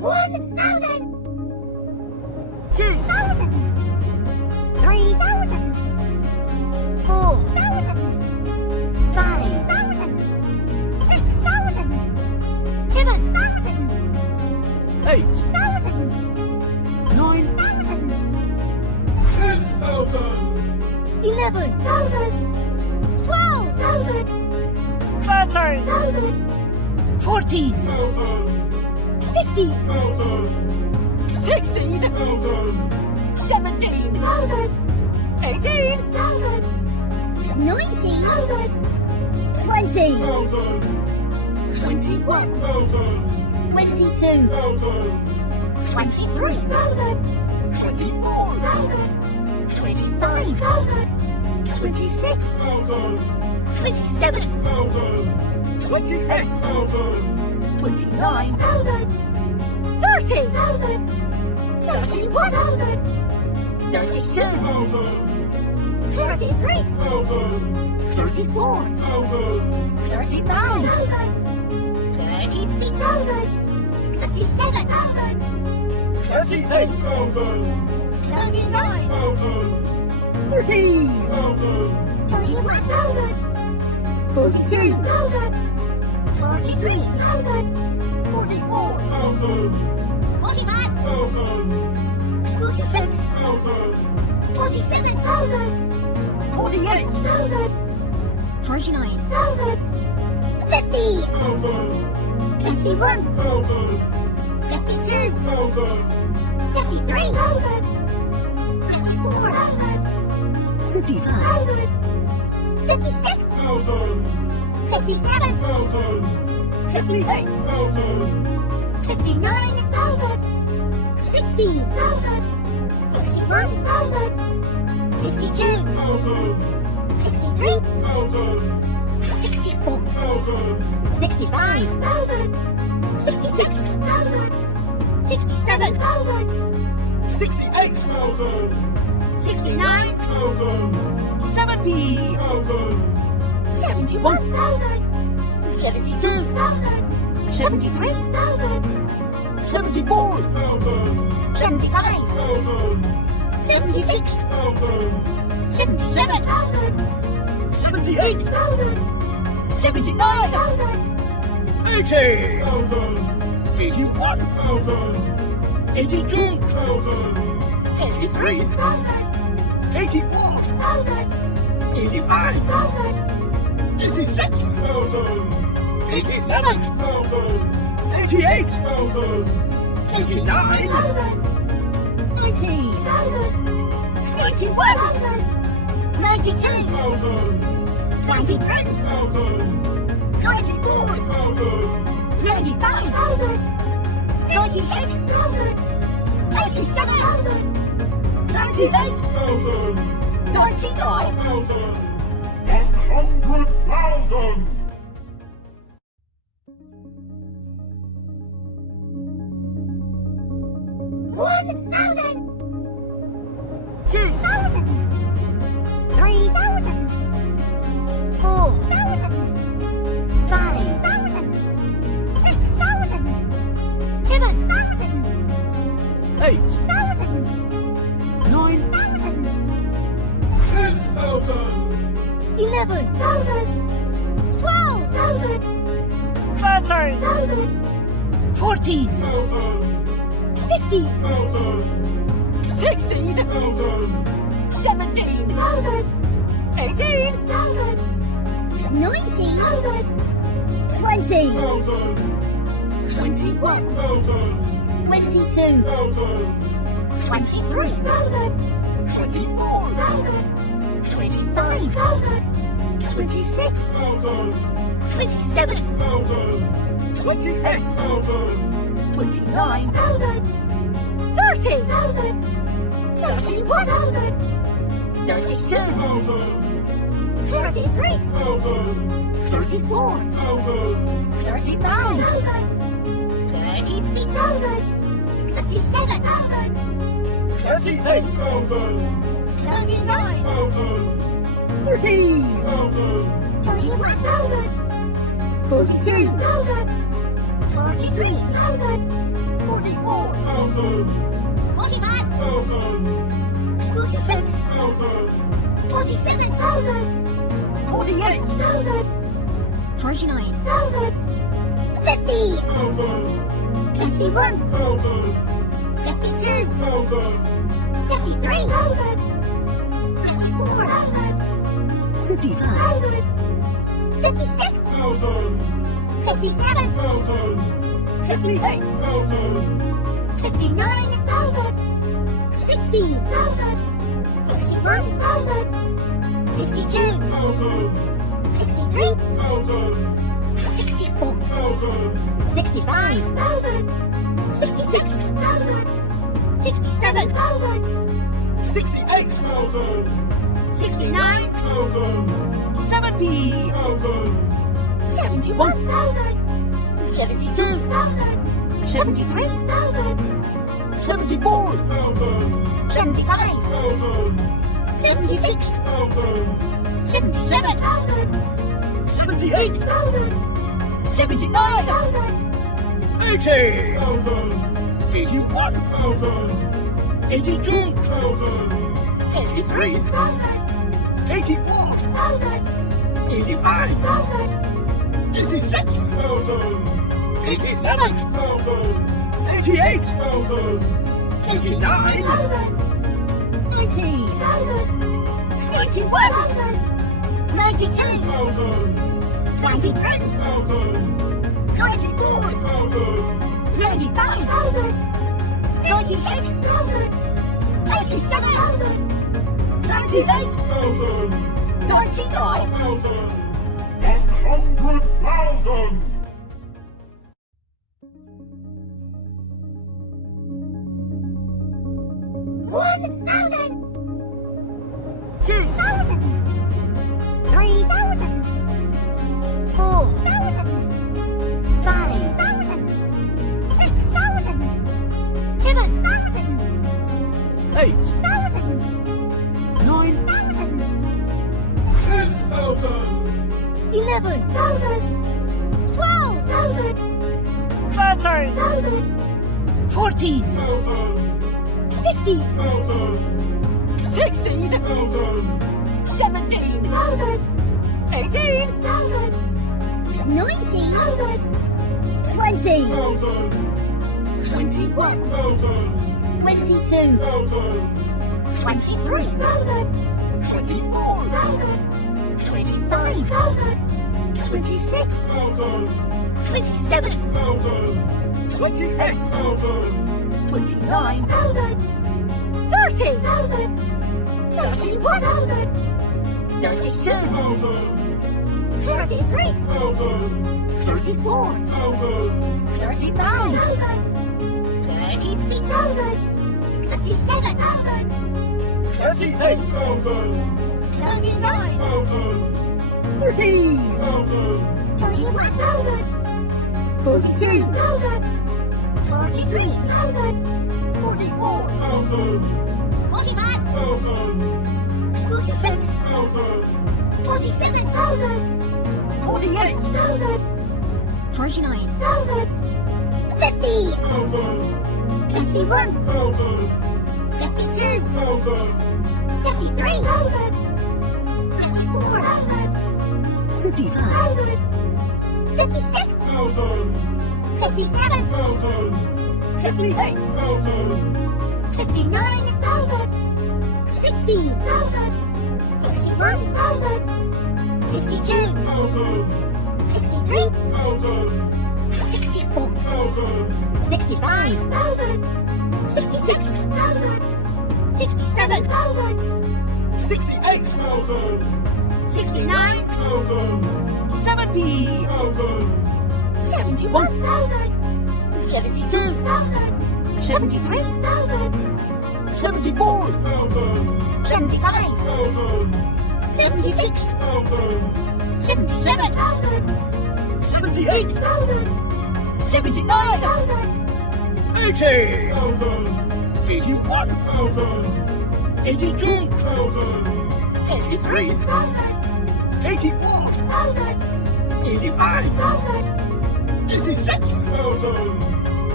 1,000. 2,000. 3,000. 4,000. 5,000. 6,000. 7,000. 8,000. 9,000. 10,000. 11,000. 12,000. 13,000. 14,000. 15,000. 16,000. 17,000. 18,000. 19,000. 20,000. 21,000. 22,000. 23,000. 24,000. 25,000. 26,000. 27,000. 28,000. 29,000. 30,000. 31,000. 32,000. 33,000. 34,000. 35,000. 36,000. 67,000. 38,000. 39,000. 40,000. 41,000. 42,000. 43,000. 44,000. 45,000. 46,000. 47,000. 48,000. 49,000. 50. 51. 52. 53,000. 54,000. 55,000. 56,000. 57,000. 58,000. 59,000. 60,000. 61,000. 62,000. 63,000. 64,000. 65,000. 66,000. 67,000. 68,000. 69,000. 70,000. 71,000. 72,000. 73,000. 74,000. 75,000. 76,000. 77,000. 78,000. 79,000. 80,000. 81,000. 82,000. 83,000. 84,000. 85,000. 86,000. 87,000. 88,000. 89,000. 90,000. 91,000. 92,000. 93,000. 94,000. 95,000. 96,000. 87,000. 98,000. 99,000. 100,000. 1,000. 2,000. 3,000. 4,000. 5,000. 6,000. 7,000. 8,000. 8,000. 9,000. 10,000. 11,000. 12,000. 13,000. 14,000. 15,000. 16,000. 17,000. 18,000. 19,000. 20,000. 21,000. 22,000. 23,000. 24,000. 25,000. 26,000. 27,000. 28,000. 29,000. 30,000. 31,000. 32,000. 33,000. 34,000. 35,000. 36,000. 67,000. 38,000. 39,000. 40,000. 41,000. 42,000. 43,000. 44, 45, 1,000, 46, 1,000, 47,000, 48, 49,000, 50, 1,000, 51, 1,000, 52, 1,000, 53,000, 54,000, 55, 56, 1,000, 57, 1,000, 58, 1,000, 59,000, 60,000, 61,000, 62, 1,000, 63, 1,000, 64, 1,000, 65,000, 66,000, 67,000, 68, 1,000, 69, 1,000, 70, 1,000, 71,000, 72,000, 73, 74, 1,000, 75, 1,000, 76, 1,000, 77,000, 78, 1,000, 79, 80, 1,000, 81, 1,000, 82, 1,000, 83, 84, 85, 86, 87, 88, 89, 90, 91, 92, 93, 94, 95, 96, 97, 98, 99, 100,000. One thousand, 2,000, 3,000, 4,000, 5,000, 6,000, 7,000, 8, 1,000, 9, 10,000, 11,000, 12,000, 13, 14, 15, 16, 17, 18, 19, 20, 21, 22, 23, 24, 25, 26, 27, 28, 29, 30, 31, 32, 33, 34, 35, 36, 37, 38, 39, 40, 41,000, 42, 43, 44, 45, 46, 47, 48, 49, 50, 51, 52, 53, 54, 55, 56, 57, 58, 59, 60, 61, 62, 63, 64, 65, 66, 67, 68, 69, 70, 71, 72, 73, 74, 75, 76, 77, 78, 79, 80, 81, 82, 83, 84, 85, 86,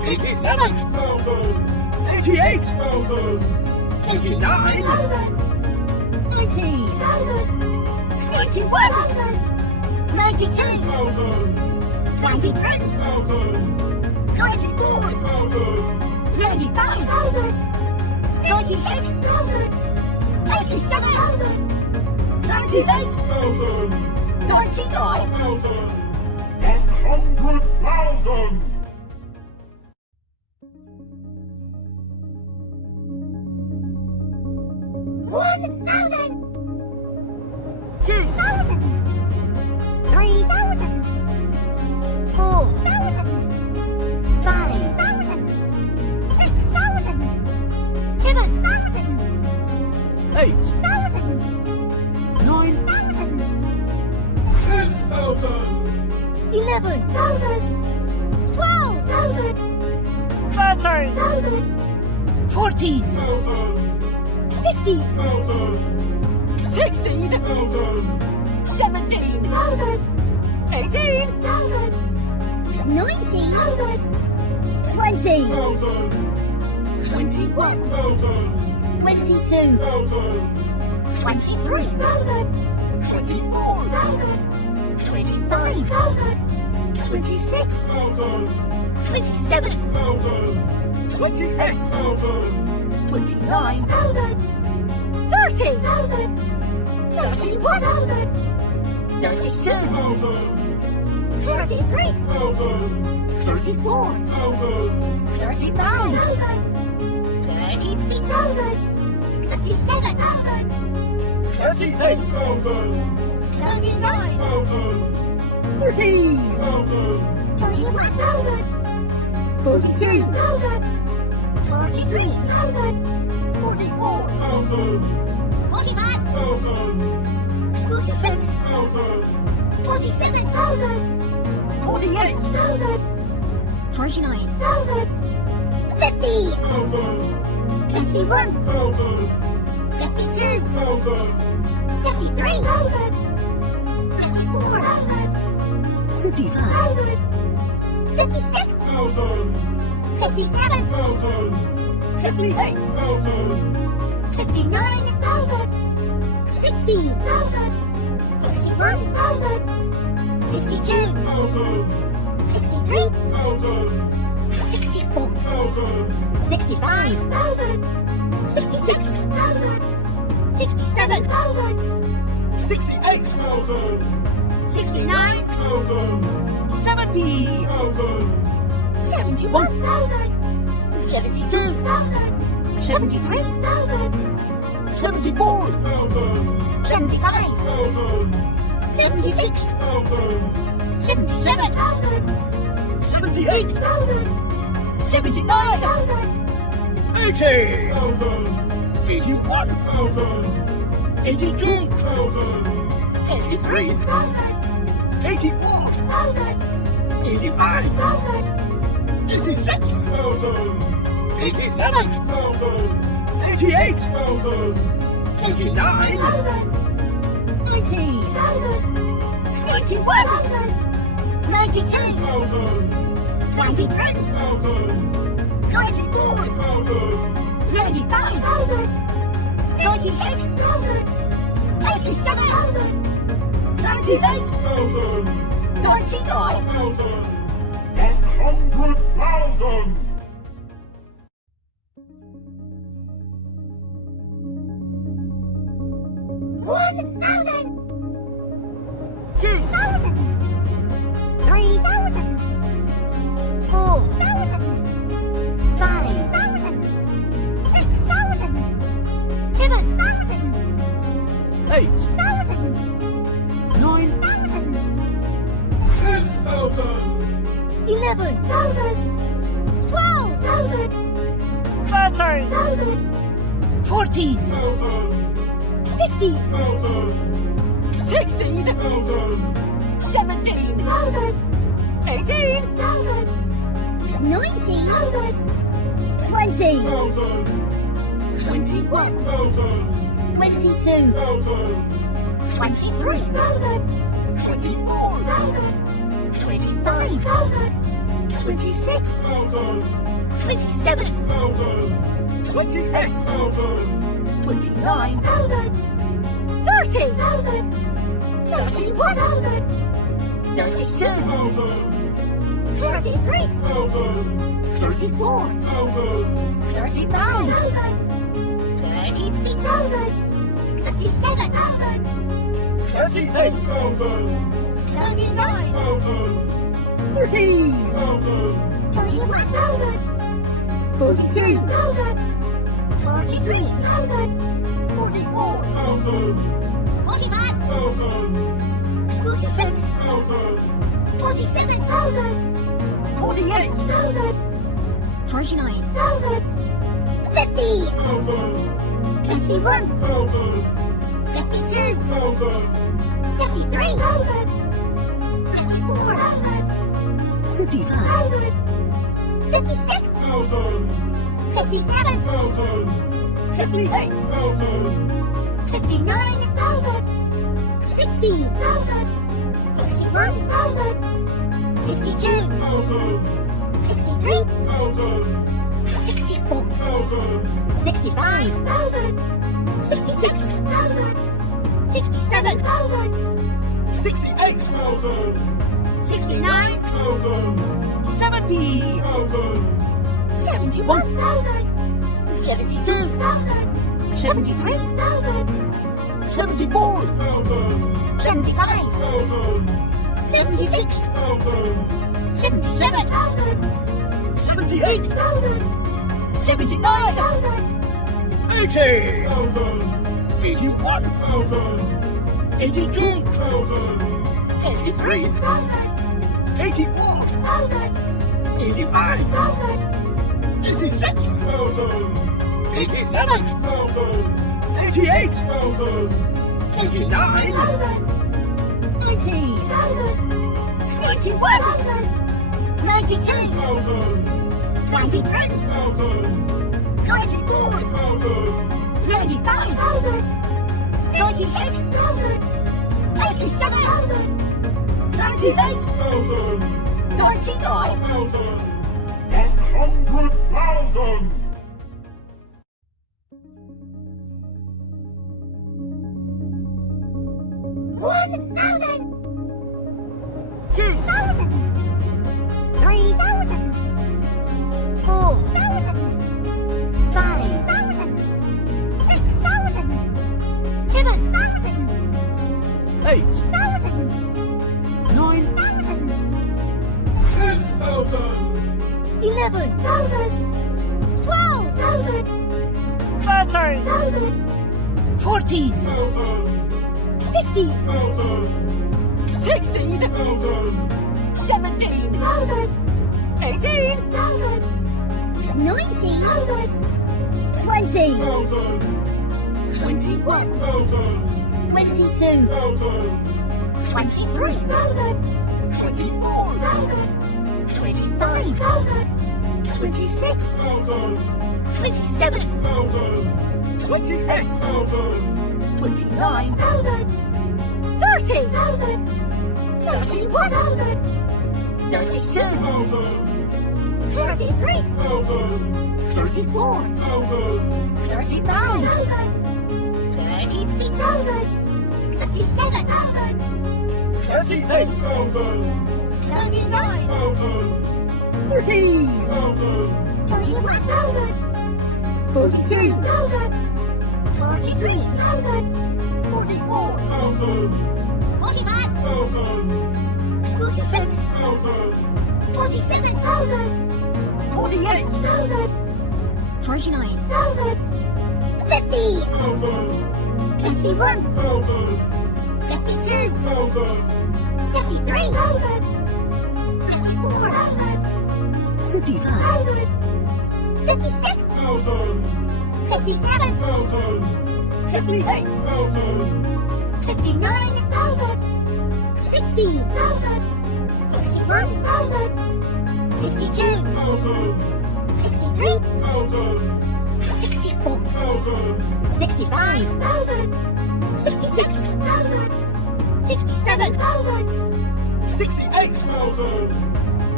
87, 88, 89, 90, 91, 92, 93, 94, 95, 96, 87, 98, 99, 100,000! 1,000, 2,000, 3,000, 4,000, 5,000, 6,000, 7,000, 8,000, 8,000, 10,000! 11,000, 12,000, 13, 14, 15, 16, 17, 18, 19, 20, 21, 22, 23, 24, 25, 26, 27, 28, 29, 30, 31, 32, 33, 34, 35, 36, 67, 38, 39, 40, 41, 42, 43, 44, 45, 46, 47, 48, 49, 50, 51, 52, 53, 54, 55, 56, 57, 58, 59, 60, 61, 62, 63, 64, 65, 66, 67, 68, 69, 70, 71, 72, 73, 74, 75, 76, 77, 78, 79, 80, 81, 82, 83, 84, 85, 86, 87, 88, 89, 90, 91, 92, 93, 94, 95, 96, 87, 98, 99, 100,000! 1,000, 2,000, 3,000, 4,000, 5,000, 6,000, 7,000, 8,000, 9,000, 10,000! 11,000, 12,000, 13, 14, 15, 16, 17, 18, 19, 20, 21, 22, 23, 24, 25, 26 thousand, 27 thousand, 28 thousand, 29 30 31 32 thousand, 33 thousand, 34 thousand, 35 36 67 38 thousand, 39 thousand, 40 thousand, 41 42 43 44 thousand, 45 thousand, 46 thousand, 47 48 49 50 thousand, 51 thousand, 52 thousand, 53 54 55 56 thousand, 57 thousand, 58 thousand, 59 60 61 62 thousand, 63 thousand, 64 thousand, 65 66 67 68 thousand, 69 thousand, 70 thousand, 71 72 73 74 thousand, 75 thousand, 76 thousand, 77 78 79 80 thousand, 81 thousand, 82 thousand, 83 84 85 86 thousand, 87 thousand, 88 thousand, 89 90 91 92 thousand, 93 thousand, 94 thousand, 95 96 87 98 thousand, 99 thousand, 100,000. 1,000 2,000 3,000 4,000 5,000 6,000 7,000 8 9,000 10,000, 11,000 12,000 13 14 15,000 16 17 18 19,000 20 21 22 23 24 25 26 27 28 29 30 31 32 33 34 35 36 67 38 39 40 41 42 43 44 45 46 47 48 49 50 51 52 53 54 55 56 57 58 59 60 61 62 63 64 65 66 67 68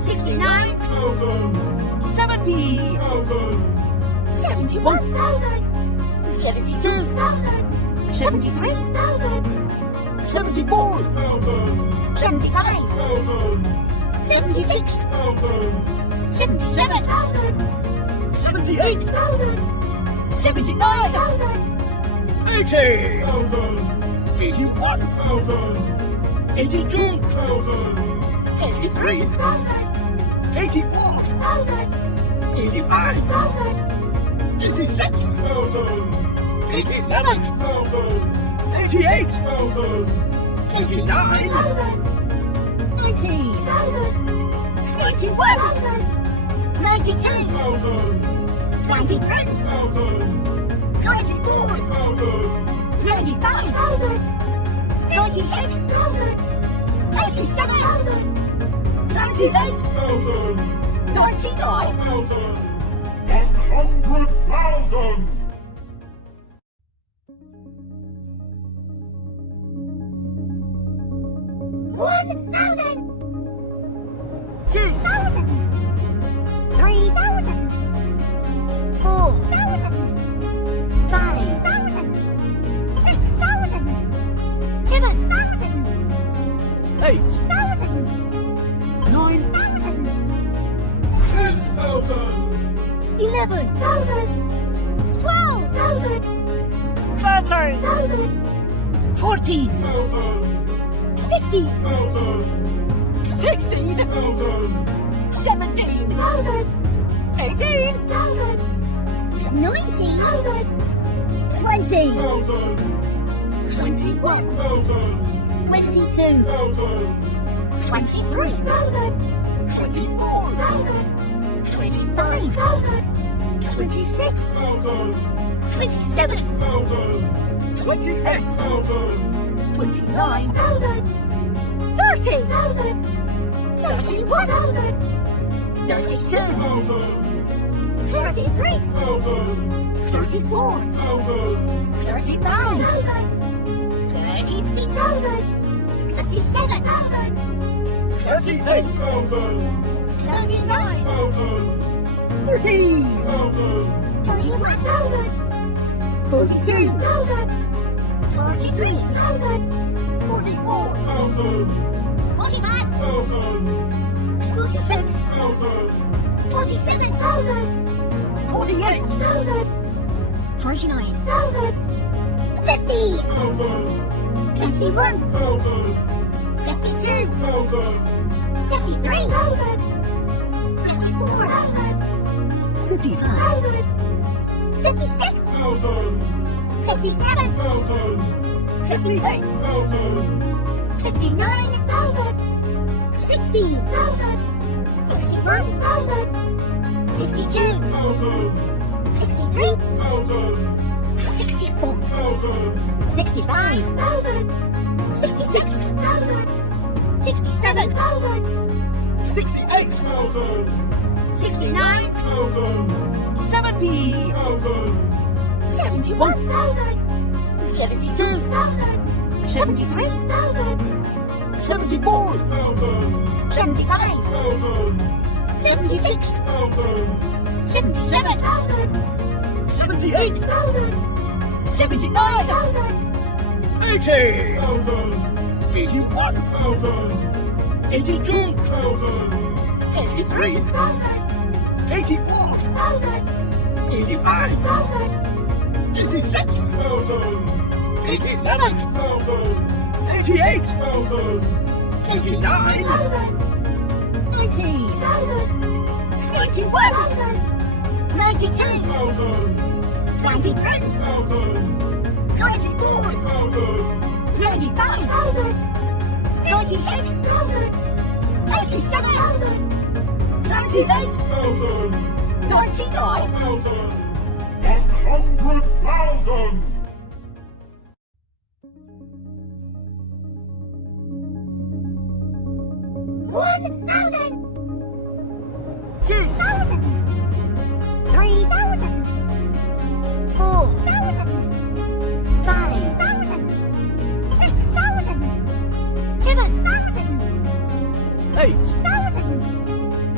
69, 70, 71, 72, 73, 74, 75, 76, 77, 78, 79, 80, 81, 82, 83, 84, 85, 86, 87, 88, 89, 90, 91, 92, 93, 94, 95, 96, 97, 98, 99, 100,000! 1,000, 2,000, 3,000, 4,000, 5,000, 6,000, 7,000, 8,000, 9,000, 10,000! 11,000, 12,000, 13, 14, 15, 16, 17, 18, 19, 20, 21, 22, 23, 24, 25, 26, 27, 28, 29, 30, 31, 32, 33, 34, 35, 36, 67, 38, 39, 40, 41,000, 42, 43, 44, 45, 46, 47, 48, 49, 50, 51, 52, 53, 54, 55, 56, 57, 58, 59, 60, 61, 62, 63, 64, 65, 66, 67, 68, 69, 70, 71, 72, 73, 74, 75, 76, 77, 78, 79, 80, 81, 82, 83, 84, 85, 86, 87, 88, 89, 90, 91, 92, 93, 94, 95, 96, 87, 98, 99, 100,000! 1,000, 2,000, 3,000, 4,000, 5,000, 6,000, 7,000, 8, 1,000,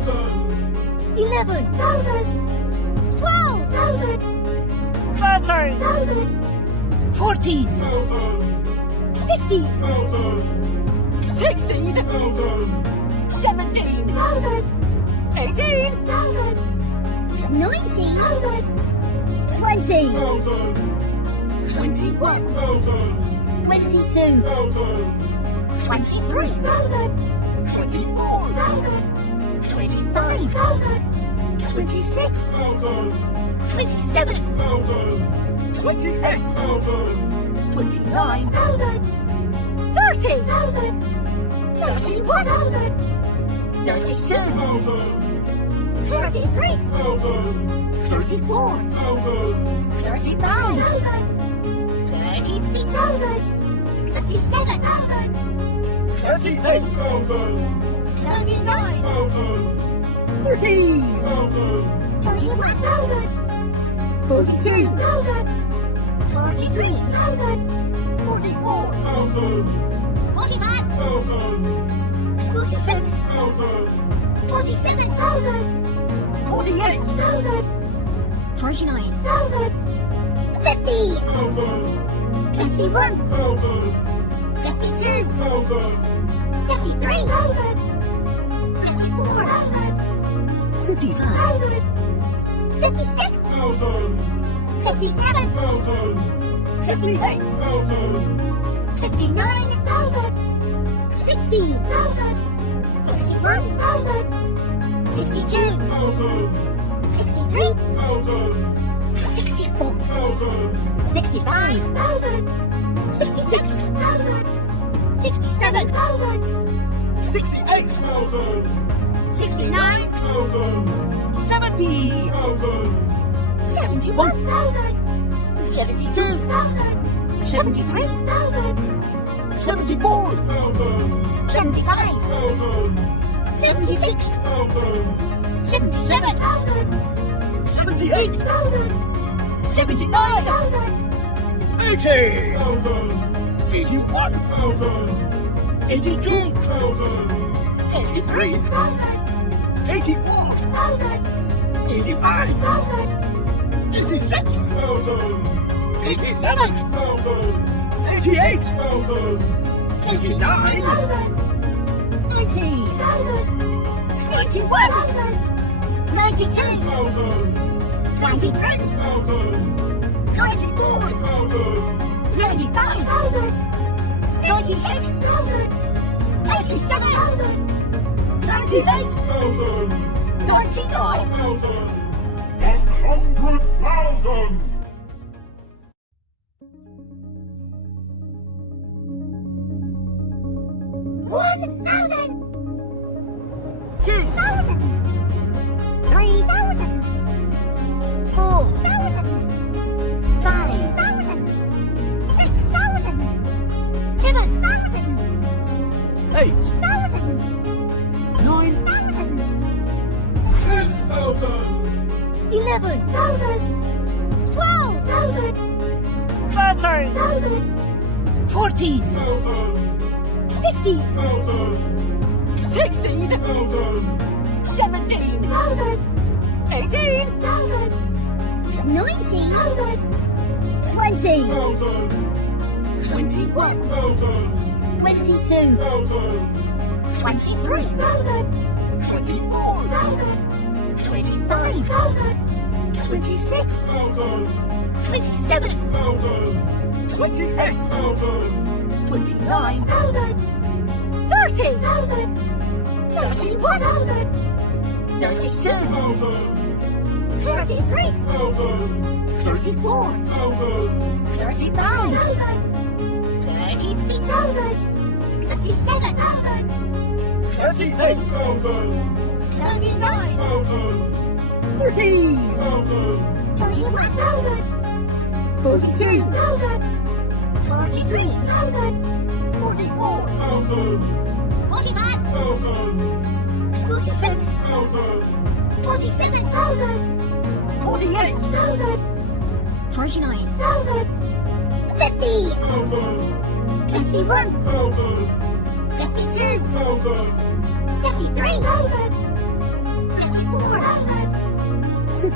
thousand, 11,000, 12,000, 13, 14, thousand, 15, thousand, 16, thousand, 17,000, 18,000, 19,000, 20, thousand, 21, thousand, 22, thousand, 23,000, 24, 25,000, 26, thousand, 27, thousand, 28, thousand, 29,000, 30,000, 31,000, 32, thousand, 33, thousand, 34, thousand, 35,000, 36,000, 37,000, 38,000, 39, thousand, 40, thousand, 41,000, 42,000, 43,000, 44, thousand, 45, thousand, 46, thousand, 47,000, 48,000, 49,000, 50, thousand, 51, thousand, 52, thousand, 53,000, 54,000, 55,000, 56, thousand, 57, thousand, 58, thousand, 59,000, 60,000, 61,000, 62, thousand, 63, thousand, 64, thousand, 65,000, 66,000, 67,000, 68,000, 69, thousand, 70, thousand, 71,000, 72,000, 73,000, 74, thousand, 75, thousand, 76, thousand, 77,000, 78,000, 79,000, 80,000, 81,000, 82,000, 83,000, 84,000, 85,000, 86,000, 87,000, 88,000, 89,000, 90,000, 91,000, 92,000, 93,000, 94,000, 95,000, 96,000, 87,000, 98,000, 99,000, 100,000. One thousand, 2,000, 3,000, 4,000, 5,000, 6,000, 7,000, 8,000, 8,000, 9,000, 10,000, 11,000, 12,000, 13,000, 14,000, 15,000, 16,000, 17,000, 18,000, 19,000, 20, 21, 22, 23,000, 24,000, 25,000, 26, 27, 28,000, 29,000, 30,000, 31,000, 32, 33, 34, 35,000, 36,000, 67,000, 38,000, 39, 40, 41,000, 42,000, 43,000, 44, 45, 46, 47,000, 48,000, 49,000, 50, 51, 52, 53,000,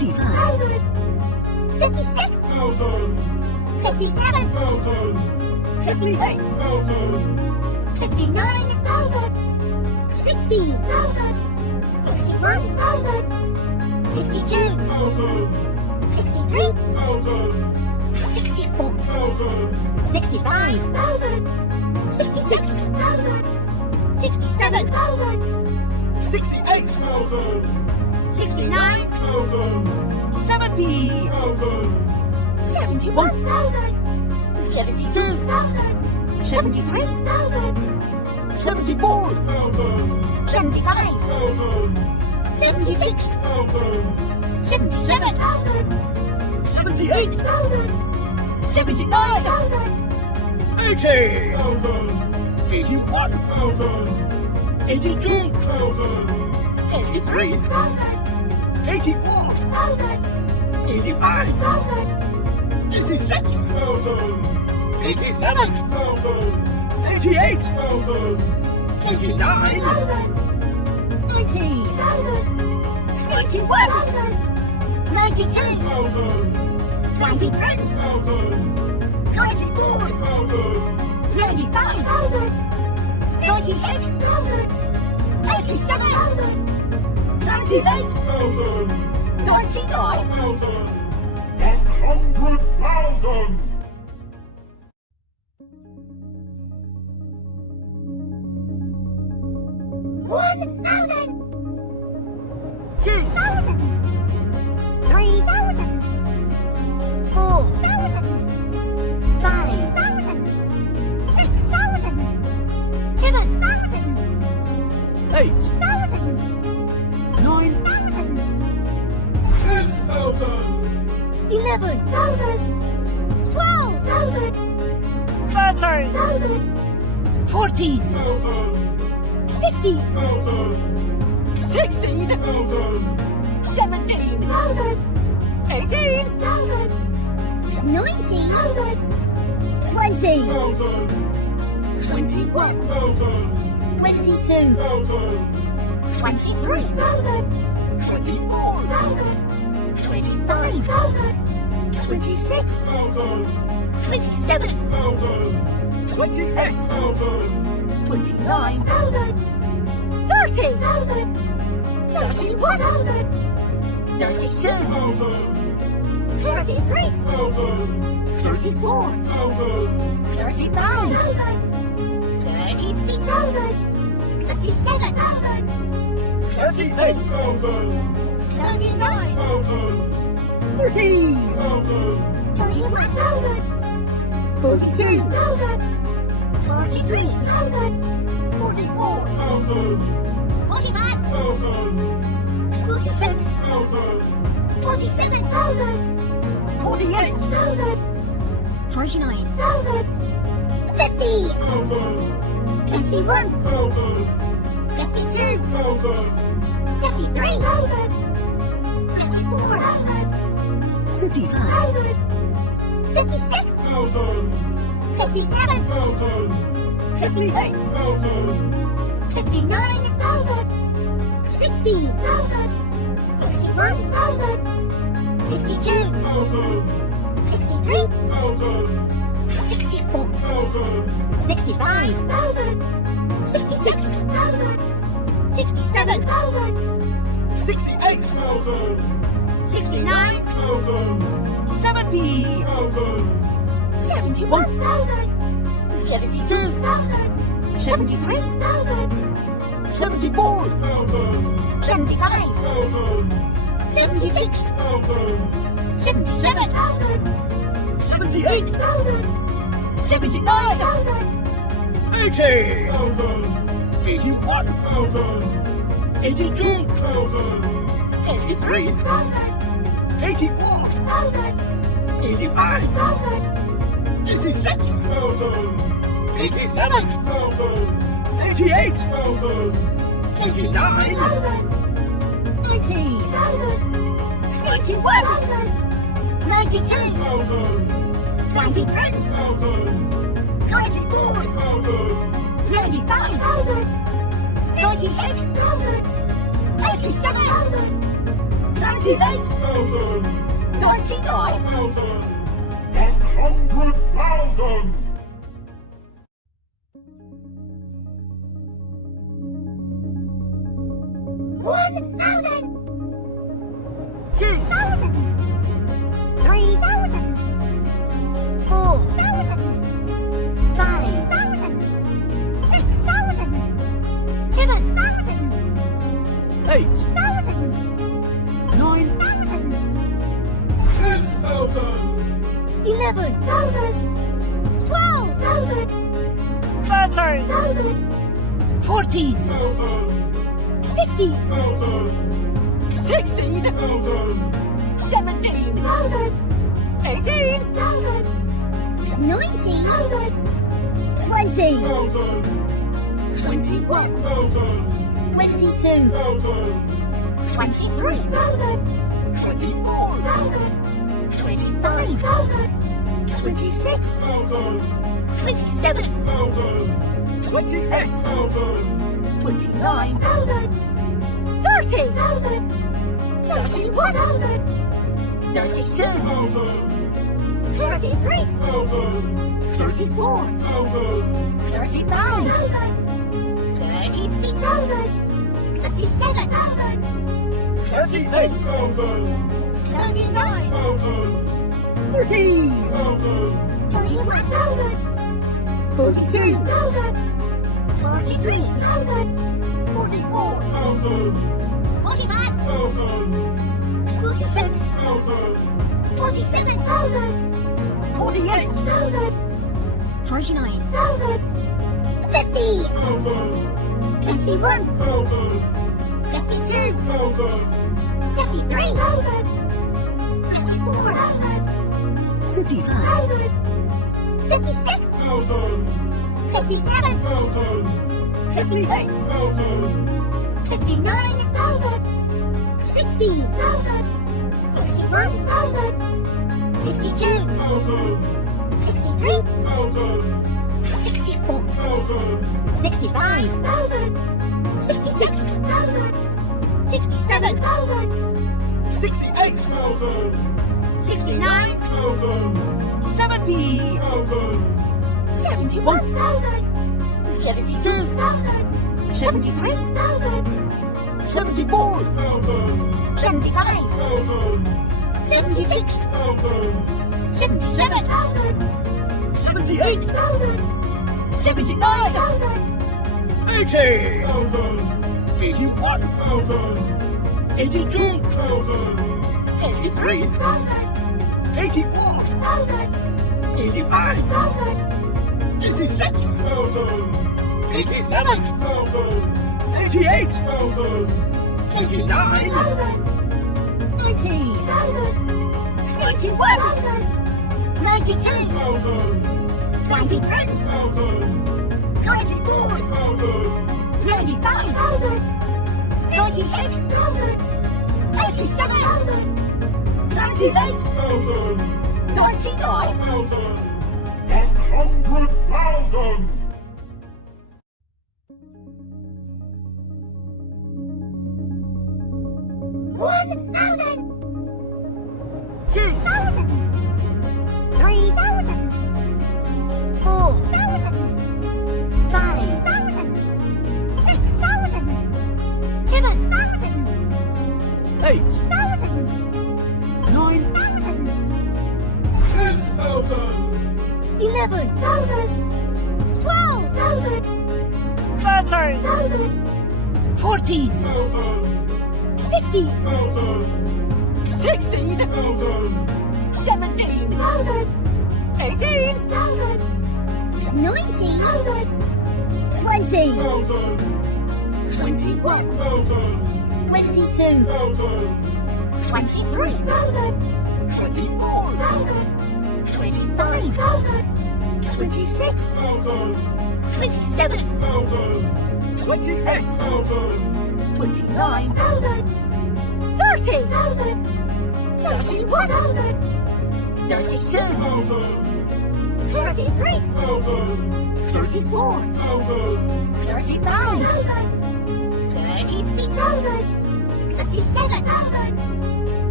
55, 56, 57, 58, 59, 60, 61, 62, 63, 64, 65, 66, 67, 68, 69, 70, 71, 72, 73, 74, 75, 76, 77, 78, 79, 80, 81, 82, 83, 84, 85, 86, 87, 88, 89, 90, 91, 92, 93, 94, 95, 96, 87, 98, 99, 100,000! 1,000, 2,000, 3,000, 4,000, 5,000, 6,000, 7,000, 8,000, 8,000, 10,000! 11,000, 12,000, 13,000, 14,000, 15,000, 1,000! 16,000, 17,000, 18,000, 19,000, 20, 21, 22, 23, 24, 25, 26, 27, 28, 29, 30, 31, 32, 33, 34, 35, 36, 37, 38, 39, 40, 41,000, 42, 43, 44, 45, 46, 47,000, 48,000, 49,000, 50, 51, 52, 53,000, 54,000, 55,000, 56, 57, 58, 59,000, 60,000, 61,000, 62, 63, 64, 65,000, 66,000, 67,000, 68, 69, 70, 71,000, 72,000, 73,000, 74, 75, 76, 77,000, 78, 79,000, 80, 81, 82, 83, 84, 85, 86, 87, 88, 89, 90, 91, 92, 93, 94, 95,000, 96,000, 87,000, 97,000, 98 thousand, 99. thousand, 100,000. 1,000. 2,000. 3,000. 4,000. 5,000. 6,000. 7,000. 8 8,000. 9,000. 10,000, 11,000. 12,000. 13 14 thousand, 15,000. 16 thousand, 17,000. 18 19,000. 20,000. 21,000. 22,000. 23,000. 24,000. 25,000. 26,000. 27,000. 28 29,000. 30,000. 31,000. 32,000. 33,000. 34,000. 35,000. 36,000. 67,000. 38 39,000. 40 41,000. 42,000. 43,000. 44,000. 45,000. 46,000. 47,000. 48 49,000. 50. 51. 52. 53,000. 54,000. 55 56,000. 57,000. 58 59,000. 60,000. 61,000. 62. 63. 64. 65,000. 66,000. 67,000. 68 69,000. 70 71,000. 72,000. 73,000. 74 75. 76. 77,000. 78 1,000. 79 1,000. 80 81 82 83 84 85 86 87 88 89 90,000. 91,000. 92,000. 93,000. 94,000. 95,000. 96,000. 87,000. 98,000. 99,000. 100,000. 1,000. 2,000. 3,000. 4,000. 5,000. 6,000. 7,000. 8 8,000. 9,000. 10,000, 11,000. 12,000. 13 1,000. 14 15,000. 16 17 1,000. 18 1,000. 19,000. 20. 21. 22. 23,000. 24 25,000. 26. 27. 28 29,000. 30,000. 31,000. 32. 33. 34 35,000. 36,000. 67,000.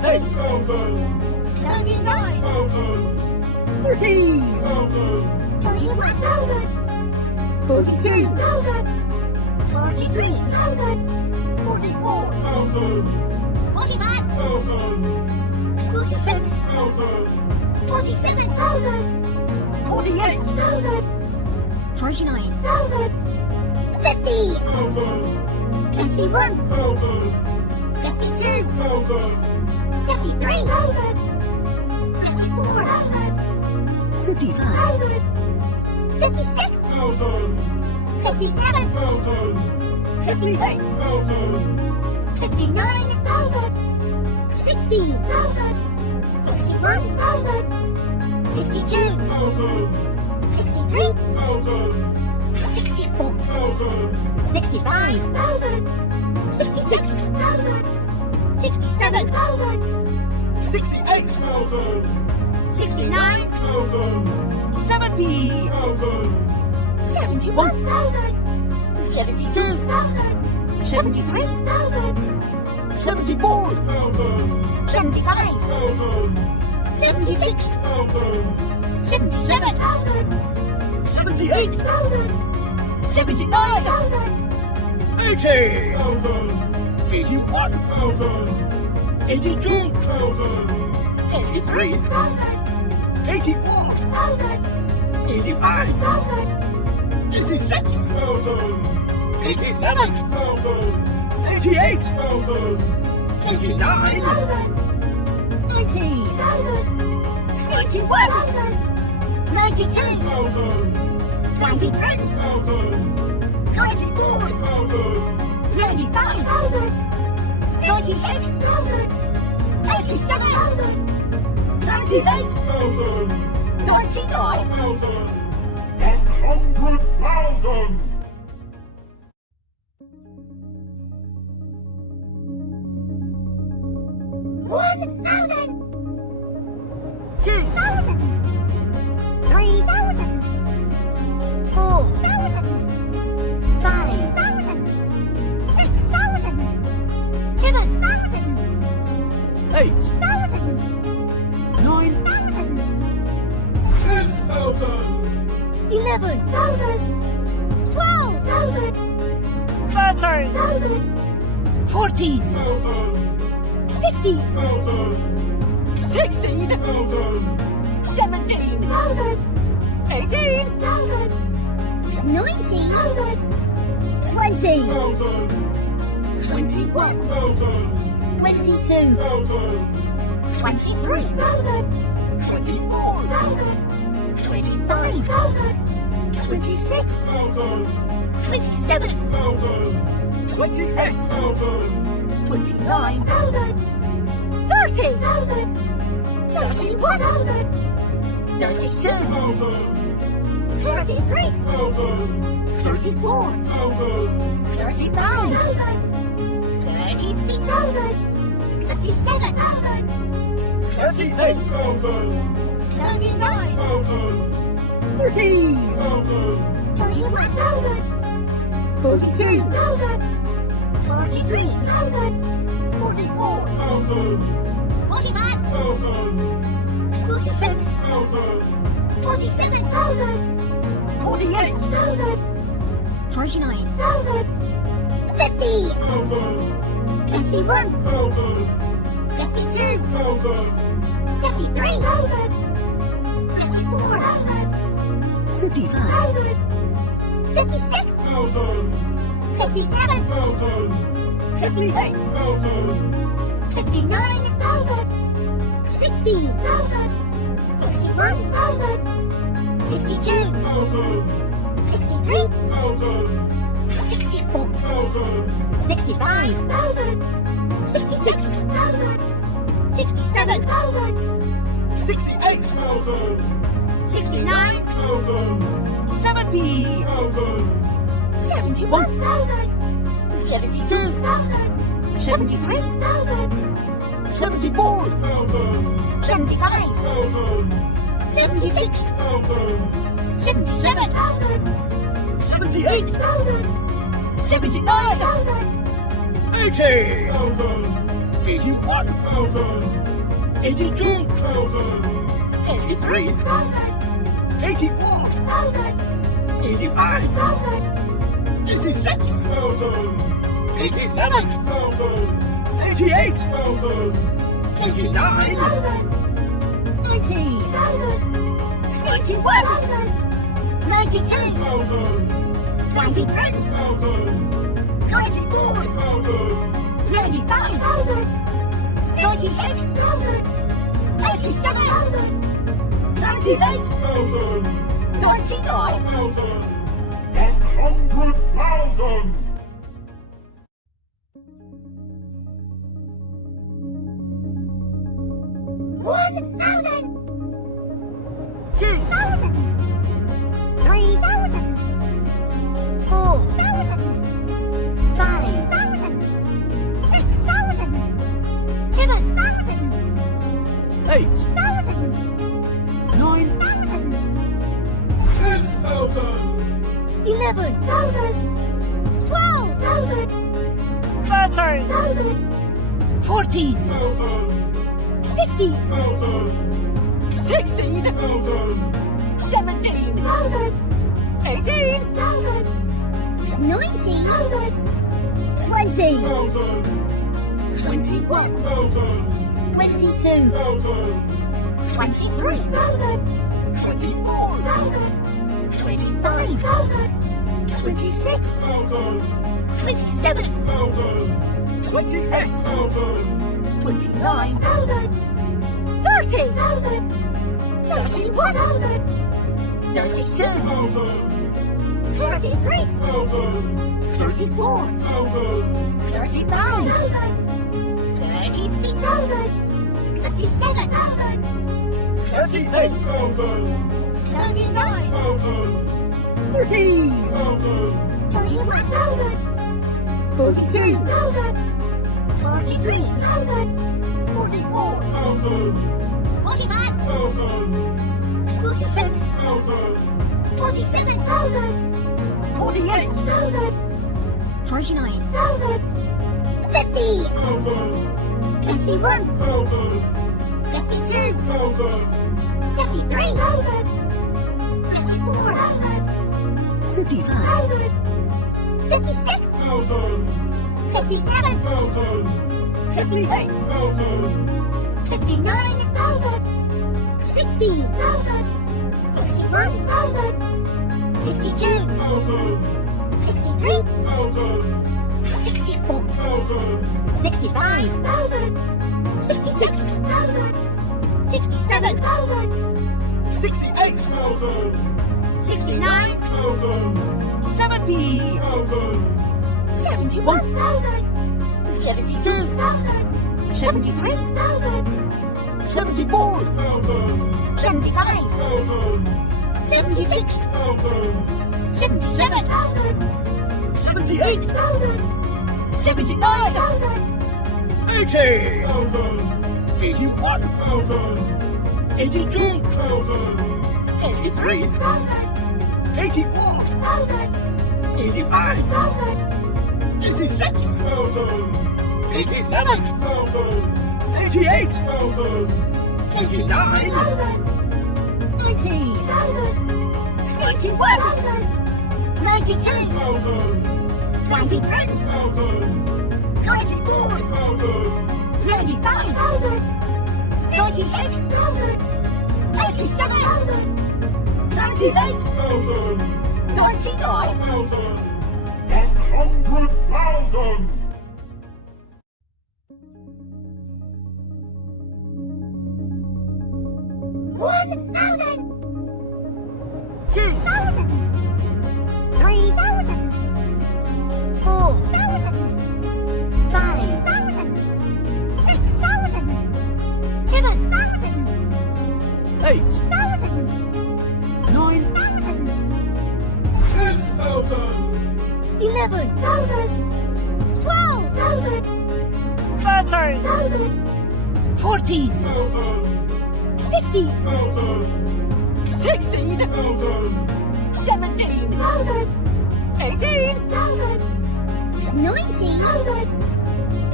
38. 39. 40. 41,000. 42. 43,000. 44. 45. 46. 47,000. 48. 49,000. 50. 51. 52. 53,000. 54,000. 55. 56. 57. 58. 59,000. 60,000. 61,000. 62. 63. 64. 65,000. 66,000. 67,000. 68. 69. 70. 71,000. 72,000. 73,000. 74. 75. 76. 77,000. 78. 79,000. 80. 81. 82. 83. 84. 85. 86. 87. 88. 89. 90,000. 91,000. 92. 93. 94. 95,000. 96,000. 97,000. 98. 99. 100,000. One thousand. 2,000. 3,000. 4,000. 5,000. 6,000. 7,000. 8. 8,000. 9. 10,000. 11,000. 12,000. 13. 14. 15,000. 16. 17. 18. 19,000. 20. 21. 22,000. 23,000. 24. 25,000. 26. 27. 28. 29. 30,000. 31,000. 32. 33. 34. 35,000. 36,000. 67,000. 38. 39. 40. 41,000. 42. 43,000. 44. 45. 46. 47,000. 48. 49,000. 50. 51. 52. 53,000. 54,000. 55. 56. 57. 58. 59,000. 60,000. 61,000. 62. 63. 64. 65,000. 66,000. 67,000. 68. 69. 70. 71,000. 72,000. 73. 73,000. 74. 75. 76. 77,000. 78. 1,000. 79. 1,000. 80. 81, 1,000. 82, 1,000. 83, 1,000. 84, 1,000. 85, 86, 1,000. 87, 1,000. 88, 1,000. 89, 90, 91, 92, 1,000. 93, 1,000. 94, 1,000. 95, 96, 97, 98, 1,000. 99, 1,000. 100,000. One thousand. 2,000. 3,000. 4,000. 5,000. 6,000. 7,000. 8, 1,000. 9, 10,000. 11,000. 12,000. 13, 1,000. 14, 1,000. 15,000. 1,000. 16, 1,000. 17, 18, 19,000. 20,000. 1,000. 21, 1,000. 22,000. 1,000. 23, 24, 25, 26, 1,000. 27, 1,000. 28, 1,000. 29, 30,000. 31, 32, 1,000. 33,000. 1,000. 34, 1,000. 39, 36,000. 67,000. 38, 1,000. 39,000. 1,000. 40, 1,000. 41,000. 42, 43,000. 44, 1,000. 45,000. 1,000. 46, 1,000. 47,000. 48, 49,000. 50,000. 1,000. 51,000. 1,000. 52,000. 1,000. 53,000. 54,000. 55, 56,000. 1,000. 57,000. 1,000. 58, 1,000. 59,000. 60,000. 61,000. 62,000. 1,000. 63,000. 1,000. 64,000. 1,000. 65,000. 66,000. 67,000. 68, 1,000. 69,000. 1,000. 70, 1,000. 71,000. 72,000. 73,000. 74, 1,000. 75,000. 1,000. 76,000. 1,000. 77,000. 78, 1,000. 79, 80, 1,000. 81, 1,000. 82, 1,000. 83, 84, 85, 86, 1,000. 87, 1,000. 88, 1,000. 89, 90, 91, 92, 1,000. 93, 1,000. 94, 1,000. 95, 96, 97, 98, 1,000. 99, 1,000. 100,000. One thousand. 2,000. 3,000. 4,000. 5,000. 6,000. 7,000. 8, 9,000. 10,000. 11,000. 12,000. 13, 14, 1,000. 15,000. 1,000. 16, 1,000. 17, 18, 19,000.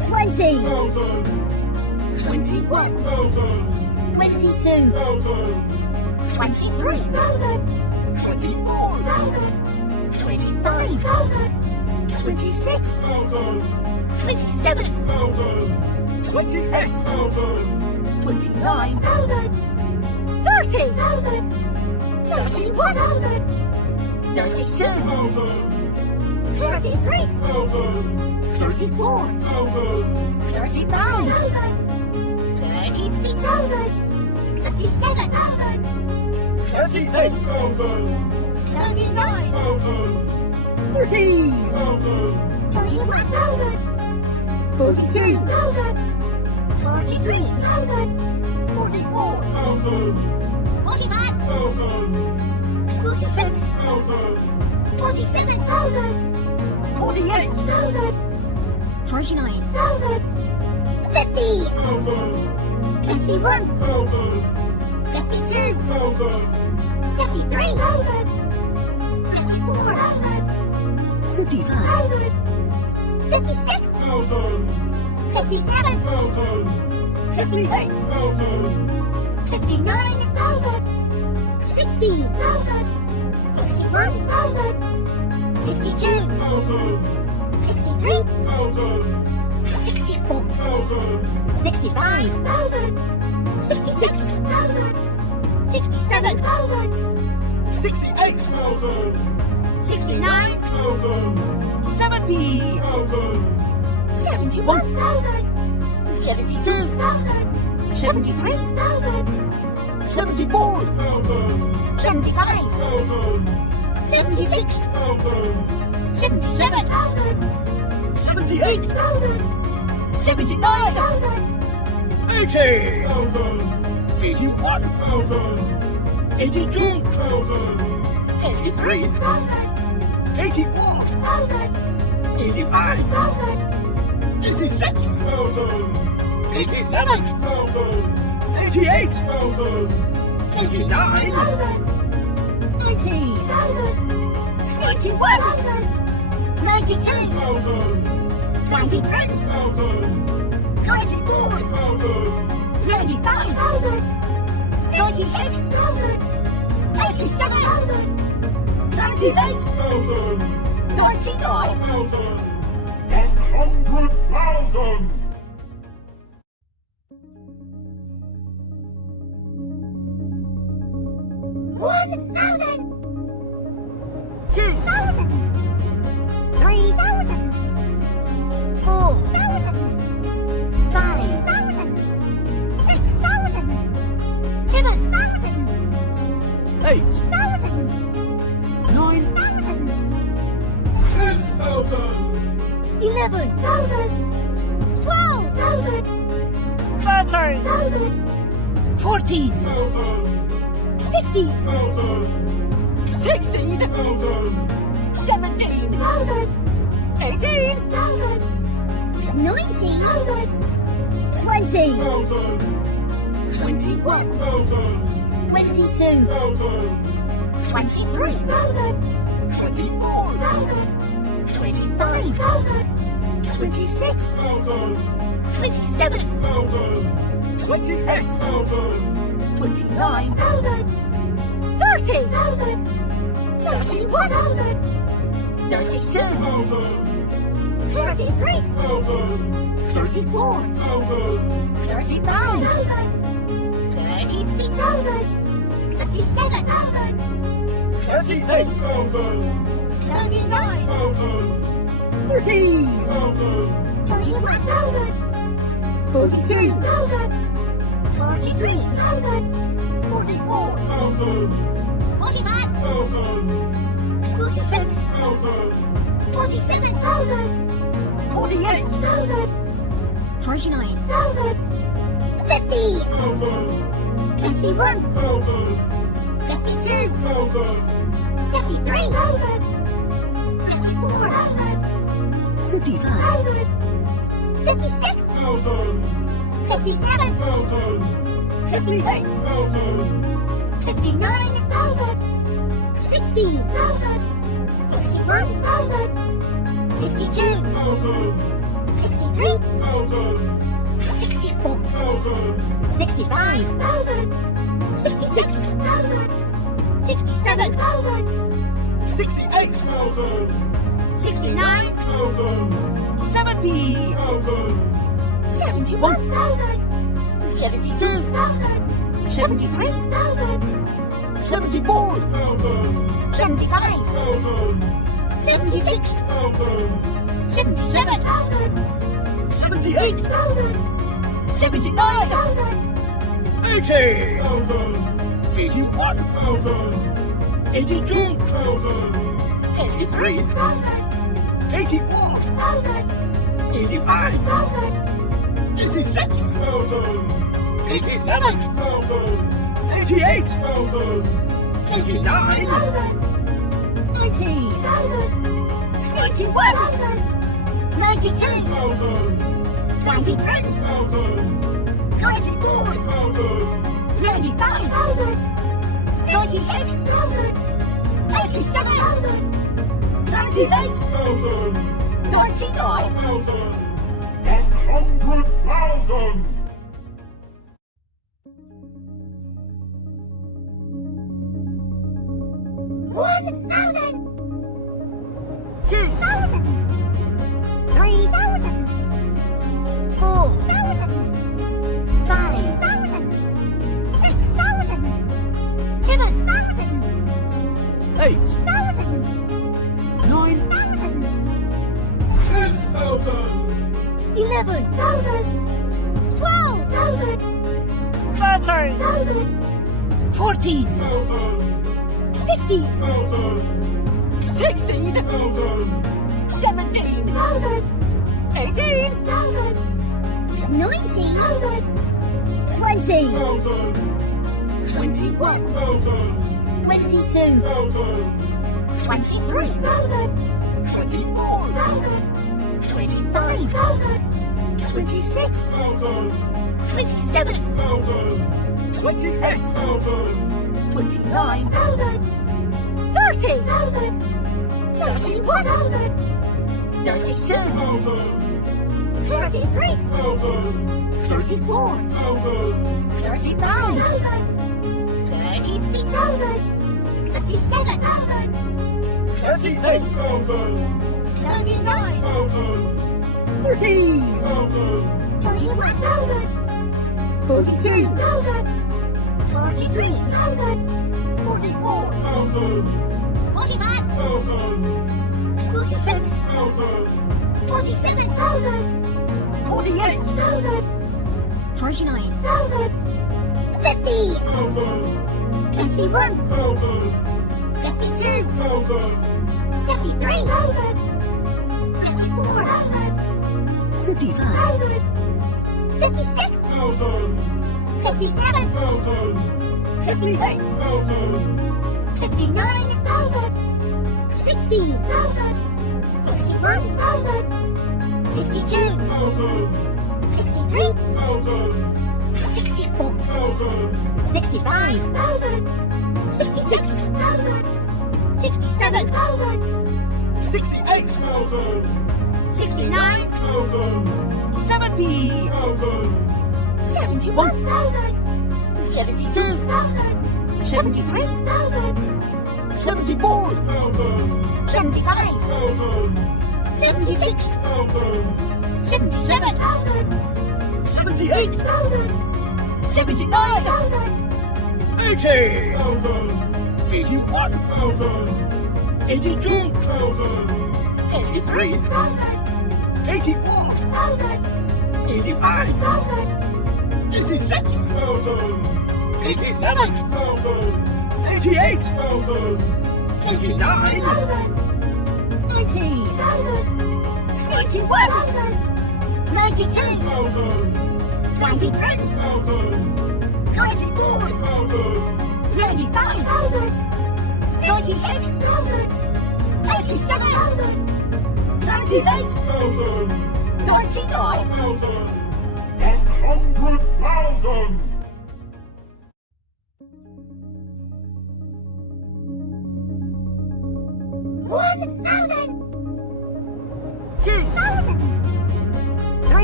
20, 21, 22, 23, 24, 25, 26, 27, 28, 29, 30, 31, 32, 33, 34, 35, 36, 67, 38,000, 39, 40, 41,000, 42, 43, 44, 45, 46, 47, 48, 49, 50, 51, 52, 53, 54, 55, 56, 57, 58, 59, 60, 61, 62, 63, 64, 65, 66, 67, 68, 69, 70, 71, 72, 73, 74, 75, 76, 77, 78, 79, 80, 81, 82, 83, 84, 85, 86, 87, 88, 89, 90, 91, 92, 93, 94, 95, 96, 97, 98, 99, 100,000. $1,000, $2,000, $3,000, $4,000, $5,000, $6,000, $7,000, $8,000, $9,000, 10,000, $11,000, $12,000, $13,000, $14,000, 15,000, 16,000, 17,000, 18,000, 19,000, 20, 21, 22, 23, 24, 25, 26, 27, 28, 29, 30, 31, 32, 33, 34, 35, 36, 67, 38,000, 39, 40, 41,000, 42, 43, 44, 45, 46, 47, 48, 49, 50, 51, 52, 53, 54, 55, 56, 57, 58, 59, 60, 61, 62, 63, 63 thousand, 64 thousand, 65, 66, 67, 68 thousand, 69, thousand, 70, thousand, 71, 72, 73, 74, thousand, 75, thousand, 76, thousand, 77, 78, 79, 80, thousand, 81, thousand, 82, thousand, 83, 84, 85, 86, thousand, 87, thousand, 88, thousand, 89, 90, 91, 92, thousand, 93, thousand, 94, thousand, 95, 96, 87, 98, thousand, 99, thousand, 100,000. 1,000, 2,000, 3,000, 4,000, 5,000, 6,000, 7,000, 8,000, 9,000, 10,000, 11,000, 12,000, 13,000, 14,000, 15,000, 16,000, 17,000, 18,000, 19,000, 20,000, 21,000, 22,000, 23,000, 24,000, 25,000, 26,000, 27,000, 28,000, 29,000, 30,000, 31,000, 32,000, 33,000, 34,000, 35,000, 36,000, 67,000, 38,000, 39,000, 40,000, 41,000, 42,000, 43,000, 44,000, 45,000, 46,000, 47,000, 48,000, 49,000, 50,000, 51,000, 52,000, 53,000, 54,000, 55,000, 56,000, 57,000, 58,000, 59,000, 60,000, 61,000, 62,000, 63,000, 64,000, 65,000, 66,000, 67,000, 68,000, 69,000, 70,000, 71,000, 72,000, 73,000, 74,000, 75,000, 76,000, 77,000, 78,000, 79,000, 80,000, 81,000, 82,000, 83,000, 84,000, 85,000, 86,000, 87,000, 88,000, 89,000, 90,000, 91,000, 92,000, 93,000, 94,000, 95,000, 96,000, 87,000, 98,000, 99,000, 100,000. 1,000, 2,000,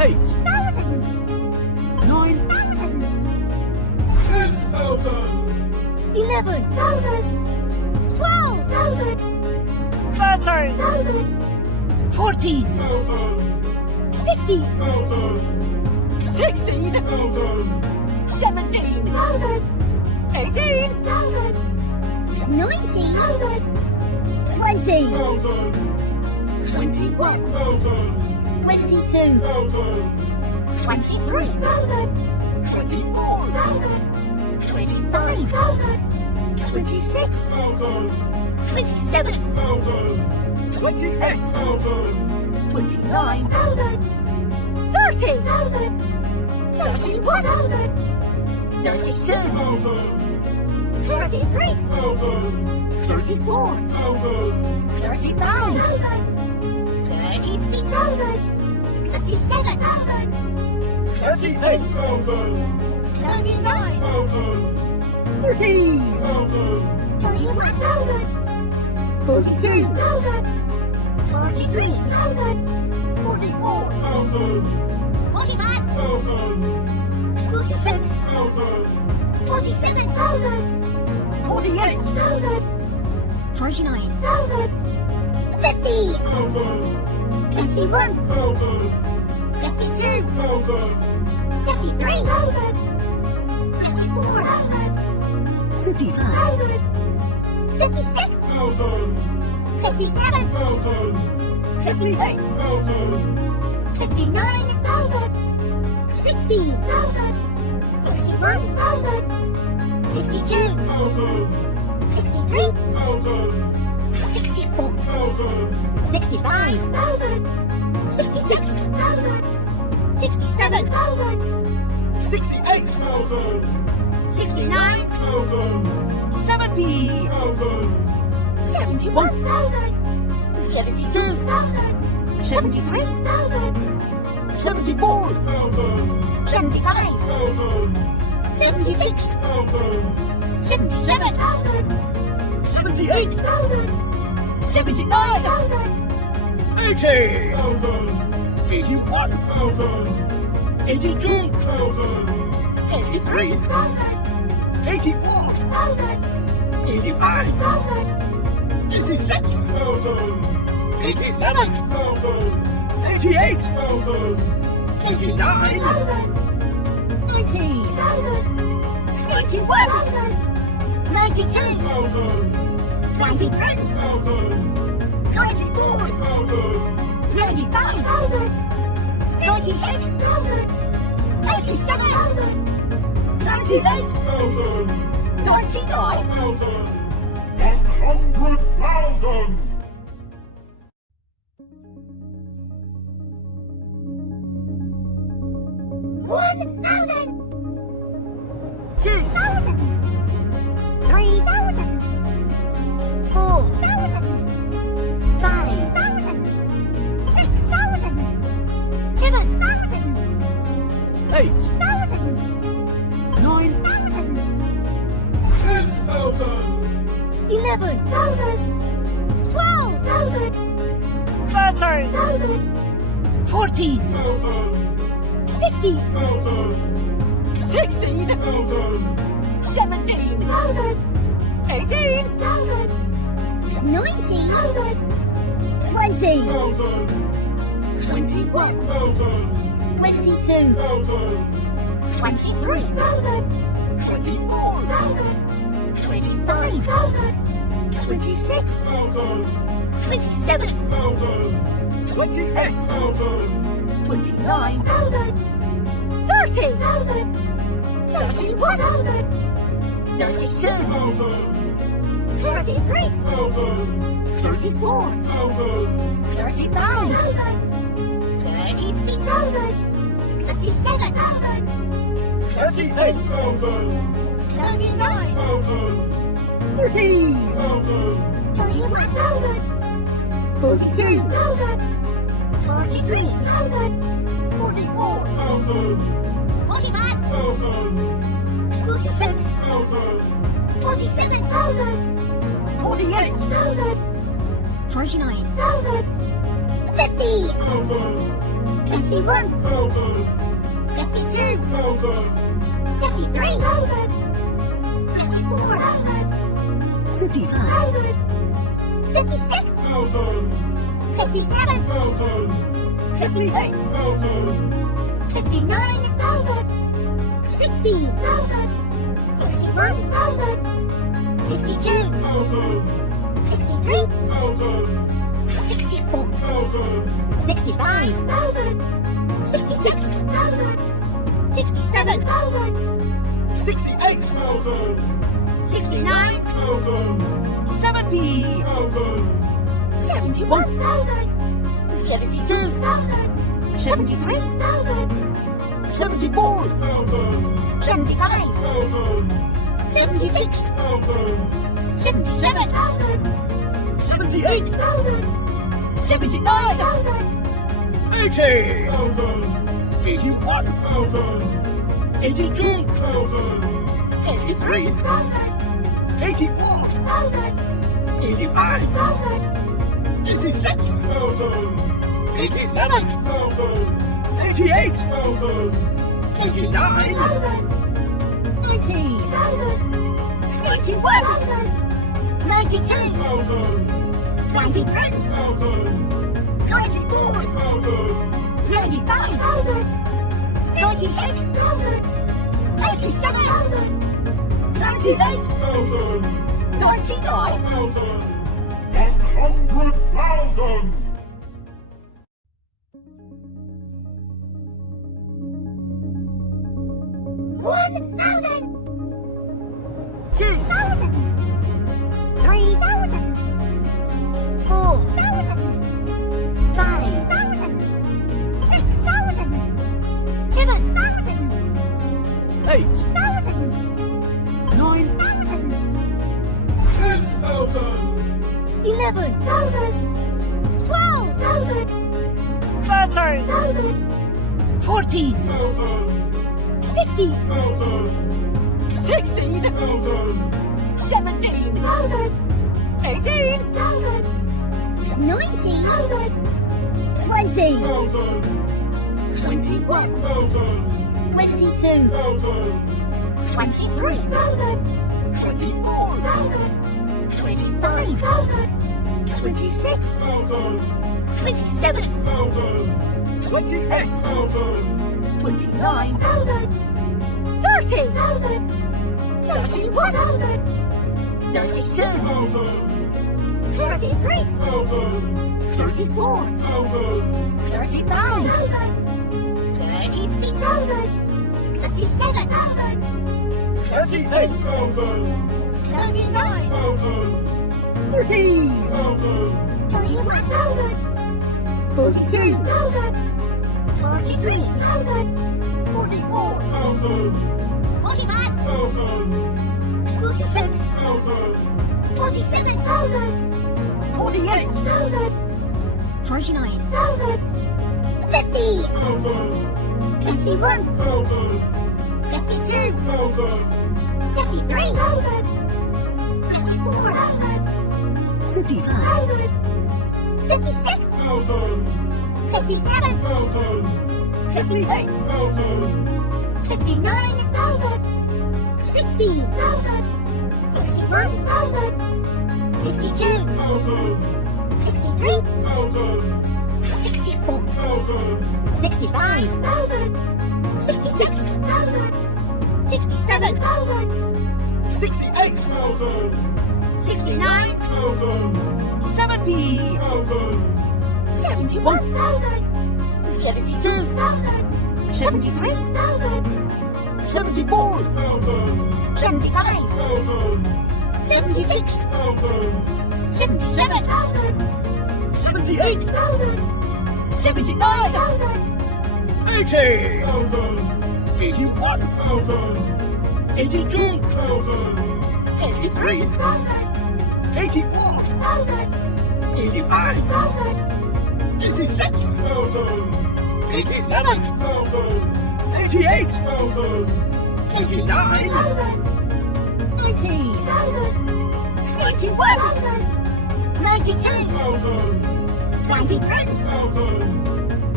thousand, 9 thousand, 10,000. 11,000, 12,000, 13 14 1,000. 15,000, 1,000. 16 1,000. 17 18 19,000, 20, 1,000. 21 1,000. 22, 1,000. 23 24 25 26 1,000. 27 1,000. 28 1,000. 29 30 31 32 1,000. 33 1,000. 34 1,000. 35 36, 37, 38 1,000. 39, 1,000. 40 1,000. 41,000, 42 43,000, 44 1,000. 45, 1,000. 46 1,000. 47,000, 48 49,000, 50, 1,000. 51 1,000. 52 1,000. 53,000, 54,000, 55 56, 1,000. 57, 1,000. 58 1,000. 59,000, 60,000, 61,000, 62, 1,000. 63, 1,000. 64, 1,000. 65,000, 66,000, 67,000, 68 1,000. 69, 1,000. 70 1,000. 71 1,000, 72 1,000, 73 1,000, 74 1,000. 75, 1,000. 76, 1,000. 77,000, 78 1,000, 79 80 1,000. 81 1,000. 82 1,000. 83 84 85 86 1,000. 87 1,000. 88 1,000. 89 90 91 92 1,000. 93 1,000. 94 1,000. 95 96 87 98 1,000. 99 1,000. 100,000. One thousand, 2 thousand, 3,000, 4,000, 5,000, 6,000, 7,000, 8 1,000, 9 10,000. 11,000, 12,000, 13 1,000, 14 1,000. 15, 1,000. 16 1,000. 17 1,000, 18 1,000, 19,000, 20, 1,000. 21 1,000. 22, 1,000. 23 1,000, 24 1,000, 25 1,000, 26 1,000. 27 1,000. 28 1,000. 29 1,000, 30 1,000, 31 1,000, 32 1,000. 33, 1,000. 34 1,000. 35 1,000, 36 67,000, 38 1,000. 39, 1,000. 40 1,000. 41,000, 42 1,000, 43 44,000, 44 1,000. 45, 1,000. 46 1,000. 47,000, 48 1,000, 49 1,000, 50, 1,000. 51, thousand, 52, thousand, 53,000. 54, 55, 56, thousand, 57, thousand, 58, thousand, 59,000. 60,000. 61, 62, thousand, 63, thousand, 64, thousand, 65, 66, 67, 68, thousand, 69, thousand, 70, thousand, 71, 72, 73, 74, thousand, 75, thousand, 76, thousand, 77, 78, 79, 80, thousand, 81, thousand, 82, thousand, 83, 84, 85, 86, thousand, 87, thousand, 88, thousand, 89, 90, 91, 92, thousand, 93, thousand, 94, thousand, 95, 96, 87, 98, thousand, 99, thousand, 100,000. One thousand. 2,000, 3,000. 4,000, 5,000. 6,000. 7,000. 8,000, 9,000. 10,000, 11,000, 12,000. 13,000, 14,000, 15,000, 16,000, 17,000, 18,000, 19,000. 20, 1,000, 21, 22, 23, 24, 25, 26, 27, 28, 29, 30, 31, 32, 33, 34, 35, 36, 37, 38, 39, 40, 41, 42, 43, 44, 45, 46, 47, 48, 49, 50, 51, 52, 53, 54, 55, 56, 57, 58, 59, 60, 61, 62, 63, 64, 65, 66, 67, 68, 69, 70, 71, 72, 73, 74, 75, 76, 77, 78, 79, 80, 81, 82, 83, 84, 85, 86, 87, 88, 89, 90, 91, 92, 93,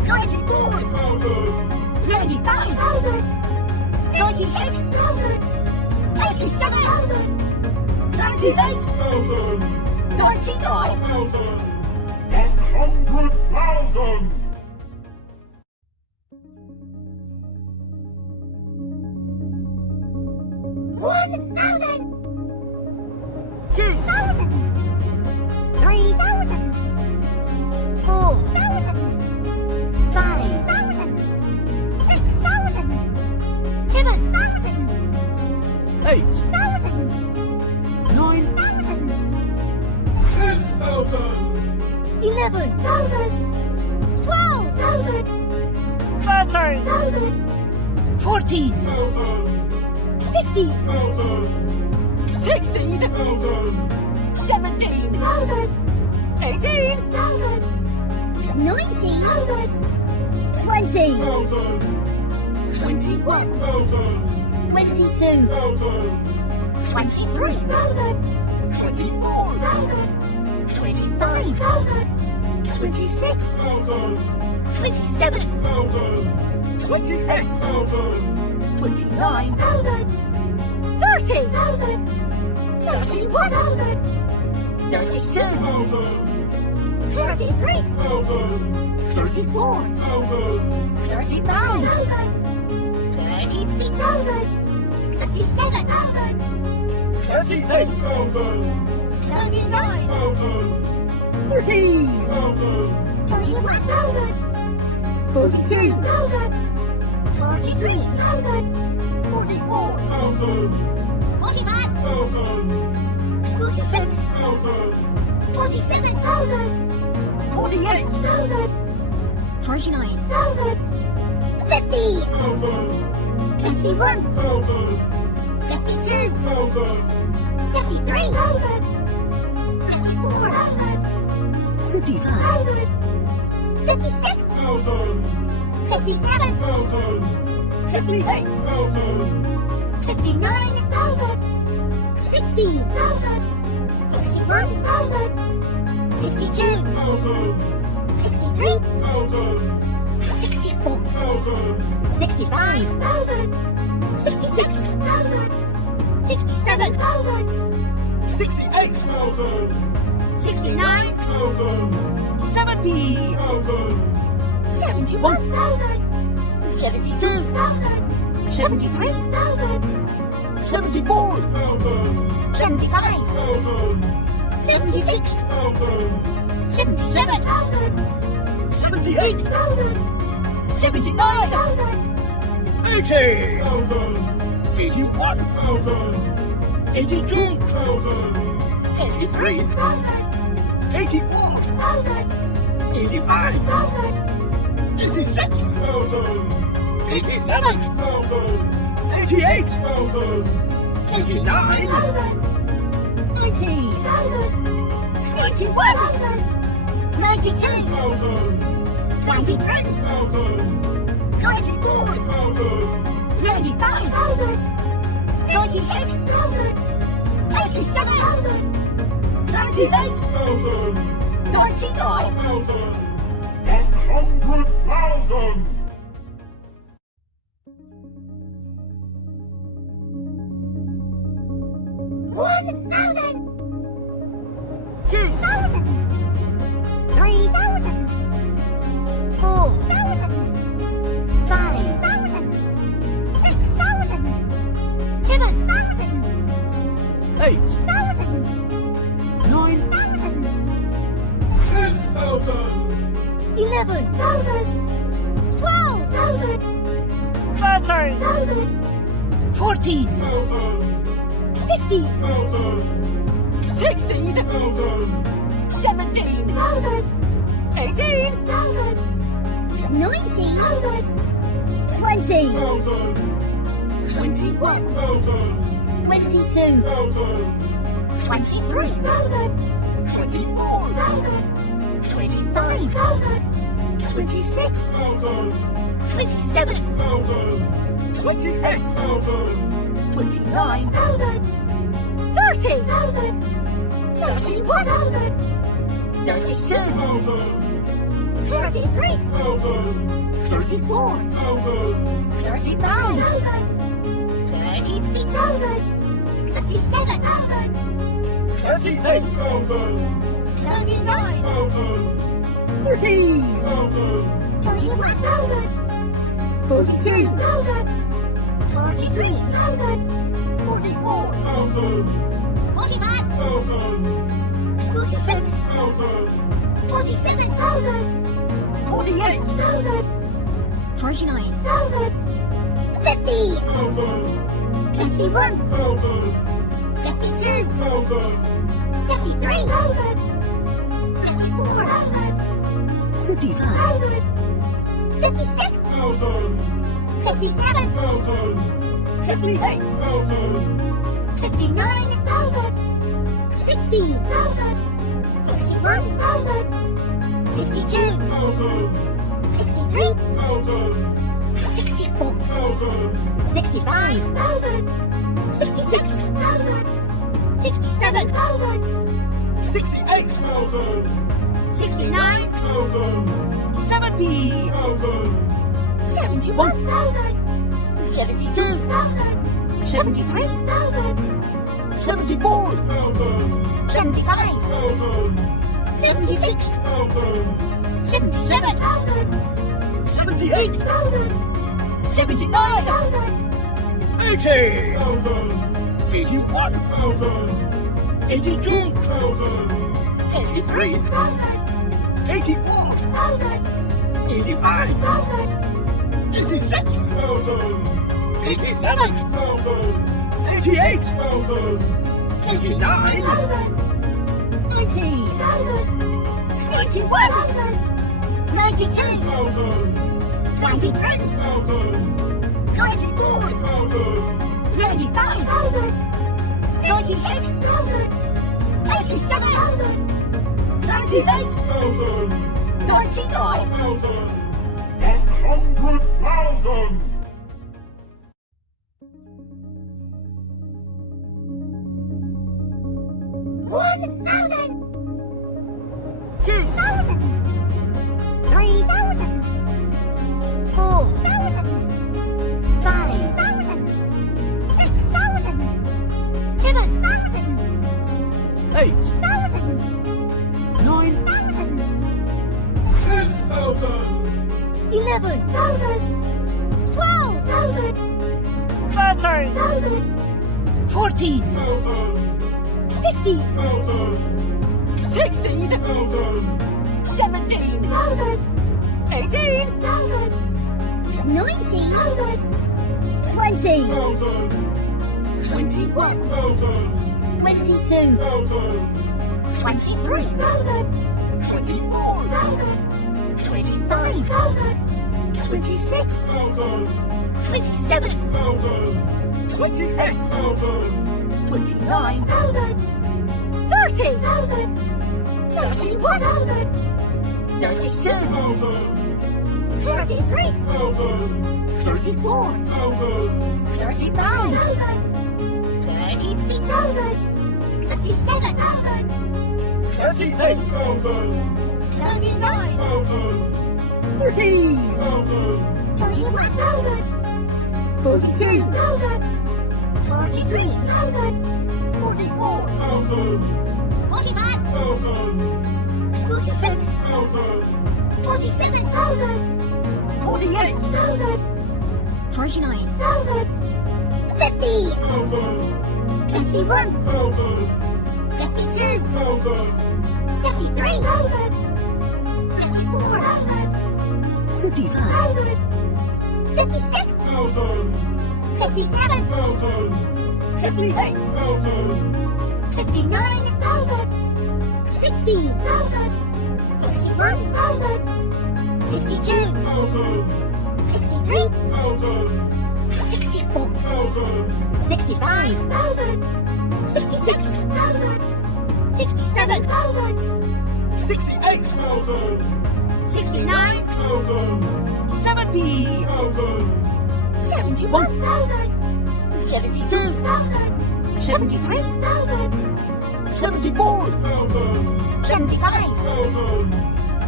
94, 95, 96, 87, 98, 99, 100,000! 1,000! 2,000! 3,000! 4,000! 5,000! 6,000! 7,000! 8,000, 9,000! 10,000! 11,000! 12,000! 13, 14, 1,000! 15,000! 16, 1,000! 17, 18, 19,000! 20! 1,000! 21, 1,000! 22,000! 23, 24, 25, 26, 27, 28, 29, 30, 31, 32, 33, 34, 35, 36, 67, 38, 39, 40, 41, 42, 43, 44, 45, 46, 47, 48, 49, 50, 51, 52, 53, 54, 55, 56, 57, 58, 59, 60, 61, 62, 63, 64, 65, 66, 67, 68, 69, 70, 71, 72, 73, 74, 75, 76, 77, 78, 79, 80, 81, 82, 83, 84, 85, 86, 87, 88, 89, 90, 91, 92, 93, 94, 95, 96, 97, 98, 99, 100,000! 1,000! 2,000! 3,000! 4,000! 5,000! 6,000! 7,000! 8,000, 9,000! 10,000! 11,000! 12,000! 13, 14, 15,000! 16, 17, 18, 19,000! 20! 21, 22! 23, 24, 25, 26, 27, 28, 29, 30, 31, 32, 33, 34, 35, 36, 67, 38,000, 39, 40, 41,000, 42, 43, 44, 45, 46, 47, 48, 49, 50, 51, 52, 53, 54, 55, 56, 57, 58, 59, 60, 61, 62, 63, 64, 65, 66, 67, 68,000, 69, 70, 71, 72, 73, 74, 75, 76, 77, 78, 79, 80, 81, 82, 83, 84, 85, 86, 87, 88, 89, 90, 91, 92, 93, 94, 95, 96, 87, 98, 99, 100,000. 1,000, 2,000, 3,000, 4,000, 5,000, 6,000, 7,000, 8,000, 9,000, 10,000, 11,000, 12,000, 13,000, 14,000, 15,000, 16,000, 17,000, 18,000, 19,000, 20, 21, 22, 23, 24, 25, 26, 27, 28, 29, 30, 31, 32, 33, 34, 35, 36, 67, 38,000, 39, 40, 41,000, 42, 43, 44, 45, 46, 47, 48, 49, 50, 51, 52, 53, 54, 55, 56, 57, 58, 59, 60, 61, 62, 63, 64, 65, 66, 67, 68,000, 69, 70, 71, 72, 73, 74, 75,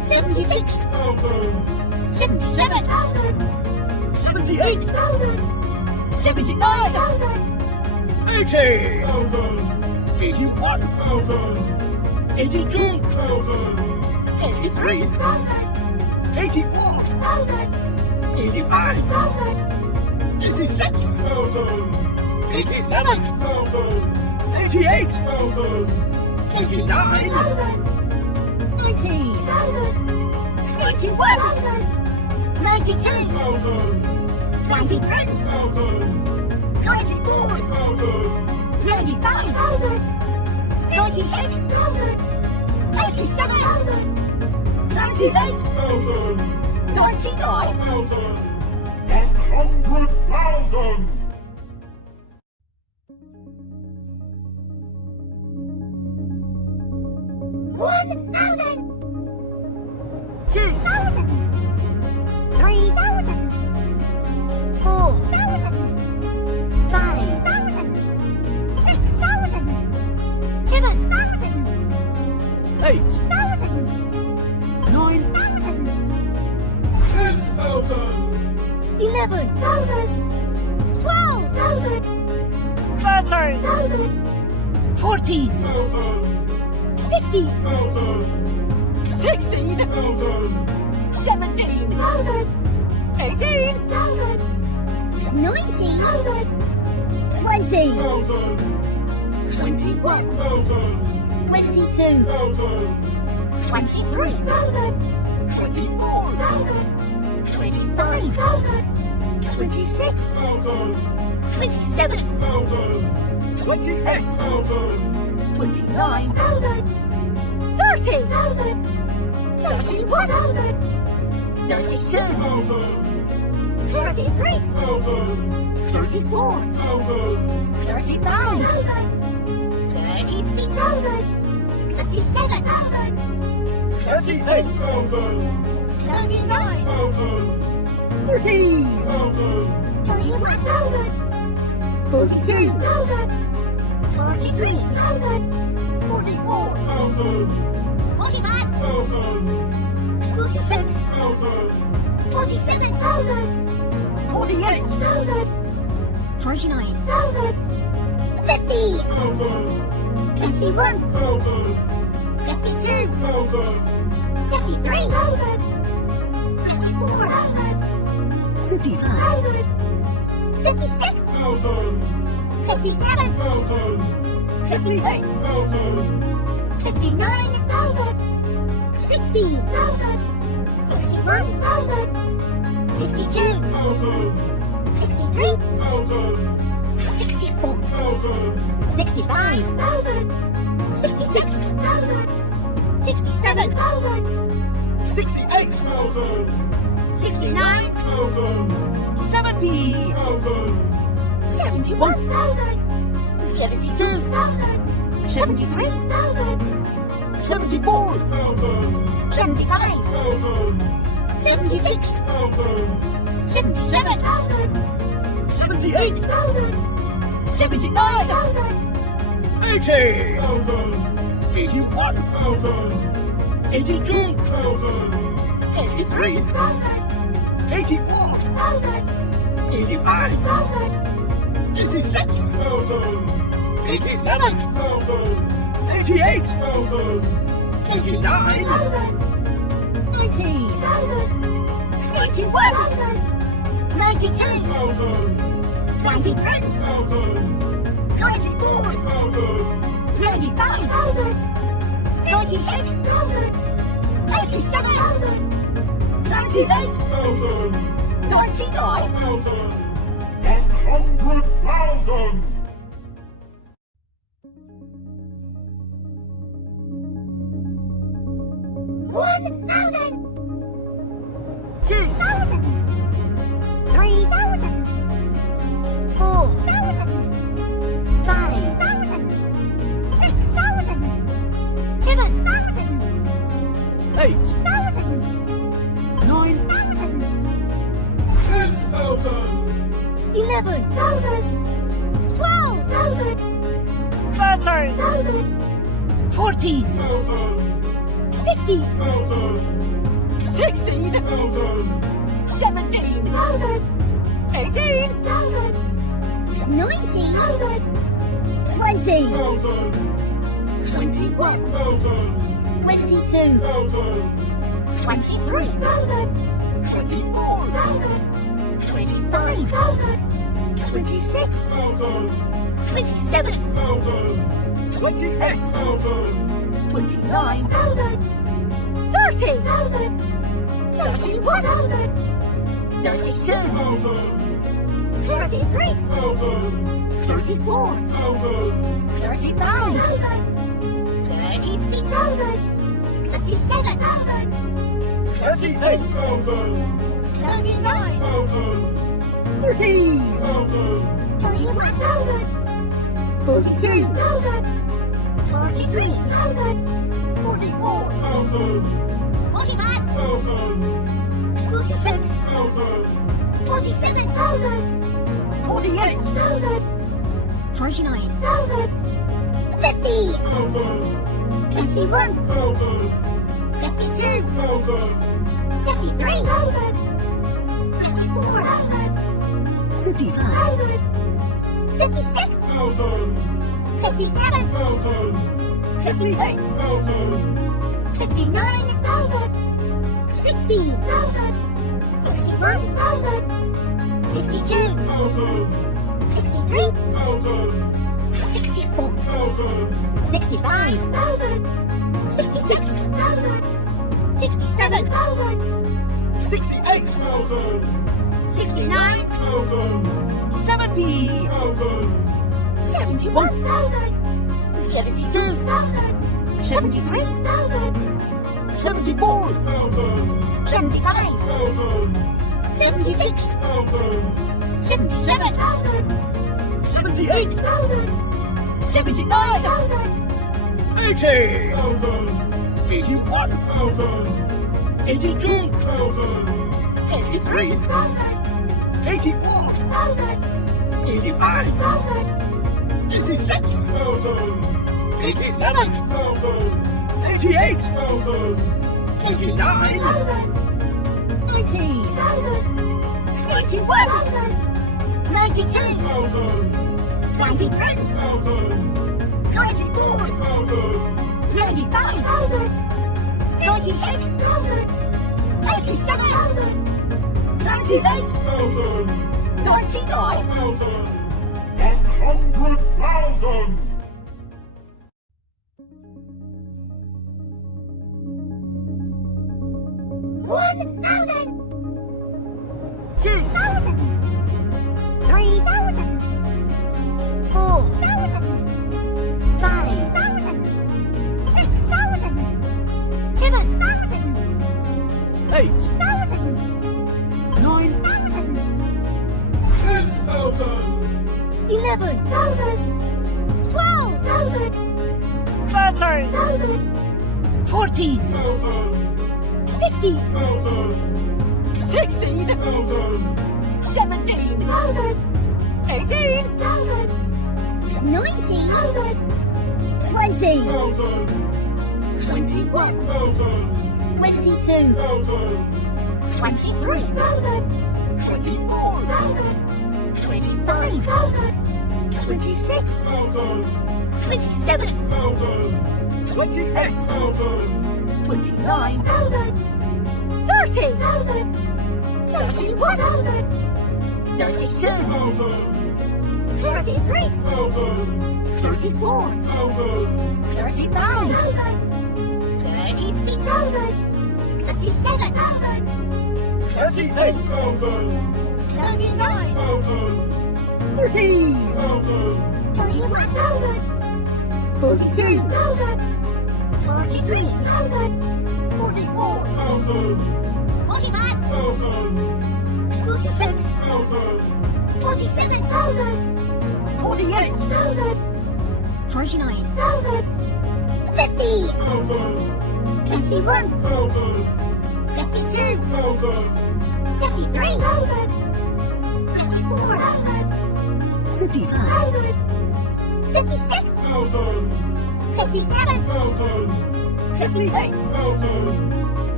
76 thousand, 77 78 79 80 thousand, 81 thousand, 82 thousand, 83 84 85 86 thousand, 87 thousand, 88 thousand, 89 90 91 92 thousand, 93 thousand, 94 thousand, 95 96 87 98 thousand, 99 thousand, 100,000. 1,000 2,000 3,000 4,000 5,000 6,000 7,000 8,000 9,000 10,000, 11,000 12,000 13,000 14,000 15,000 16,000 17,000 18,000 19,000 20,000 21,000 22,000 23,000 24,000 25,000 26,000 27,000 28,000 29,000 30,000 31,000 32,000 33,000 34,000 35,000 36,000 67,000 38,000, 39,000 40,000, 41,000 42,000 43,000 44,000 45,000 46,000 47,000 48,000 49,000 50 51 52 53,000 54,000 55,000 56,000 57,000 58,000 59,000 60,000 61,000 62,000 63,000 64,000 65,000 66,000 67,000 68,000, 69,000 70,000 71,000 72,000 73,000 74,000 75,000 76,000 77,000 78,000 79,000 80,000 81,000 82,000 83,000 84,000 85,000 86,000 87,000 88,000 89,000 90,000 91,000 92,000 93,000 94,000 95,000 96,000 87,000 98,000 99,000 100,000. 1,000 2,000 3,000 4,000 5,000 6,000 7,000 8,000 9,000 10,000, 11,000 12,000 13,000 14,000 1,000, 15,000 1,000, 16, thousand, 17, 18, 19, 20, thousand, 21, thousand, 22, thousand, 23, 24, 25, 26, thousand, 27, thousand, 28, thousand, 29, 30, 31, 32, thousand, 33, thousand, 34, thousand, 35, 36, 37, 38, thousand, 39, thousand, 40, thousand, 41, 42, 43, 44, thousand, 45, thousand, 46, thousand, 47, 48, 49, 50, thousand, 51, thousand, 52, thousand, 53, 54, 55, 56, thousand, 57, thousand, 58, thousand, 59, 60, 61, 62, thousand, 63, thousand, 64, thousand, 65, 66, 67, 68, thousand, 69, thousand, 70, thousand, 71, 72, 73, 74, thousand, 75, thousand, 76, thousand, 77, 78, 79, 80, thousand, 81, thousand, 82, thousand, 83, 84, 85, 86, thousand, 87, thousand, 88, thousand, 89, 90, 91, 92, thousand, 93, thousand, 94, thousand, 95, 96, 97, 98, thousand, 99, thousand, 100,000. One thousand, 2,000, 3,000, 4,000, 5,000, 6,000, 7,000, 8,000, 9,000, 10,000, 11,000, 12,000, 13, 14, 1,000, 15, 1,000, 16, 1,000, 17, 18, 19, 20, 1,000, 21, 1,000, 22, 1,000, 23, 24, 25, 26, 1,000, 27, 1,000, 28, 1,000, 29, 30, 31, 32, 1,000, 33, 1,000, 34, 1,000, 35, 36, 37, 38, 1,000, 39, 1,000, 40, 1,000, 41, 42, 43, 44, 1,000, 45, 1,000, 46, 1,000, 47, 48, 49, 50, 1,000, 51, 1,000, 52, 1,000, 53, 54, 55, 56, 1,000, 57, 1,000, 58, 1,000,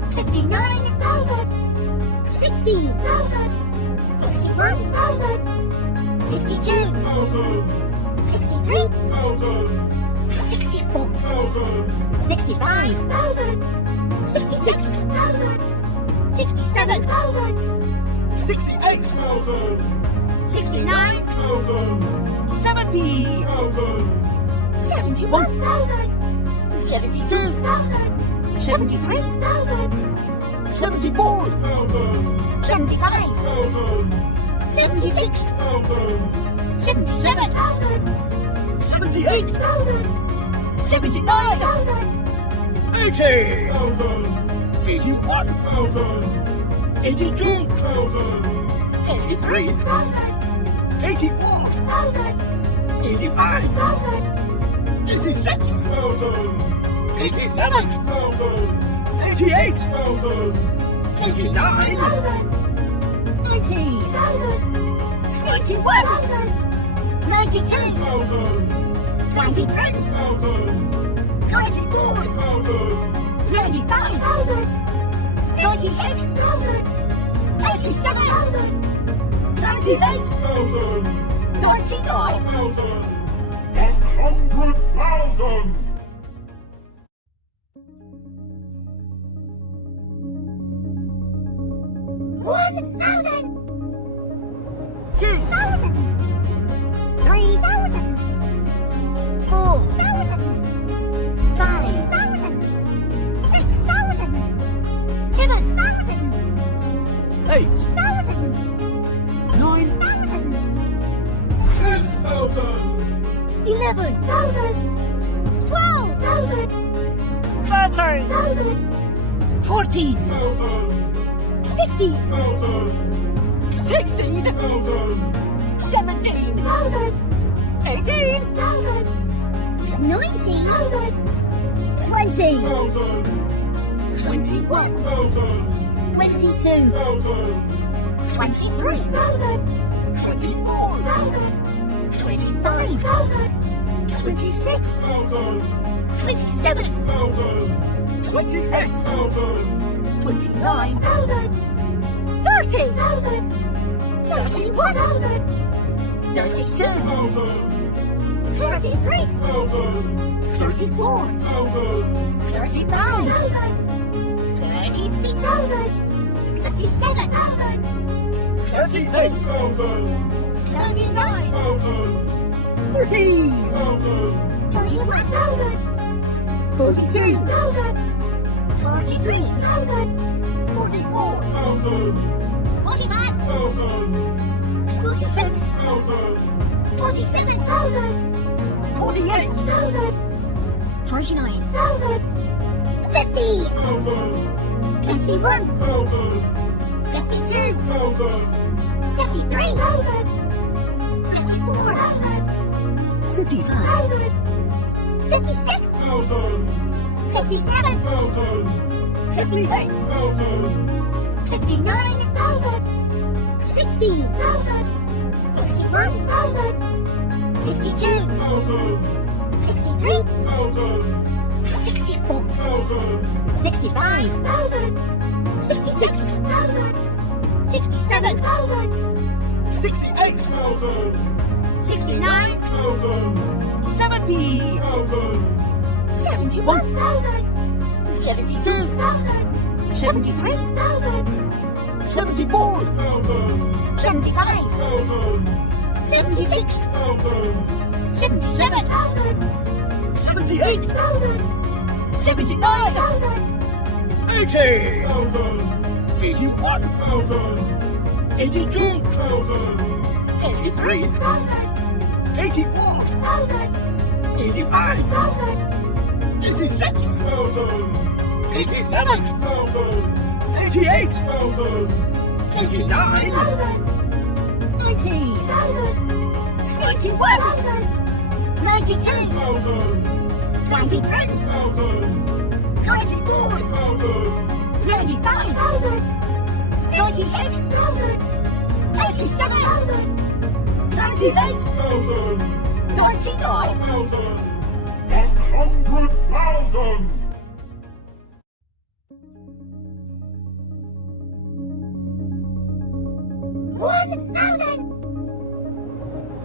59,000. 60,000. 61,000. 62. 63. 64. 65,000. 66,000. 67,000. 68. 69. 70. 71,000. 72,000. 73,000. 74. 75. 76. 77,000. 78. 1,000. 79. 1,000. 80. 81. 82. 83. 84. 85. 86. 87. 88. 89. 90. 91. 92. 93. 94. 95. 96. 87. 98. 99. 100,000. 1,000. 2,000. 3,000. 4,000. 5,000. 6,000. 7,000. 8,000. 9,000. 10,000. 11,000. 12,000. 13,000. 14,000. 15,000. 16,000. 17,000. 18,000. 19,000. 20. 21. 22. 23,000. 24,000. 25,000. 26. 27. 28,000. 29,000. 30,000. 31,000. 32. 33. 34,000. 35,000. 36,000. 67,000. 38,000. 39. 40,000. 41,000. 42,000. 43,000. 44,000. 45. 46. 47,000. 48,000. 49,000. 50. 51. 52. 53,000. 54,000. 55,000. 56. 57. 58,000. 59,000. 60,000. 61,000. 62. 63. 64. 65,000. 66,000. 67,000. 68,000. 69. 70,000. 71,000. 72,000. 73,000. 73,000. 74,000. 75. 76. 77,000. 78,000. 79,000. 80,000. 81,000. 82,000. 83,000. 84,000. 85,000. 86,000. 87,000. 88,000. 89,000. 90,000. 91,000. 92,000. 93,000. 94,000. 95,000. 96,000. 87,000. 98,000. 99,000. 100,000.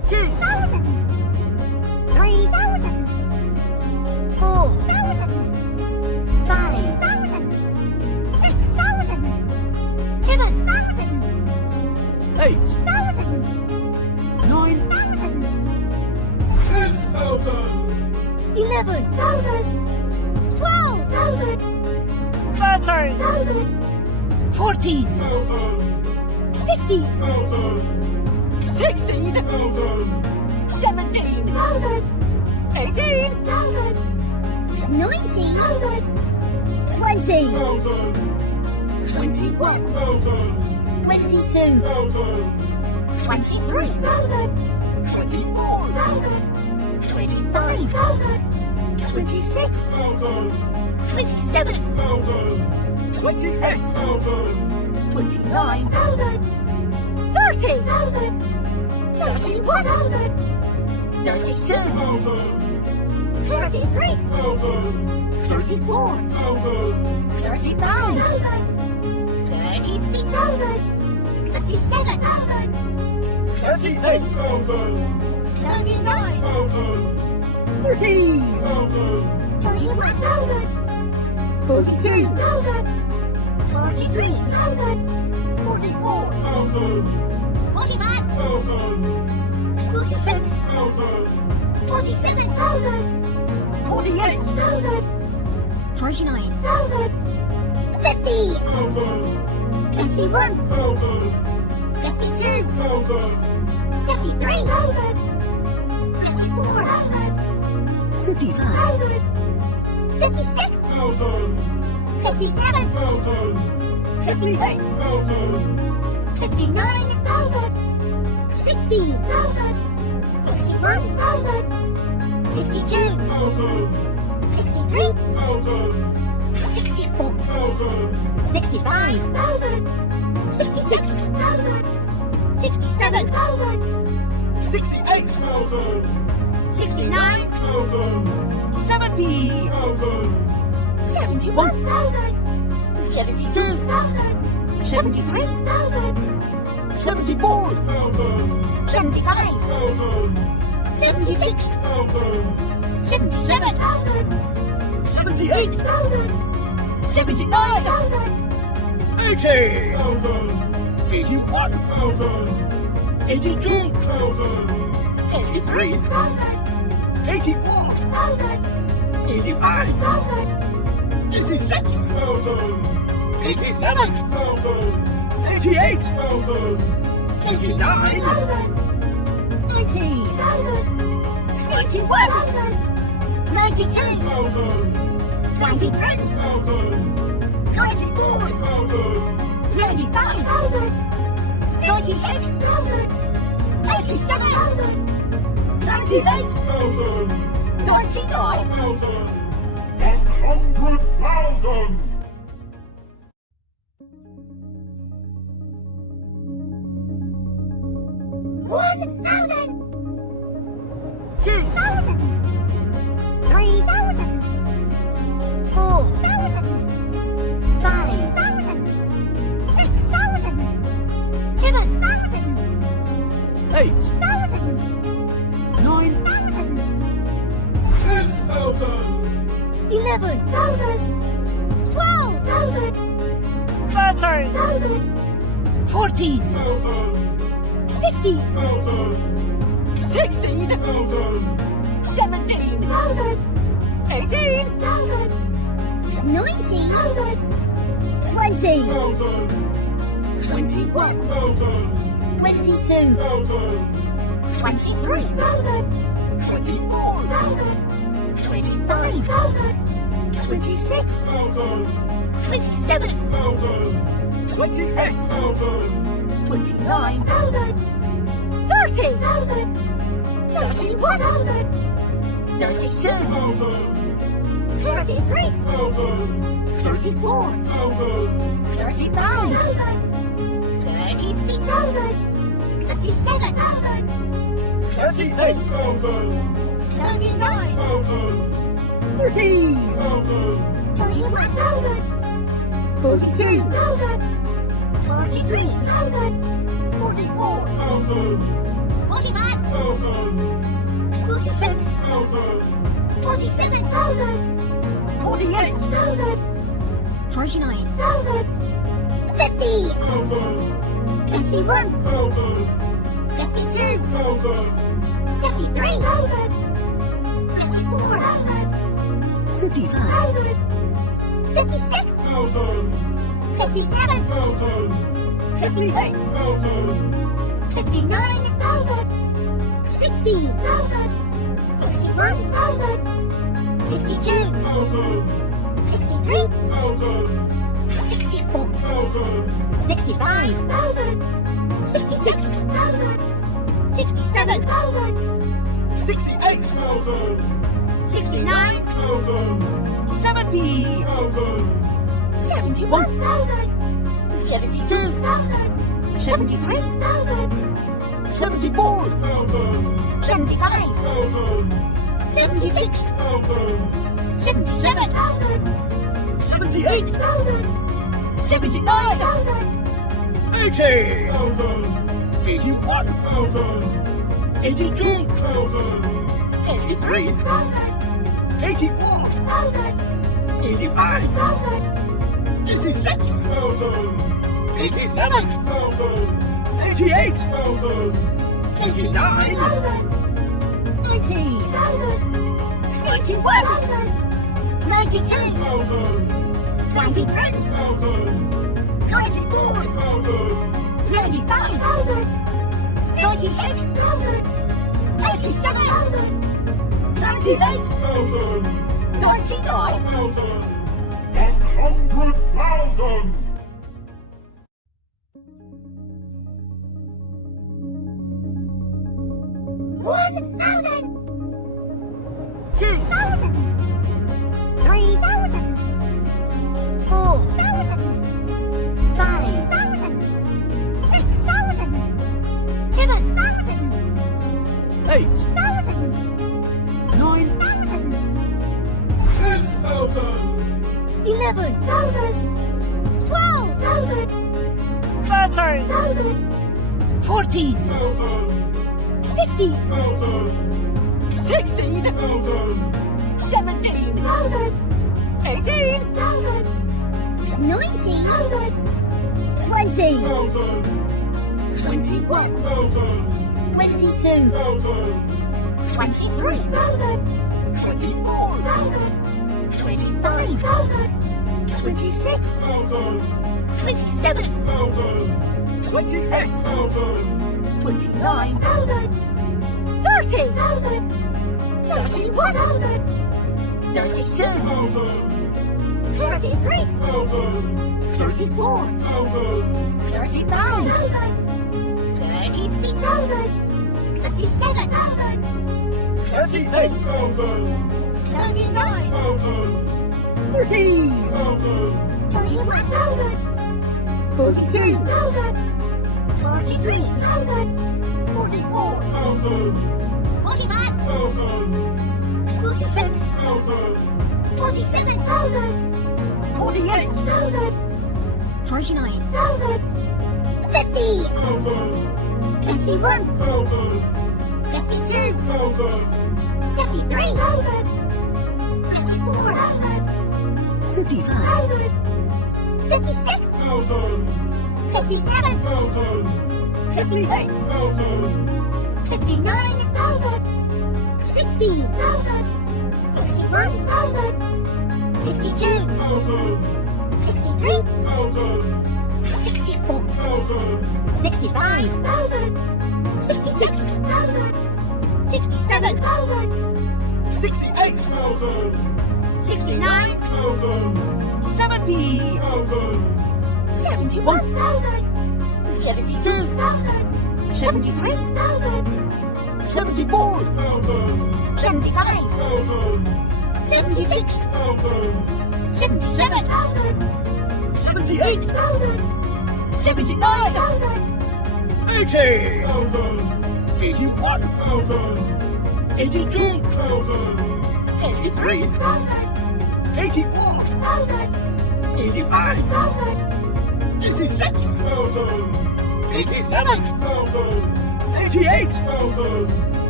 2,000. 3,000. 4,000. 5,000. 6,000. 7,000. 8,000. 9,000. 10,000. 11,000. 12,000. 13,000. 14,000. 15,000. 16,000. 17,000. 18,000. 19,000. 20,000. 21,000. 22,000. 23,000. 24,000. 25,000. 26,000. 27,000. 28,000. 29,000. 30,000. 31,000. 32,000. 33,000. 34,000. 35,000. 36,000. 67,000. 38,000. 39,000. 40,000. 41,000. 42,000. 43,000. 44,000. 45,000. 46,000. 47,000. 48,000. 49,000. 50. 51. 52. 53,000. 54,000. 55,000. 56,000. 57,000. 58,000. 59,000. 60,000. 61,000. 62,000. 63,000. 64,000. 65,000. 66,000. 67,000. 68,000. 69,000. 70,000. 71,000. 72,000. 73,000. 74,000. 75,000. 76,000. 77,000. 78,000. 79,000. 80,000. 81,000. 82,000. 83,000. 84,000. 85,000. 86,000. 87,000. 88,000. 89,000. 90,000. 91,000. 92,000. 93,000. 94,000. 95,000. 96,000. 87,000. 98,000. 99,000. 100,000. 1,000. 2,000. 3,000. 4,000. 5,000. 6,000. 7,000. 8,000. 9,000. 10,000. 11,000. 12,000. 13,000. 14,000. 15,000. 16,000. 17,000. 18,000. 19,000. 20,000. 21,000. 22,000. 23,000. 24,000. 25,000. 26,000. 27,000. 28,000. 29,000. 30,000. 31,000. 32,000. 33,000. 34,000. 35,000. 36,000. 67,000. 38,000. 39,000. 40,000. 41,000. 42,000. 43,000. 44,000. 45,000. 46 47,000 48,000 49,000 50 51 52 53,000 54,000 55,000 56 57 58,000 59,000 60,000 61,000 62 63 64 65,000 66,000 67,000 68,000 69 70 71,000 72,000 73,000 74,000 75 76 77,000 78,000 79,000 80 81 82 83 84 85 86 87 88 89 90 91 92 93 94 95 96 97 98 99 100,000 1,000 2,000 3,000 4,000 5,000 6,000 7,000 8,000 9,000 10,000 11,000 12,000 13,000 14,000 15,000 16,000 17,000 18,000 19,000 20,000 21,000 22,000 23,000 24,000 25,000 26,000 27,000 28,000 29,000 30,000 31,000 32,000 33,000 34,000 35,000 36,000 67,000 38,000 39,000 40,000 41,000 42,000 43,000 44,000 45,000 46,000 47,000 48,000 49,000 50 51 52 53,000 54,000 55,000 56,000 57,000 58,000 59,000 60,000 61,000 62 63 64 65,000 66,000 67,000 68,000 69 70,000 71,000 72,000 73,000 74,000 75 76 77,000 78,000 79,000 80,000 81,000 82,000 83,000 84,000 85,000 86,000 87,000 88,000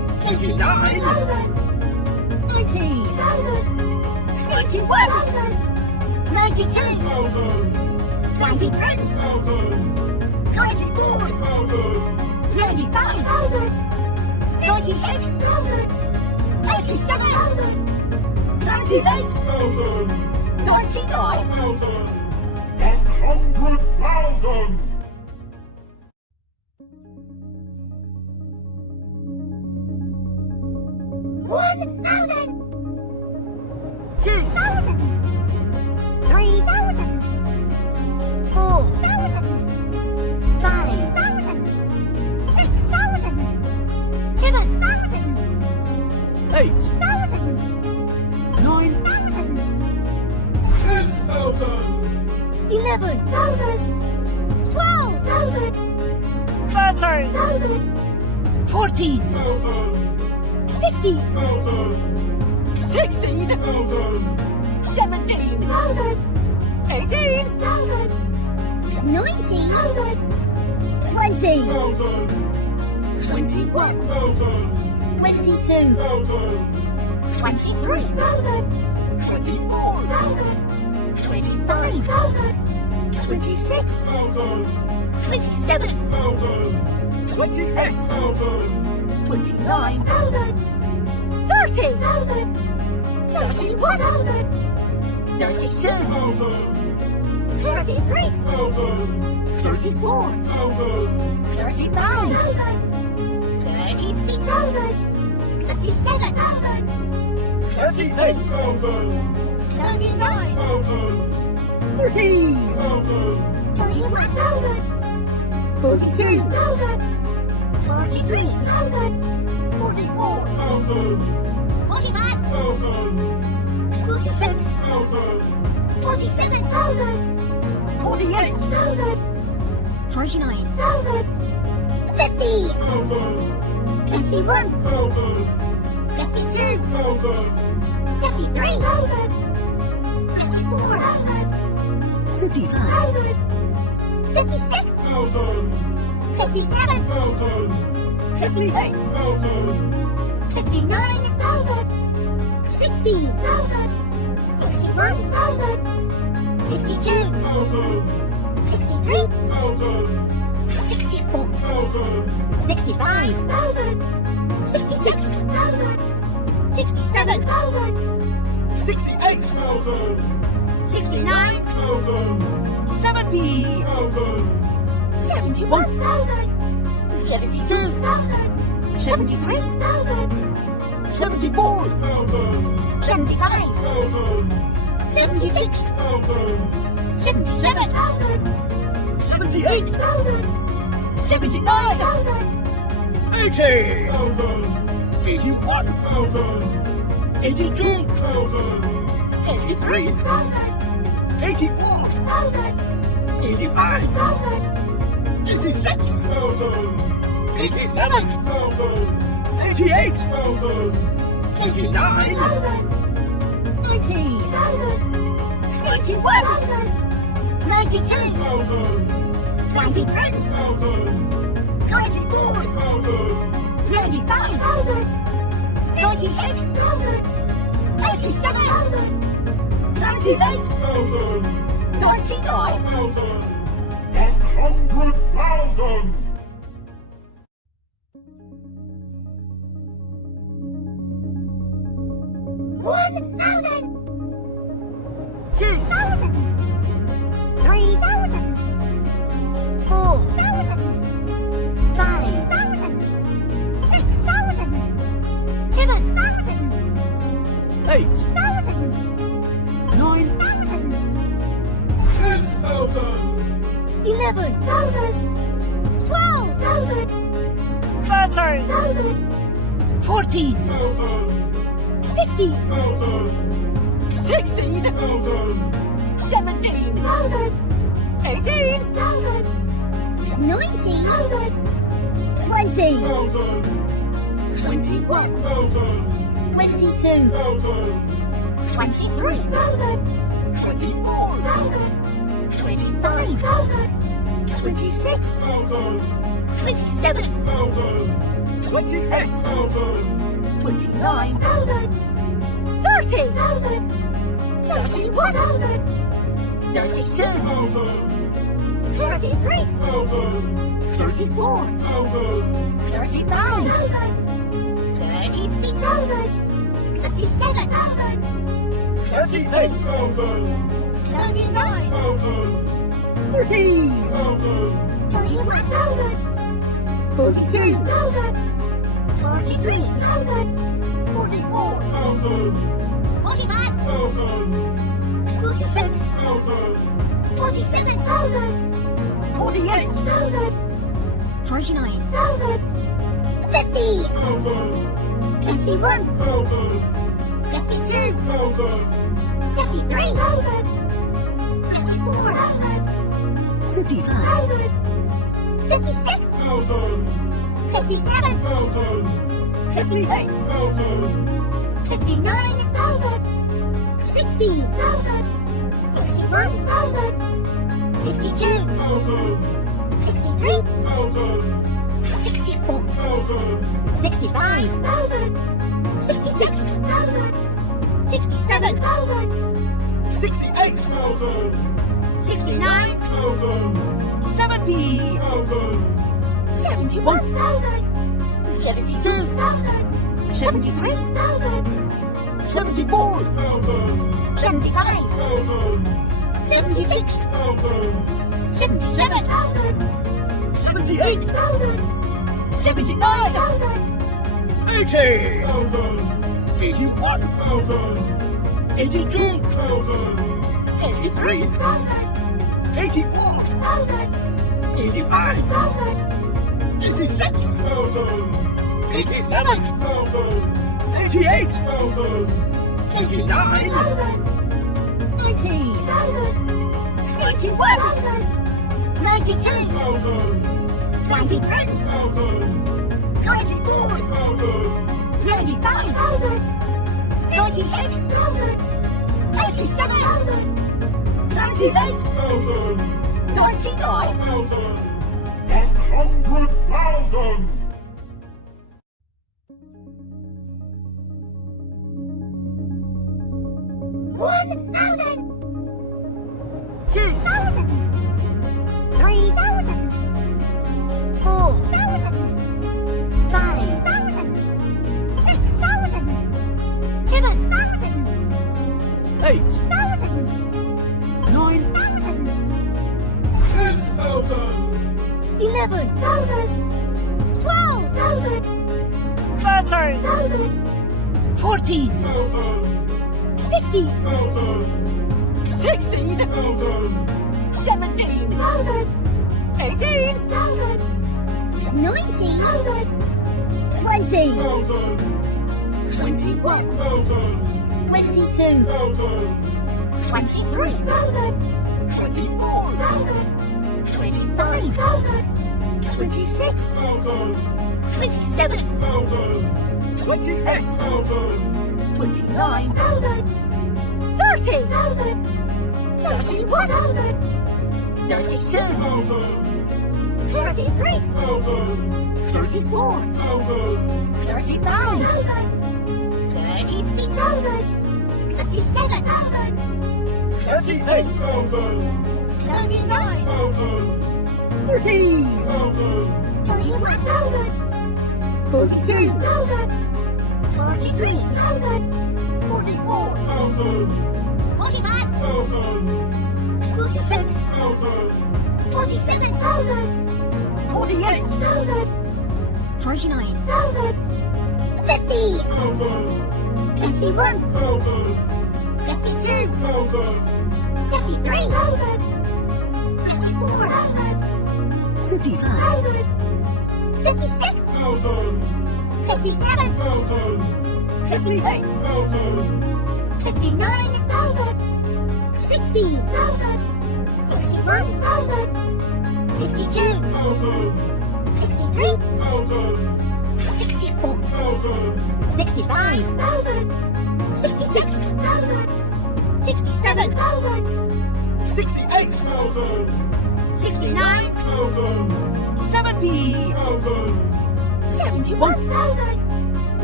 89, 90, 91, 92, 93, 94, 95, 96, 87, 98, 99, 100,000! 1,000, 2,000, 3,000, 4,000, 5,000, 6,000, 7,000, 8,000, 9,000, 10,000! 11,000, 12,000, 13,000, 14,000, 15,000, 16,000, 17,000, 18,000, 19,000, 20,000, 21,000, 22,000, 23,000, 24,000, 25,000, 26,000, 27,000, 28,000, 29,000, 30,000, 31,000, 32,000, 33,000, 34,000, 35,000, 36,000, 67,000, 38,000, 39,000, 40,000, 41,000, 42,000, 43,000, 44,000, 45,000, 46,000, 47,000, 48,000, 49,000, 50,000, 51,000, 52,000, 53,000, 54,000, 55,000, 56,000, 57,000, 58,000, 59,000, 60,000, 61,000, 62,000, 63,000, 64,000, 65,000, 66,000, 67,000, 68,000, 69,000, 70,000, 71,000, 72,000, 73,000, 74,000, 75,000, 76,000, 77,000, 78,000, 79,000, 80,000, 81,000, 82,000, 83,000, 84,000, 85,000, 86,000, 87,000, 88,000, 89,000, 90,000, 91,000, 92,000, 93,000, 94,000, 95,000, 96,000, 87,000, 98,000, 99,000, 100,000! 1,000, 2,000, 3,000, 4,000, 5,000, 6,000, 7,000, 8,000, 8,000, 9,000, 10,000! 11,000, 12,000, 13,000, 14,000, 15,000, 16,000, 17,000, 18,000, 19,000, 20,000, 21,000, 22,000, 23,000, 24,000, 25,000, 26,000, 1,000! 27,000, 28,000, 29 30 31 32 thousand, 33 thousand, 34 thousand, 35 36 67 38 thousand, 39 thousand, 40 thousand, 41 42 43 44 thousand, 45 thousand, 46 thousand, 47 48 49 50 thousand, 51 thousand, 52 thousand, 53 54 55 56 thousand, 57 thousand, 58 thousand, 59 60 61 62 thousand, 63 thousand, 64 thousand, 65 66 67 68 thousand, 69 thousand, 70 thousand, 71 72 73 74 thousand, 75 thousand, 76 thousand, 77 78 79 80 thousand, 81 thousand, 82 thousand, 83 84 85 86 thousand, 87 thousand, 88 thousand, 89 90 91 92 thousand, 93 thousand, 94 thousand, 95 96 87 98 thousand, 99 thousand, 100,000. 1,000 2,000 3,000 4,000 5,000 6,000 7,000 8 1,000 9 1,000 10,000, 11,000 12,000 13 1,000 14 thousand, 15 thousand, 16 thousand, 17 1,000 18 1,000 19 20 thousand, 21 thousand, 22 thousand, 23 24 25 26 thousand, 27 thousand, 28 thousand, 29 30 31 32 thousand, 33 thousand, 34 thousand, 35 36 67 38 thousand, 39 thousand, 40 thousand, 41 42 43 44 thousand, 45 thousand, 46 thousand, 47 48 49 50 thousand, 51 thousand, 52 thousand, 53 54 55 56 thousand, 57 thousand, 58 thousand, 59 60 61 62 thousand, 63 thousand, 64 thousand, 65 66 67 68 thousand, 69 thousand, 70 thousand, 71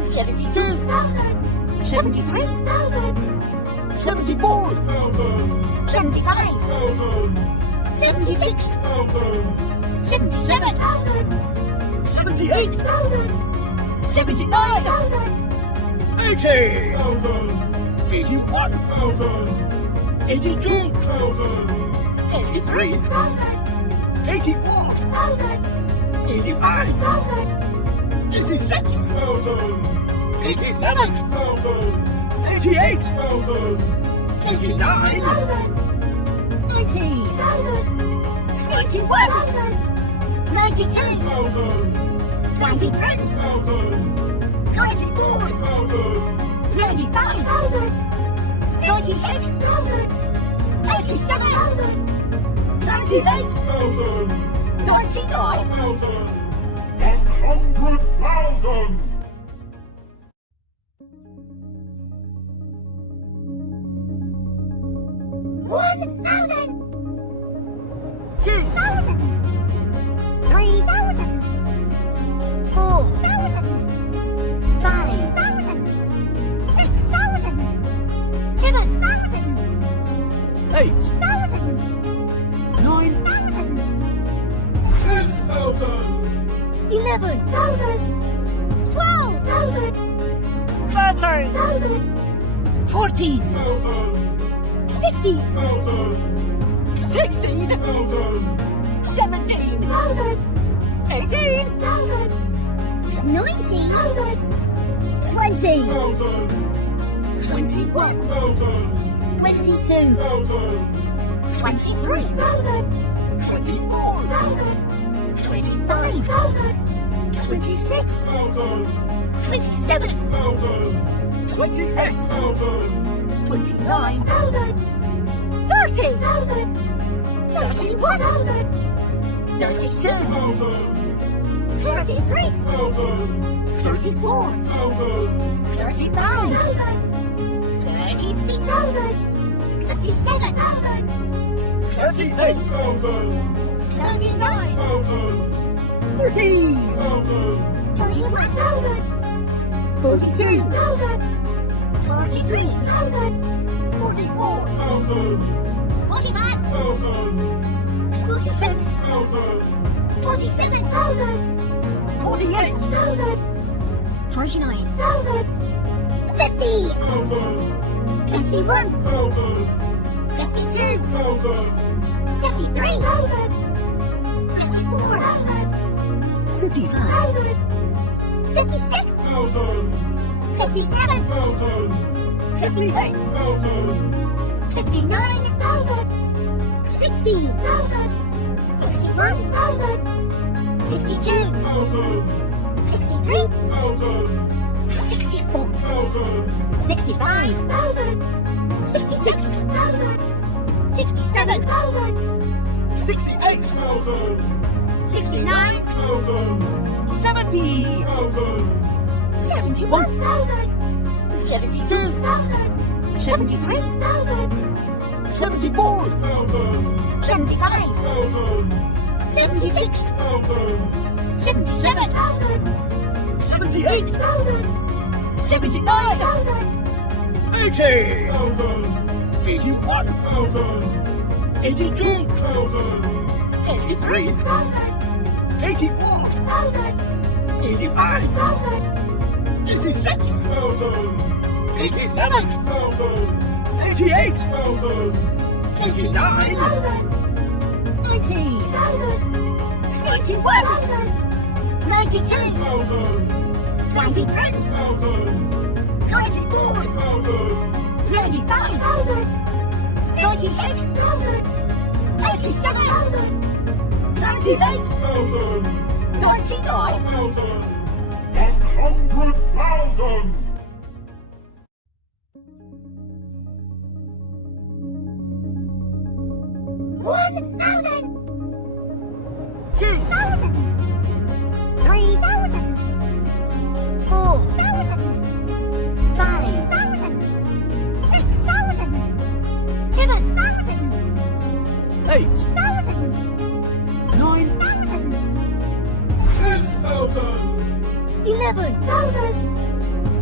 72,000. 73,000. 74,000. 75,000. 76,000. 77,000. 78,000. 79,000. 80,000. 81,000. 82,000. 83,000. 84,000. 85,000. 86,000. 87,000. 88,000. 89,000. 90,000. 91,000. 92,000. 93,000. 94,000. 95,000. 96,000. 97,000. 98,000. 99,000. 100,000. 1,000. 2,000. 3,000. 4,000. 5,000. 6,000. 7,000. 8,000. 8,000. 9,000. 10,000. 11,000. 12,000. 13,000. 14,000. 15,000. 16,000. 17,000. 18,000. 19,000. 20,000. 21,000. 22,000. 23,000. 24,000. 25,000. 26,000. 27,000. 28,000. 29,000. 30,000. 31,000. 32,000. 33,000. 34,000. 35,000. 36,000. 67,000. 38,000. 39,000. 40,000. 41,000. 42,000. 43,000. 44,000. 45,000. 46,000. 47,000. 48,000. 49,000. 50,000. 51,000. 52,000. 53,000. 54,000. 55,000. 56,000. 57,000. 58,000. 59,000. 60,000. 61,000. 62,000. 63,000. 64,000. 65,000. 66,000. 67,000. 68,000. 69,000. 70,000. 71,000. 72,000. 73,000. 74,000. 75,000. 76,000. 77,000. 78,000. 79,000. 80,000. 81,000. 82,000. 83,000. 84,000. 85,000. 86,000. 87,000. 88,000. 89,000. 90,000. 91,000. 92,000. 93,000. 94,000. 95,000. 96,000. 87,000. 98,000. 99,000. 100,000. 1,000. 2,000. 3,000. 4,000. 5,000. 6,000. 7,000. 8,000. 8,000. 9,000. 9,000. 10,000. 11,000.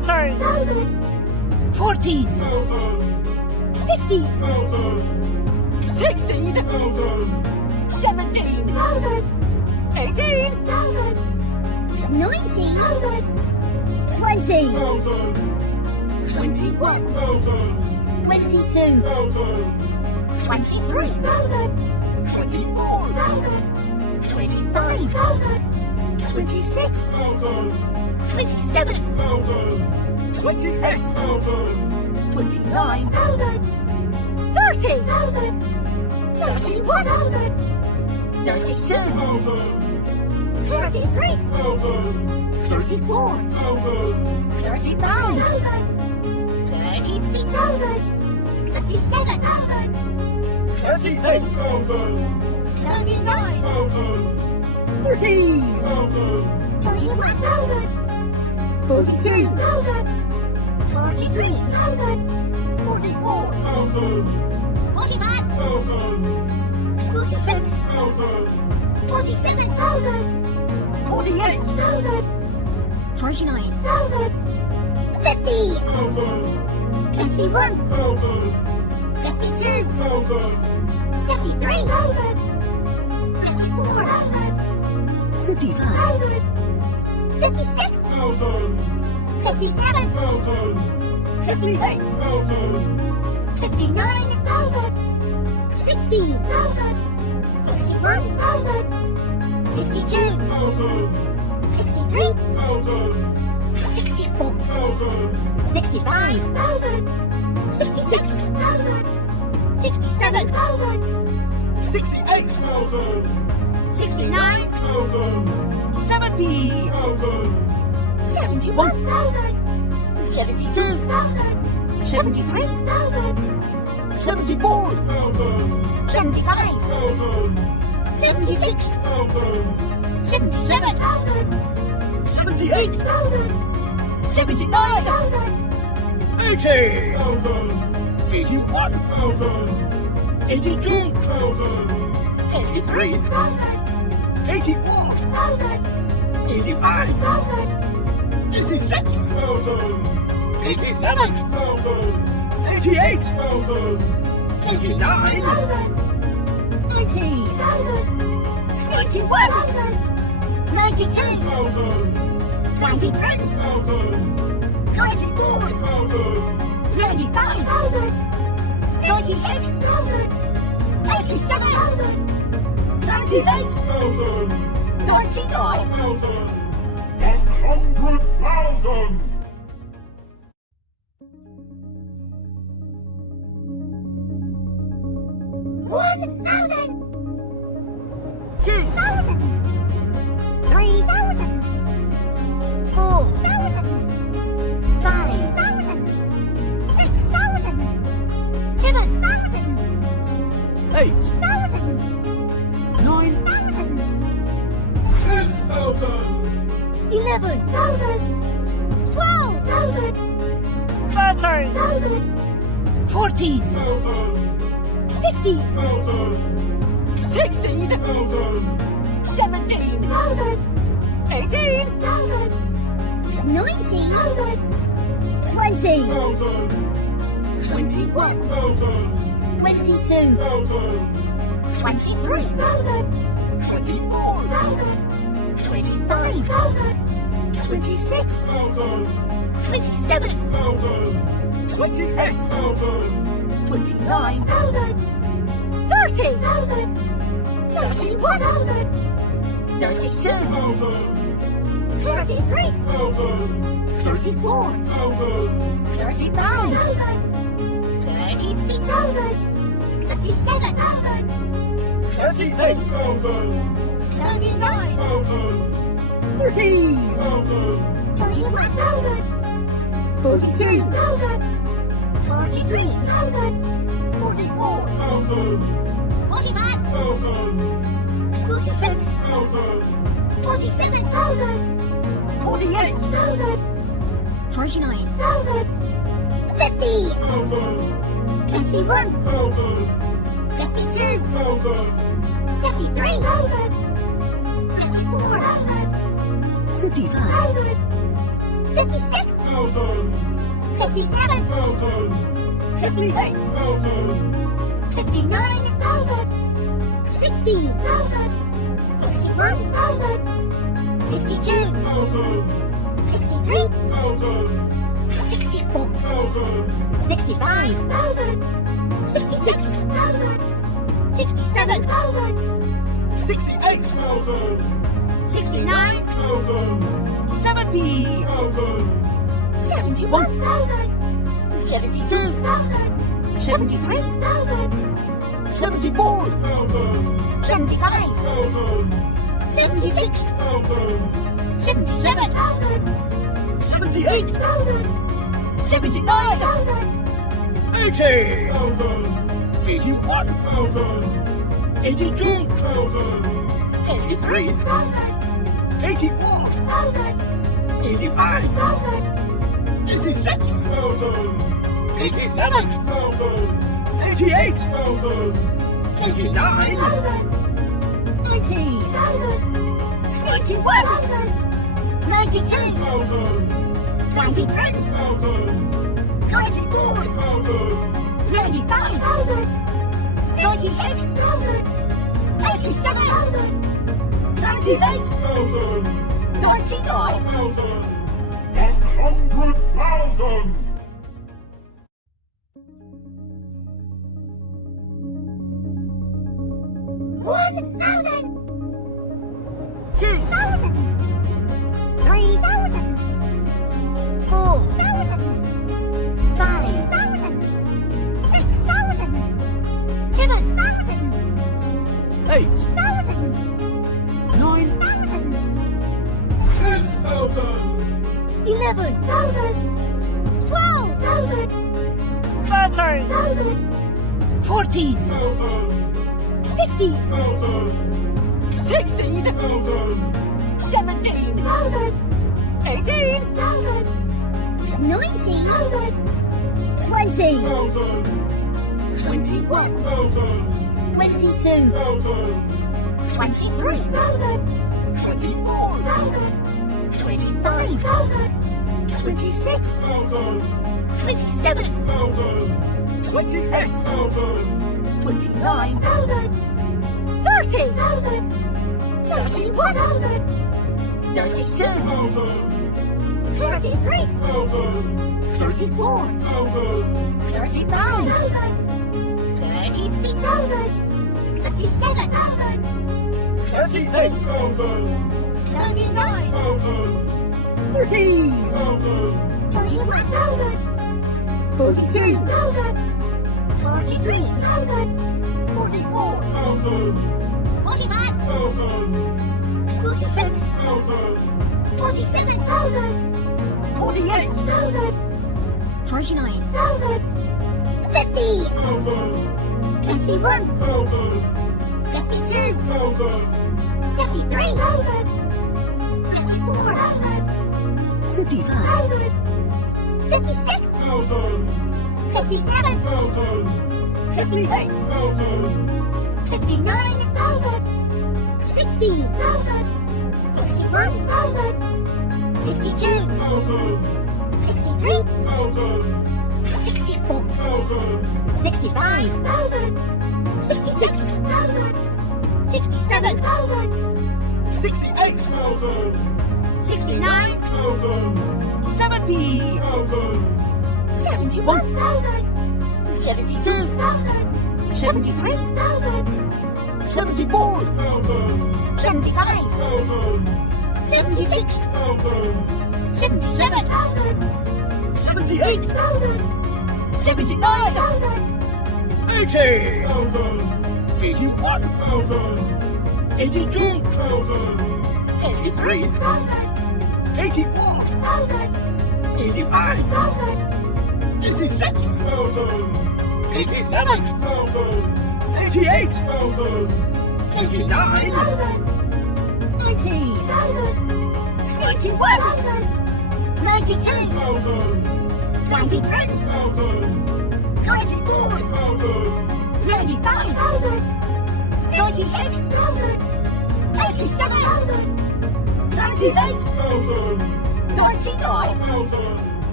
Pattern. 14. 15, 16. 17. 18. 19, 20, 21. 22, 23, 24. 25, 26, 27, 28. 29. 30, 31, 32, 33, 34. 39, 36, 37, 38. 39, 40. 41, 42, 43, 44. 45, 46, 47, 48. 49, 50, 51, 52, 53, 54, 55. 56, 57, 58. 59, 60, 61, 62, 63, 64, 65, 66, 67, 68. 69, 70. 71, 72, 73, 74. 75, 76, 77, 78. 79, 80. 81. 82. 83. 84. 85. 86. 87. 88. 89. 90, 91, 92, 93, 94, 95, 96, 97, 98, 99, 100,000! 1,000, 2,000, 3,000, 4,000, 5,000, 6,000, 7,000, 8. 8,000, 9. 10,000! 11,000, 12,000, Pattern. 14. 15, 16. 17. 18. 19, 20, 21. 22, 23, 24. 25, 26, 27, 28. 29. 30, 31, 32, 33, 34. 35, 36, 67, 38. 39, 40. 41, 42, 43, 44. 45, 46, 47, 48. 49, 50, 51, 52, 53, 54, 55. 56, 57 58 59,000 60,000 61,000 62 63 64 65,000 66,000 67,000 68 69 70 71,000 72,000 73,000 74 75 76 77,000 78 79 80 81 82 83 84 85 86 87 88 89 90 91 92 93 94 95,000 96,000 87,000 98 99 100,000! 1,000 2,000 3,000 4,000 5,000 6,000 7,000 8 8,000 9,000 10,000! 11,000 12,000 13 1,000 14 15,000 16 17 18 19,000 20 21 22 23,000 24 25,000 26 27 28 29 30,000 31,000 32 33 34 39,000 36,000 37,000 38 39 40 41,000 42,000 43,000 44 45 46 47,000 48 49,000 50 51 52 53,000 54,000 55 56 57 58 59,000 60,000 61,000 62 63 64 65,000 66,000 67,000 68 69 70 71,000 72,000 73,000 74 75 76 77,000 78 1,000 79 80 81 82 83 84 85 86 87 88 89 90 91 92 93 94 95,000 96,000 87,000 98 99 1,000!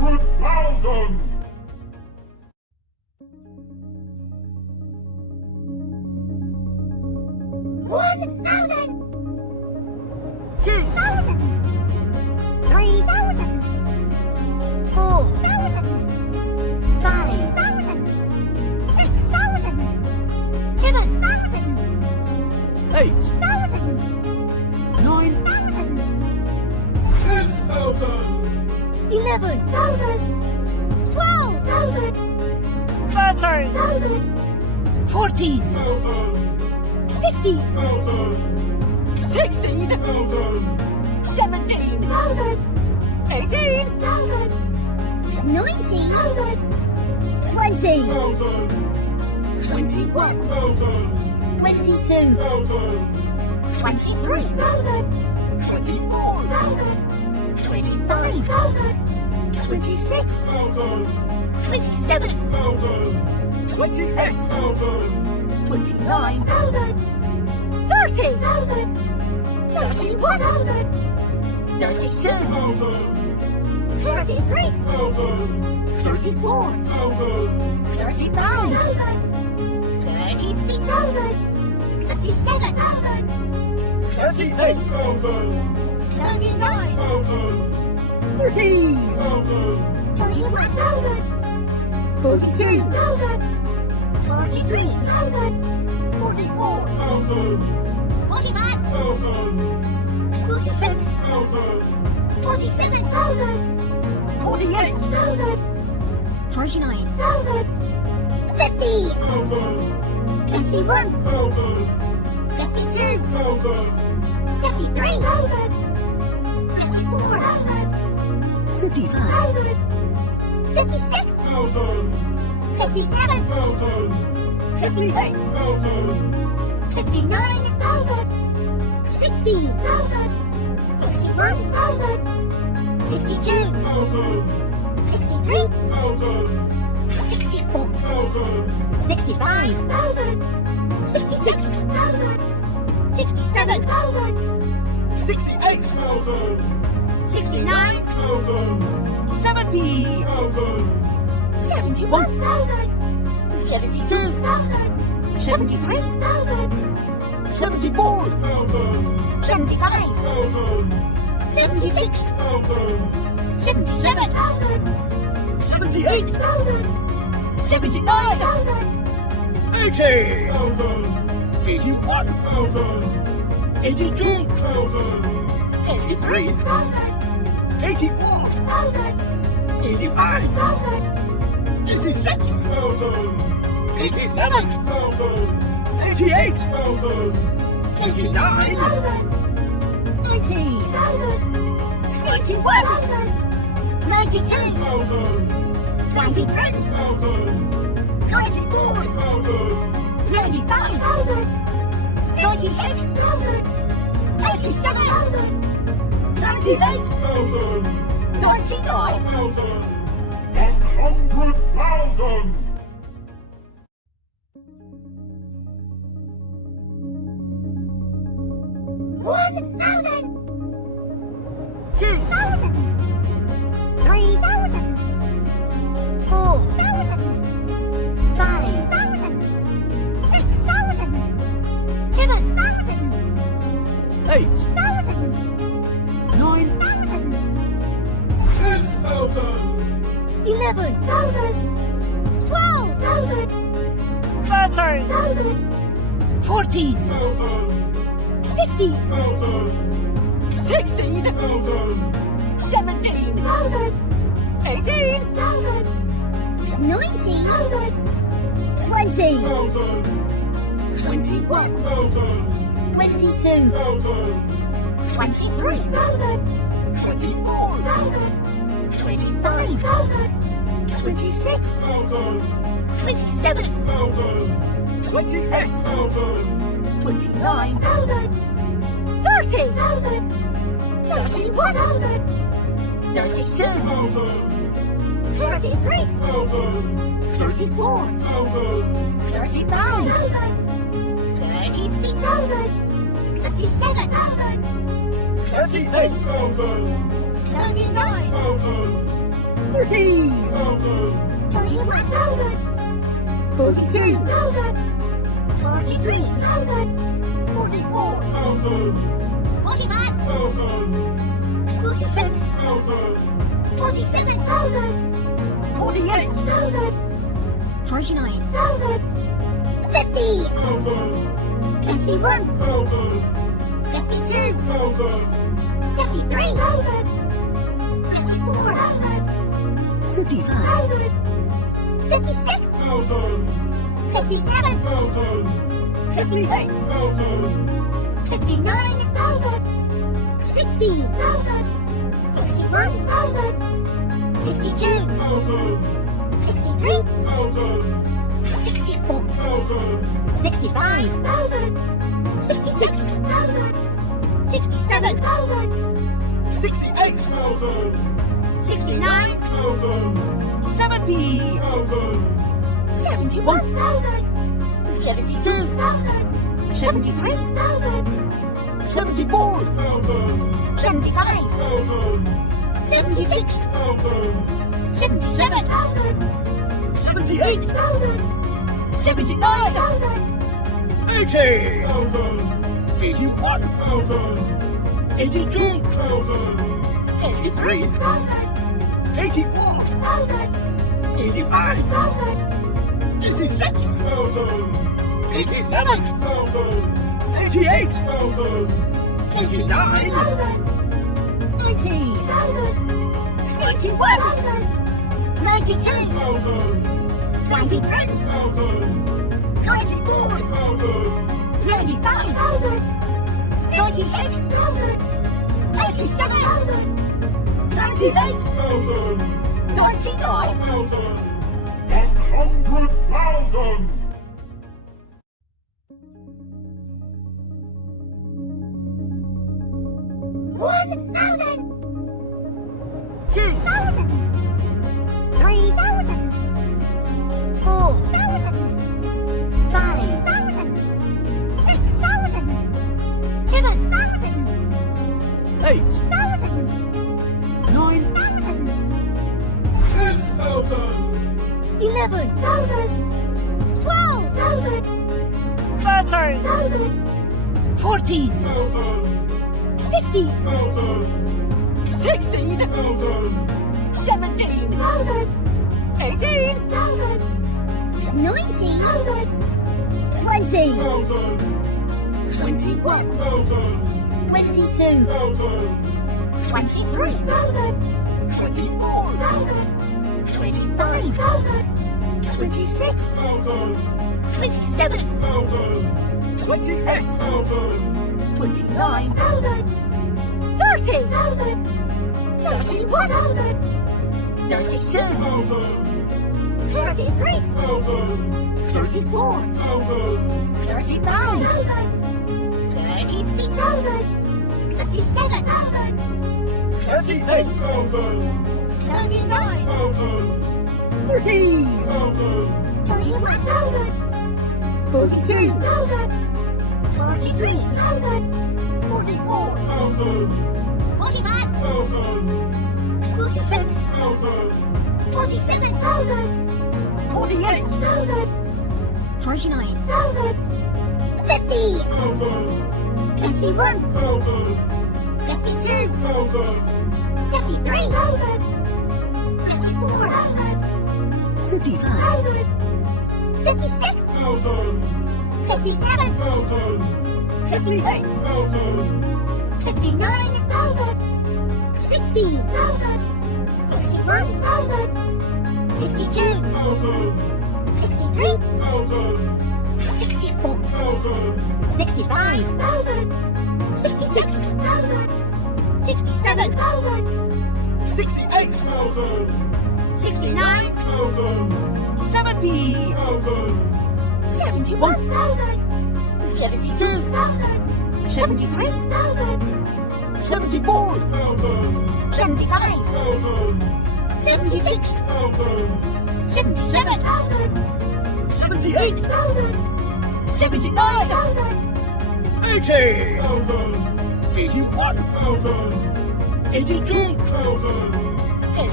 100,000. 1,000. 2,000. 3,000. 4,000. 5,000. 6,000. 7,000. 8,000. 9,000. 10,000. 11,000. 12,000. 13,000. 14,000. 15,000. 16,000. 17,000. 18,000. 19,000. 20,000. 21,000. 22,000. 23,000. 24,000. 25,000. 26,000. 27,000. 28,000. 29,000. 30,000. 31,000. 32,000. 33,000. 34,000. 35,000. 36,000. 67,000. 38,000. 39,000. 40,000. 41,000. 42,000. 43,000. 44,000. 45,000. 46,000. 47,000. 48,000. 49,000. 50,000. 51,000. 52,000. 53,000. 54,000. 55,000. 56,000. 57,000. 58,000. 59,000. 60,000. 61,000. 62,000. 63,000. 64,000. 65,000. 66,000. 67,000. 68,000. 69,000. 70,000. 71,000. 72,000. 73,000. 74,000. 75,000. 76,000. 77,000. 78,000. 79,000. 80,000. 81,000. 82,000. 83,000. 84,000. 85,000. 86,000. 87,000. 88,000. 89,000. 90,000. 91,000. 92,000. 93,000. 94,000. 95,000. 96,000. 87,000. 98,000. 99,000. 100,000. 1,000. 2,000. 3,000. 4,000. 5,000. 6,000. 7,000. 8,000. 9,000. 10,000. 11,000. 12,000. 13,000. 14,000. 15,000. 16,000. 17,000. 18,000. 19,000. 20,000. 21,000. 22,000. 23,000. 24,000. 25,000. 26,000. 27,000. 28,000. 29,000. 30,000. 31,000. 32,000. 33,000. 34,000. 35,000. 36,000. 67,000. 38,000. 39,000. 40,000. 30. 31,000. 42. 43,000. 44. 45,000. 46,000. 47,000. 48. 49,000. 50. 51. 52. 53,000. 54,000. 55. 56. 57. 58. 59,000. 60,000. 61,000. 62. 63. 64. 65,000. 66,000. 67,000. 68. 69. 70. 71,000. 72,000. 73,000. 74. 75. 76. 77,000. 78. 79. 80. 81. 82. 83. 84. 85. 86. 87. 88. 89. 90. 91. 92. 93. 94. 95. 96. 87. 98. 99. 100,000. One thousand. 2,000. 3,000. 4,000. 5,000. 6,000. 7,000. 8. 8,000. 9. 10,000. 11,000. 12,000. 13. 14. 15,000. 16. 17. 18. 19,000. 20. 21. 22. 23. 24. 25. 26. 27. 28. 29. 30. 31. 32. 33. 34. 35. 36. 67. 38. 39. 40. 41,000. 42. 43,000. 44. 45. 46. 47,000. 48. 49,000. 50. 51. 52. 53,000. 54,000. 55. 56. 57. 58. 59,000. 60,000. 61,000. 62. 63. 64. 65,000. 66,000. 67,000. 68. 69. 70. 71,000. 72,000. 73,000. 74. 75. 76. 77,000. 78. 79. 80,000. 80. 81. 82. 83.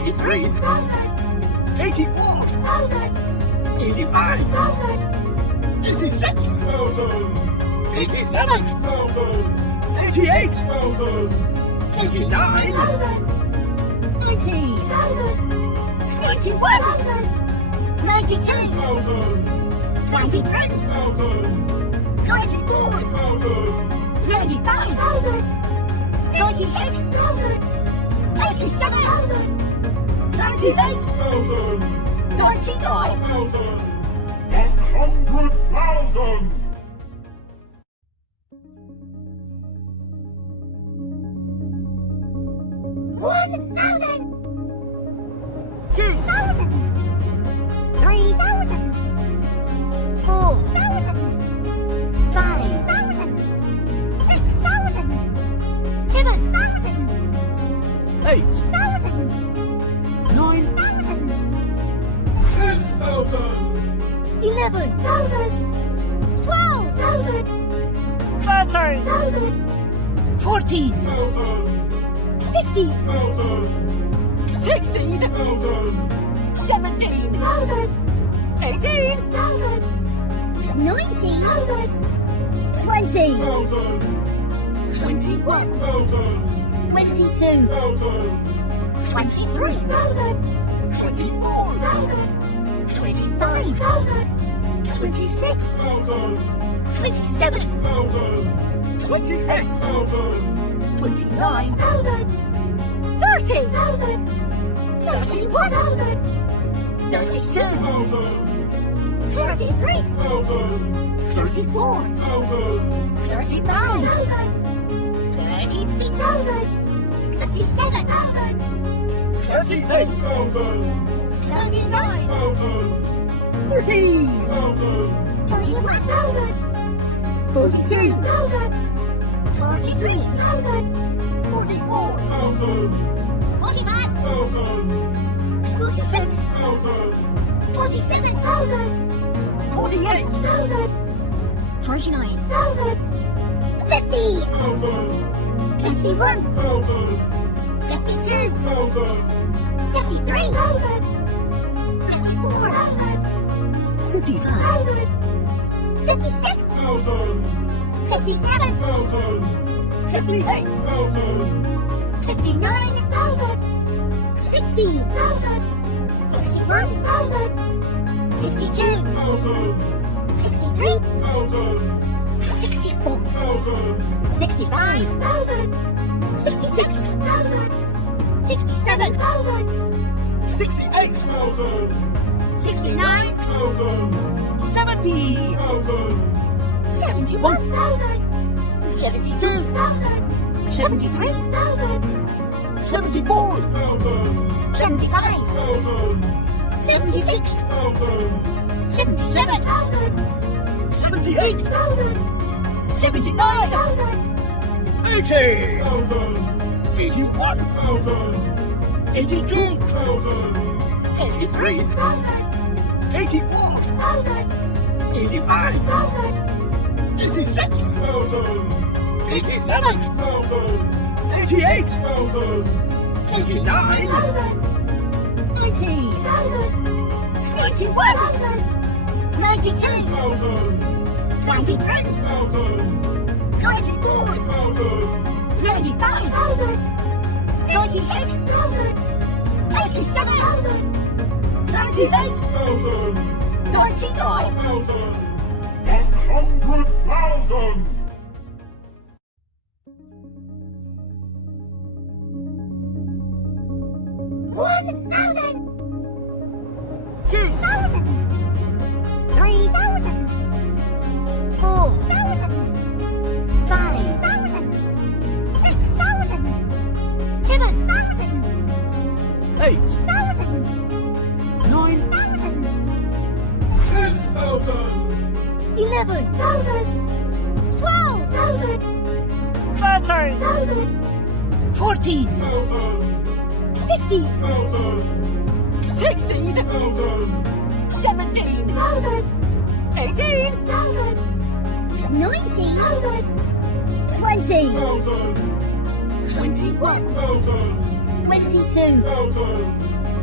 83, 84, 85, 86, 87, 88, 89, 90, 91, 92, 93, 94, 95, 96, 87, 98, 99, 100,000! 1,000, 2,000, 3,000, 4,000, 5,000, 6,000, 7,000, 8, 9,000, 10,000! 11,000, 12,000, 13, 14,000, 1,000! 15,000, 16, 17,000, 18, 19,000, 20, 1,000! 21, 22, 23,000, 24,000, 25,000, 26, 27, 28, 29, 30, 31, 32, 33, 34, 35, 36, 37, 38, 39, 40, 41,000, 42,000, 43,000, 44, 45, 46, 47,000, 48,000, 49,000, 50, 51, 52, 53,000, 54,000, 55,000, 56, 57, 58, 59,000, 60,000, 61,000, 62, 63, 64, 65,000, 66,000, 67,000, 68, 69, 70, 71,000, 72,000, 73,000, 74, 75, 76, 77,000, 78, 79, 80, 81, 82, 83, 84, 85, 86, 87, 88, 89, 90, 91, 92, 93, 94, 95,000, 96,000, 87,000, 98, 99, 100,000! 1,000, 2,000, 3,000, 4,000, 5,000, 6,000, 7,000, 8, 8,000, 9, 10,000! 11,000, 12,000, 13, 14, 15, 16, 17,000, 18, 19,000, 20, 21, 22,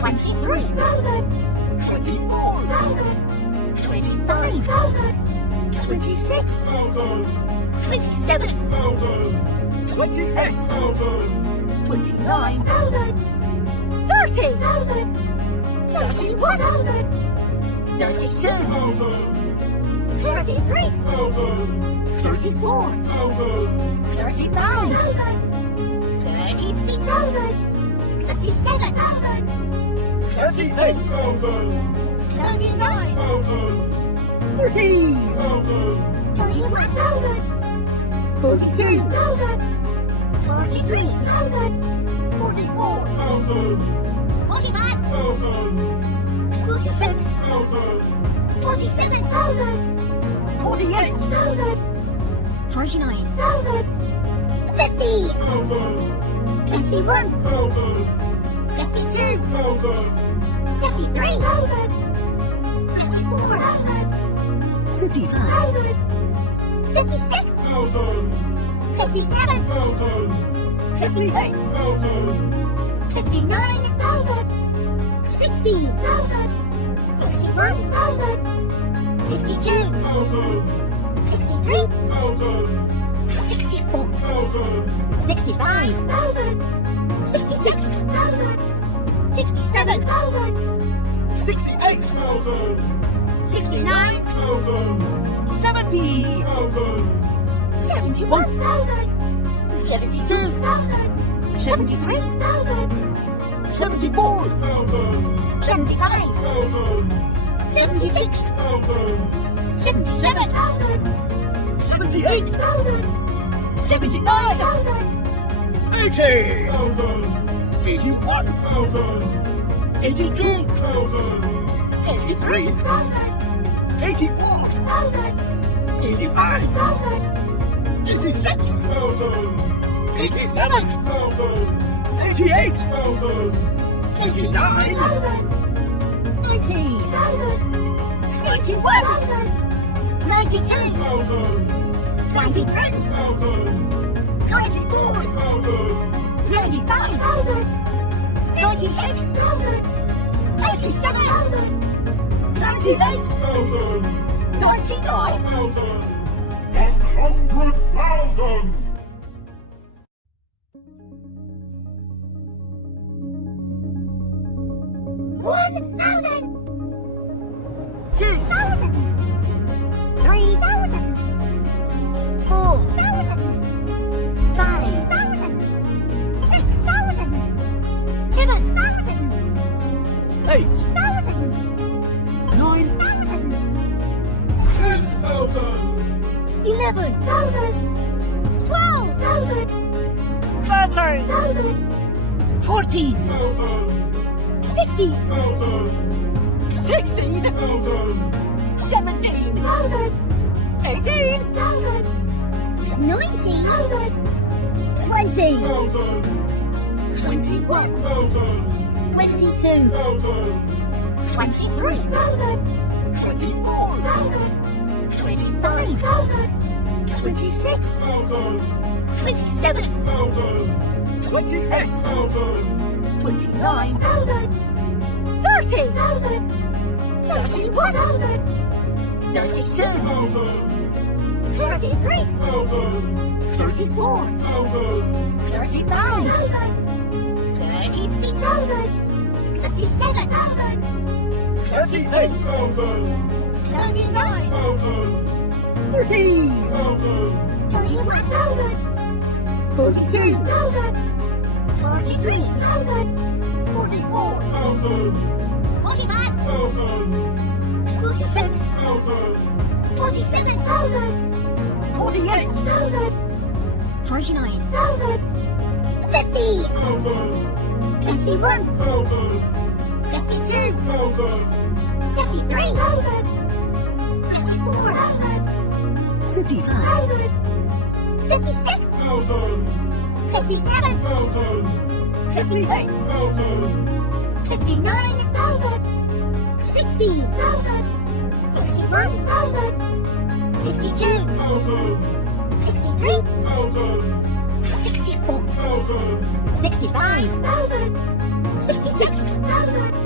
23, 24, 25, 26, 27, 28, 29, 30, 31, 32, 33, 34, 35, 36, 67, 38, 39,000. 40, 41,000. 42, 43,000. 44, 45,000. 46, 47,000. 48, 49,000. 50. 51. 52. 53,000. 54,000. 55, 56. 57. 58, 59,000. 60,000. 61,000. 62. 63. 64. 65,000. 66,000. 67,000. 68, 69. 70, 71,000. 72, 73,000. 74, 75. 76. 77,000. 78, 1,000. 79, 1,000. 80, 81, 82, 83, 84, 85, 86, 87, 88, 89, 90, 91, 92, 93, 94, 95, 96, 97, 98, 99, 100,000. 1,000. 2,000. 3,000. 4,000. 5,000. 6,000. 7,000. 8,000, 8,000. 9,000, 10,000. 11,000. 12,000. 13, 1,000. 14, 15,000. 16, 17, 18, 19,000. 20. 21, 22. 23. 24, 25, 26, 27, 28, 29, 30, 31, 32, 33. 34, 35, 36,000. 67,000. 38, 39. 40, 41,000. 42, 43,000. 44, 45. 46, 47,000. 48, 49,000. 50. 51. 52. 53,000. 54,000. 55, 56. 57. 58, 59,000. 60,000. 61,000. 62. 63. 64. 65,000. 66,000.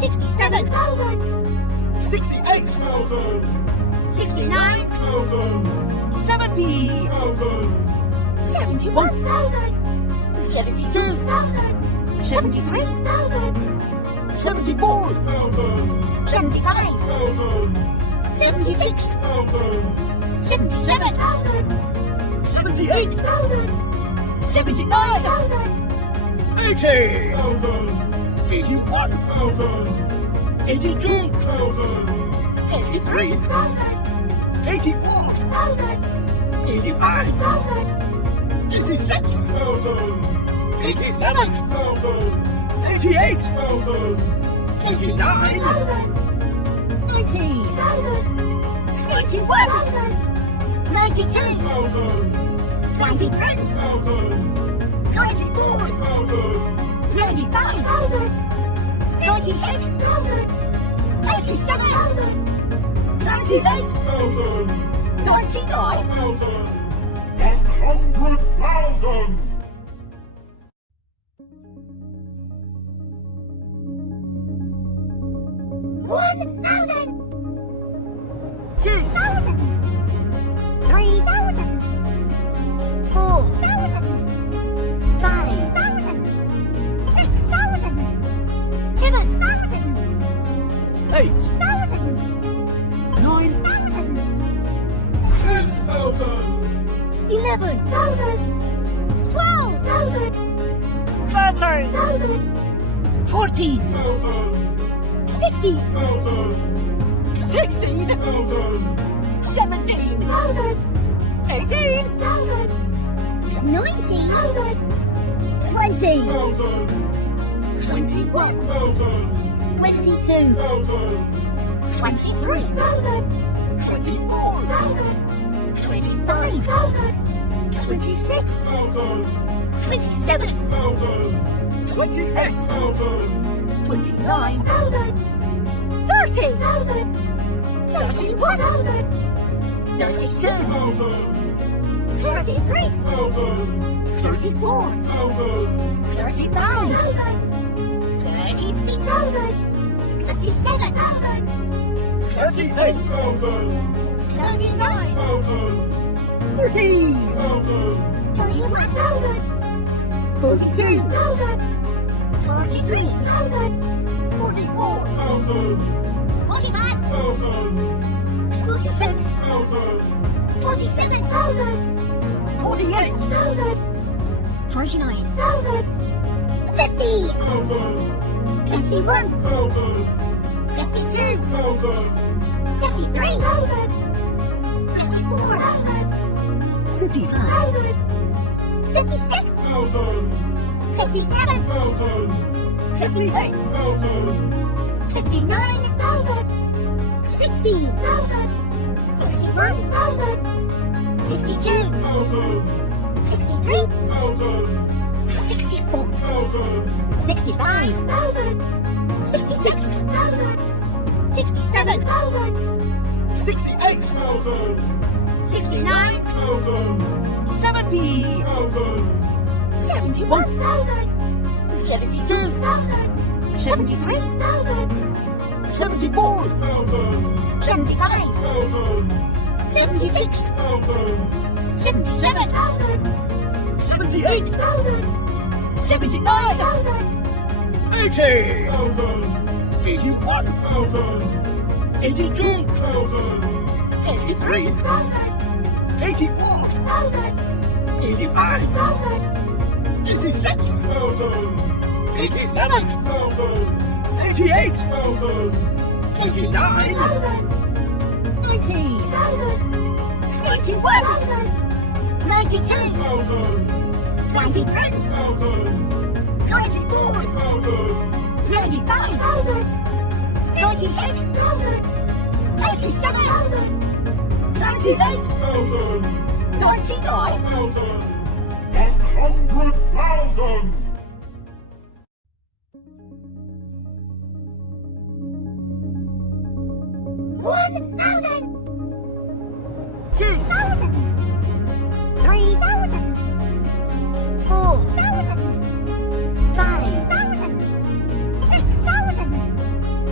67,000. 68,000. 69,000. 70. 71,000. 72,000. 73,000. 74,000. 75,000. 76,000. 77,000. 78,000. 79,000. 80,000. 81,000. 82,000. 83,000. 84,000. 85,000. 86,000. 87,000. 88,000. 89,000. 90,000. 91,000. 92,000. 93,000. 94,000. 95,000. 96,000. 87,000. 98,000. 99,000. 100,000. 1,000. 2,000. 3,000. 4,000. 5,000. 6,000. 7,000. 8,000. 8,000. 9,000. 10,000. 11,000. 12,000. 13,000. 14,000. 15,000. 16,000. 17,000. 18,000. 19,000. 20,000. 21,000. 22,000. 23,000. 24,000. 25,000. 26,000. 27,000. 28,000. 29,000. 30,000. 31,000. 32,000. 33,000. 34,000. 35,000. 36,000. 67,000. 38,000. 39,000. 40,000. 31,000. 42,000. 43,000. 44,000. 45,000. 46,000. 47,000. 48,000. 49,000. 50. 51. 52. 53,000. 54,000. 55,000. 56,000. 57,000. 58,000. 59,000. 60,000. 61,000. 62,000. 63,000. 64,000. 65,000. 66,000. 67,000. 68,000. 69,000. 70,000. 71,000. 72,000. 73,000. 74,000. 75,000. 76,000. 77,000. 78,000. 79,000. 80,000. 81,000. 82,000. 83,000. 84,000. 85,000. 86,000. 87,000. 88,000. 89,000. 90,000. 91,000. 92,000. 93,000. 94,000. 95,000. 96,000. 87,000. 98,000. 99,000. 100,000. 1,000. 2,000. 3,000. 4,000. 5,000. 6,000.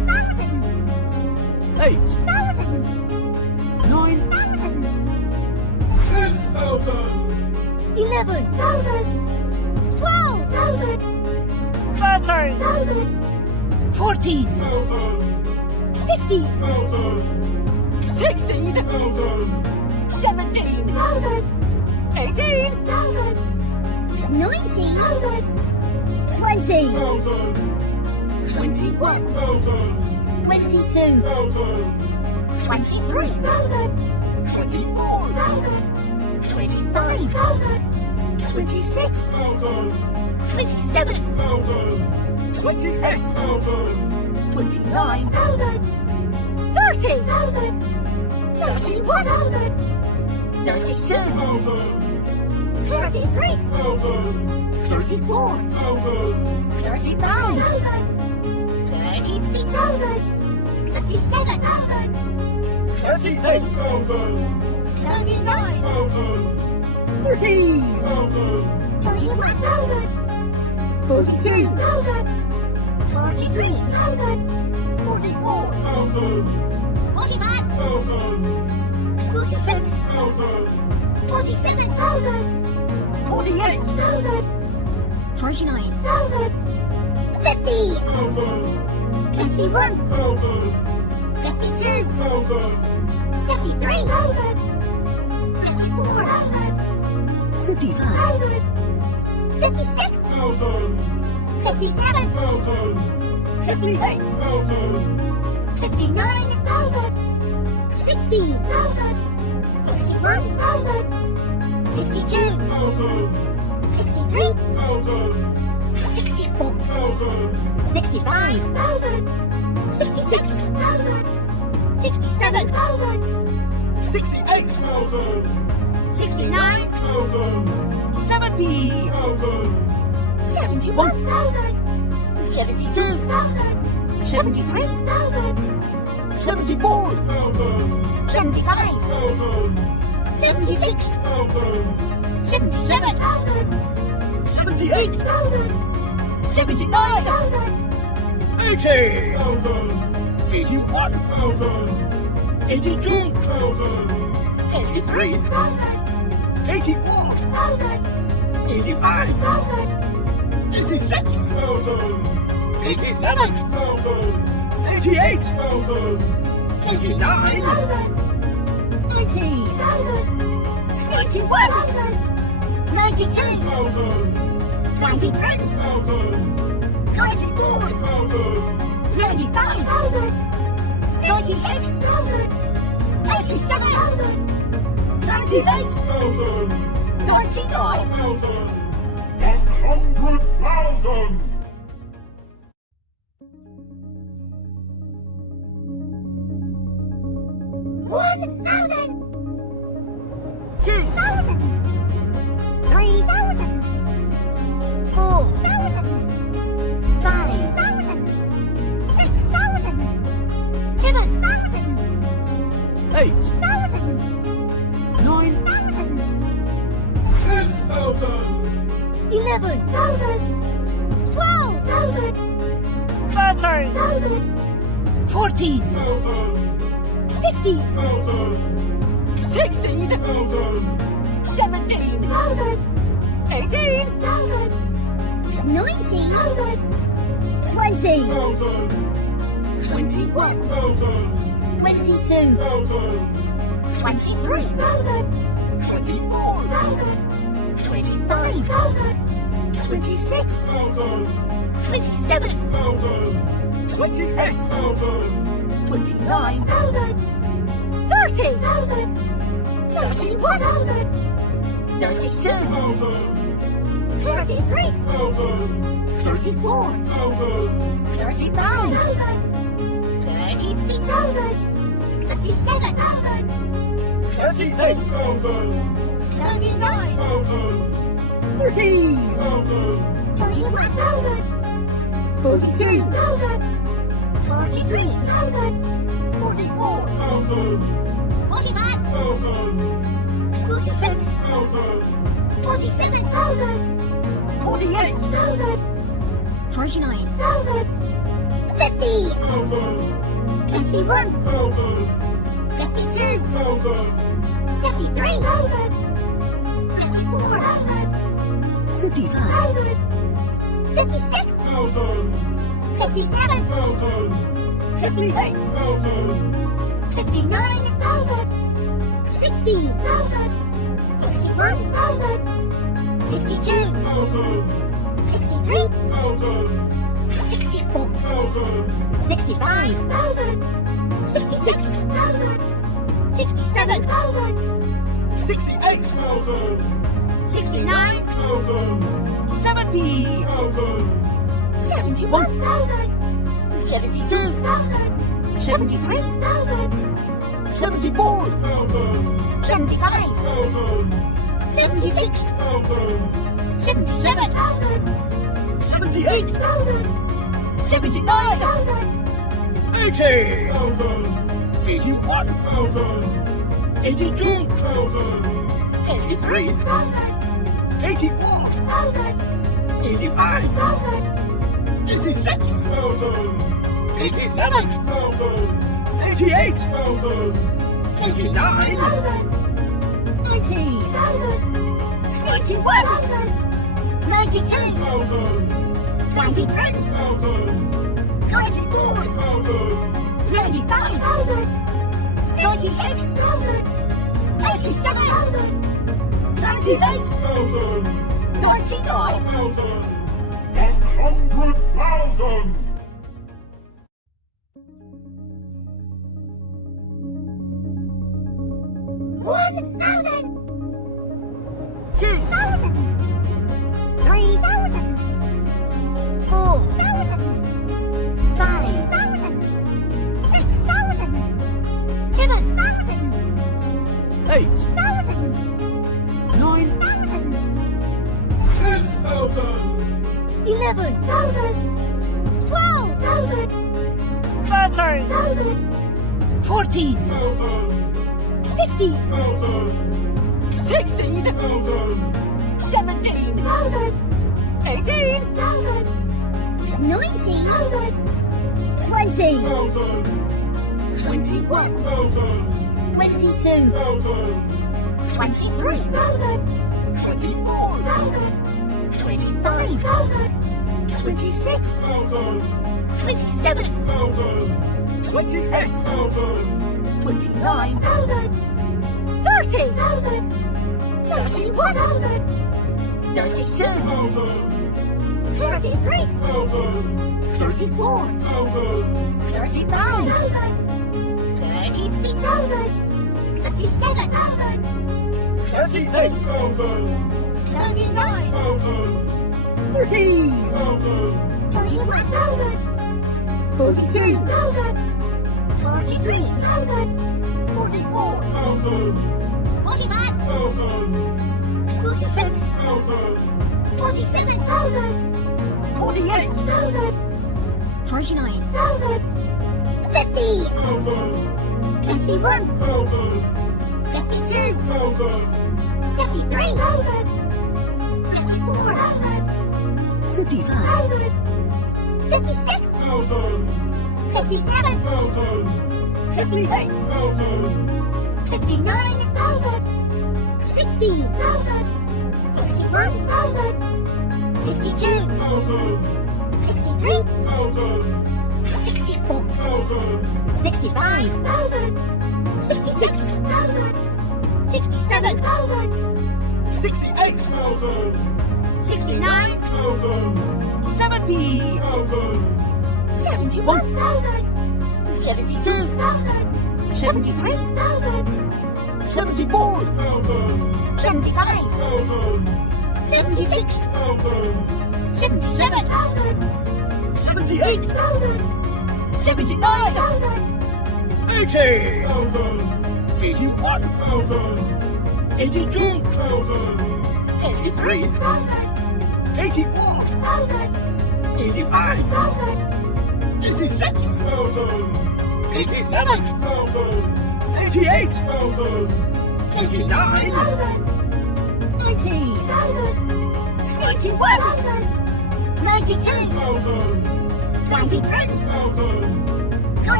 8, 1,000. 9, 1,000. 10,000. 11,000. 12,000. 13, 1,000. 14, 1,000. 15,000. 16, 1,000. 17, 18, 19,000. 20,000. 1,000. 21, 1,000. 22,000. 1,000. 23,000. 24, 25,000. 26, 1,000. 27,000. 28, 1,000. 29, 30,000. 31,000. 32,000. 1,000. 33,000. 34, 1,000. 35,000. 36,000. 37,000. 38, 1,000. 39,000. 40, 1,000. 41,000. 42, 43,000. 44, 1,000. 45,000. 1,000. 46,000. 47,000. 48, 49,000. 50. 1,000. 51. 1,000. 52. 1,000. 53,000. 54,000. 55, 56. 1,000. 57. 1,000. 58, 1,000. 59,000. 60,000. 61,000. 62. 1,000. 63. 1,000. 64. 1,000. 65,000. 66,000. 67,000. 68, 1,000. 69. 1,000. 70, 1,000. 71,000. 72,000. 73, 73,000. 74, 1,000. 75. 1,000. 76. 1,000. 77,000. 78, 79, 80, 1,000. 81, 1,000. 82, 1,000. 83, 84, 85, 86, 1,000. 87, 1,000. 88, 1,000. 89, 90, 91. 92. 1,000. 93. 1,000. 94. 1,000. 95,000. 96,000. 87,000. 98. 1,000. 99. 1,000. 100,000. One thousand. 2,000. 3,000. 4,000. 5,000. 6,000. 7,000. 8, 9, 9,000. 10,000. 11,000. 12,000. 13, 1,000. 14, 1,000. 15,000. 1,000. 16, 1,000. 17, 18, 19,000. 20. 1,000. 21, 1,000. 22,000. 1,000. 23,000. 24, 25,000. 26, 1,000. 27,000. 28, 1,000. 29, 30,000. 31,000. 32. 1,000. 33. 1,000. 34, 1,000. 35,000. 36,000. 67,000. 38, 1,000. 39. 1,000. 40, 1,000. 41,000. 42, 43,000. 44, 1,000. 45. 1,000. 46. 1,000. 47,000. 48, 49,000. 50. 1,000. 55,000. 51, thousand, 52, thousand, 53,000, 54,000, 55, 56, thousand, 57, thousand, 58, thousand, 59,000, 60,000, 61,000, 62, thousand, 63, thousand, 64, thousand, 65,000, 66,000, 67,000, 68, thousand, 69, thousand, 70, thousand, 71,000, 72,000, 73,000, 74, thousand, 75, thousand, 76, thousand, 77,000, 78, 79, 80, thousand, 81, thousand, 82, thousand, 83, 84, 85, 86, thousand, 87, thousand, 88, thousand, 89, 90, 91, 92, thousand, 93, thousand, 94, thousand, 95,000, 96,000, 87,000, 98, thousand, 99, thousand, 100,000. 1,000, 2,000, 3,000, 4,000, 5,000, 6,000, 7,000, 8, 9,000, 10,000, 11,000, 12,000, 13, 14, 1,000, 15,000, 1,000, 16, 1,000, 17, 18, 19,000, 20, 1,000, 21, 1,000, 22, 1,000, 23,000, 24, 25,000, 26, 1,000, 27, 1,000, 28, 1,000, 29, 30, 31, 32, 1,000, 33, 1,000, 34, 1,000, 35, 36,000, 37,000, 38, 1,000, 39, 1,000, 40, 1,000, 41,000, 42, 43,000, 44, 1,000, 45, 1,000, 46, 1,000, 47,000, 48, 49,000, 50, 1,000, 51, 1,000, 52, 1,000, 53,000, 54,000, 55, 56, 1,000, 57, 1,000, 58, 1,000, 59,000, 60,000, 61,000, 62, 1,000, 63, 1,000, 64, 1,000, 65,000, 66,000, 67,000, 68, 1,000, 69, 1,000, 70, 1,000, 71,000, 72,000, 73, 74, 1,000, 75, 1,000, 76, 1,000, 77,000, 78, 79, 80, 1,000, 81, 1,000, 82, 1,000, 83, 84, 85, 86, 1,000, 87, 1,000, 88, 1,000, 89, 90, 91, 92, 1,000, 93, 1,000, 94,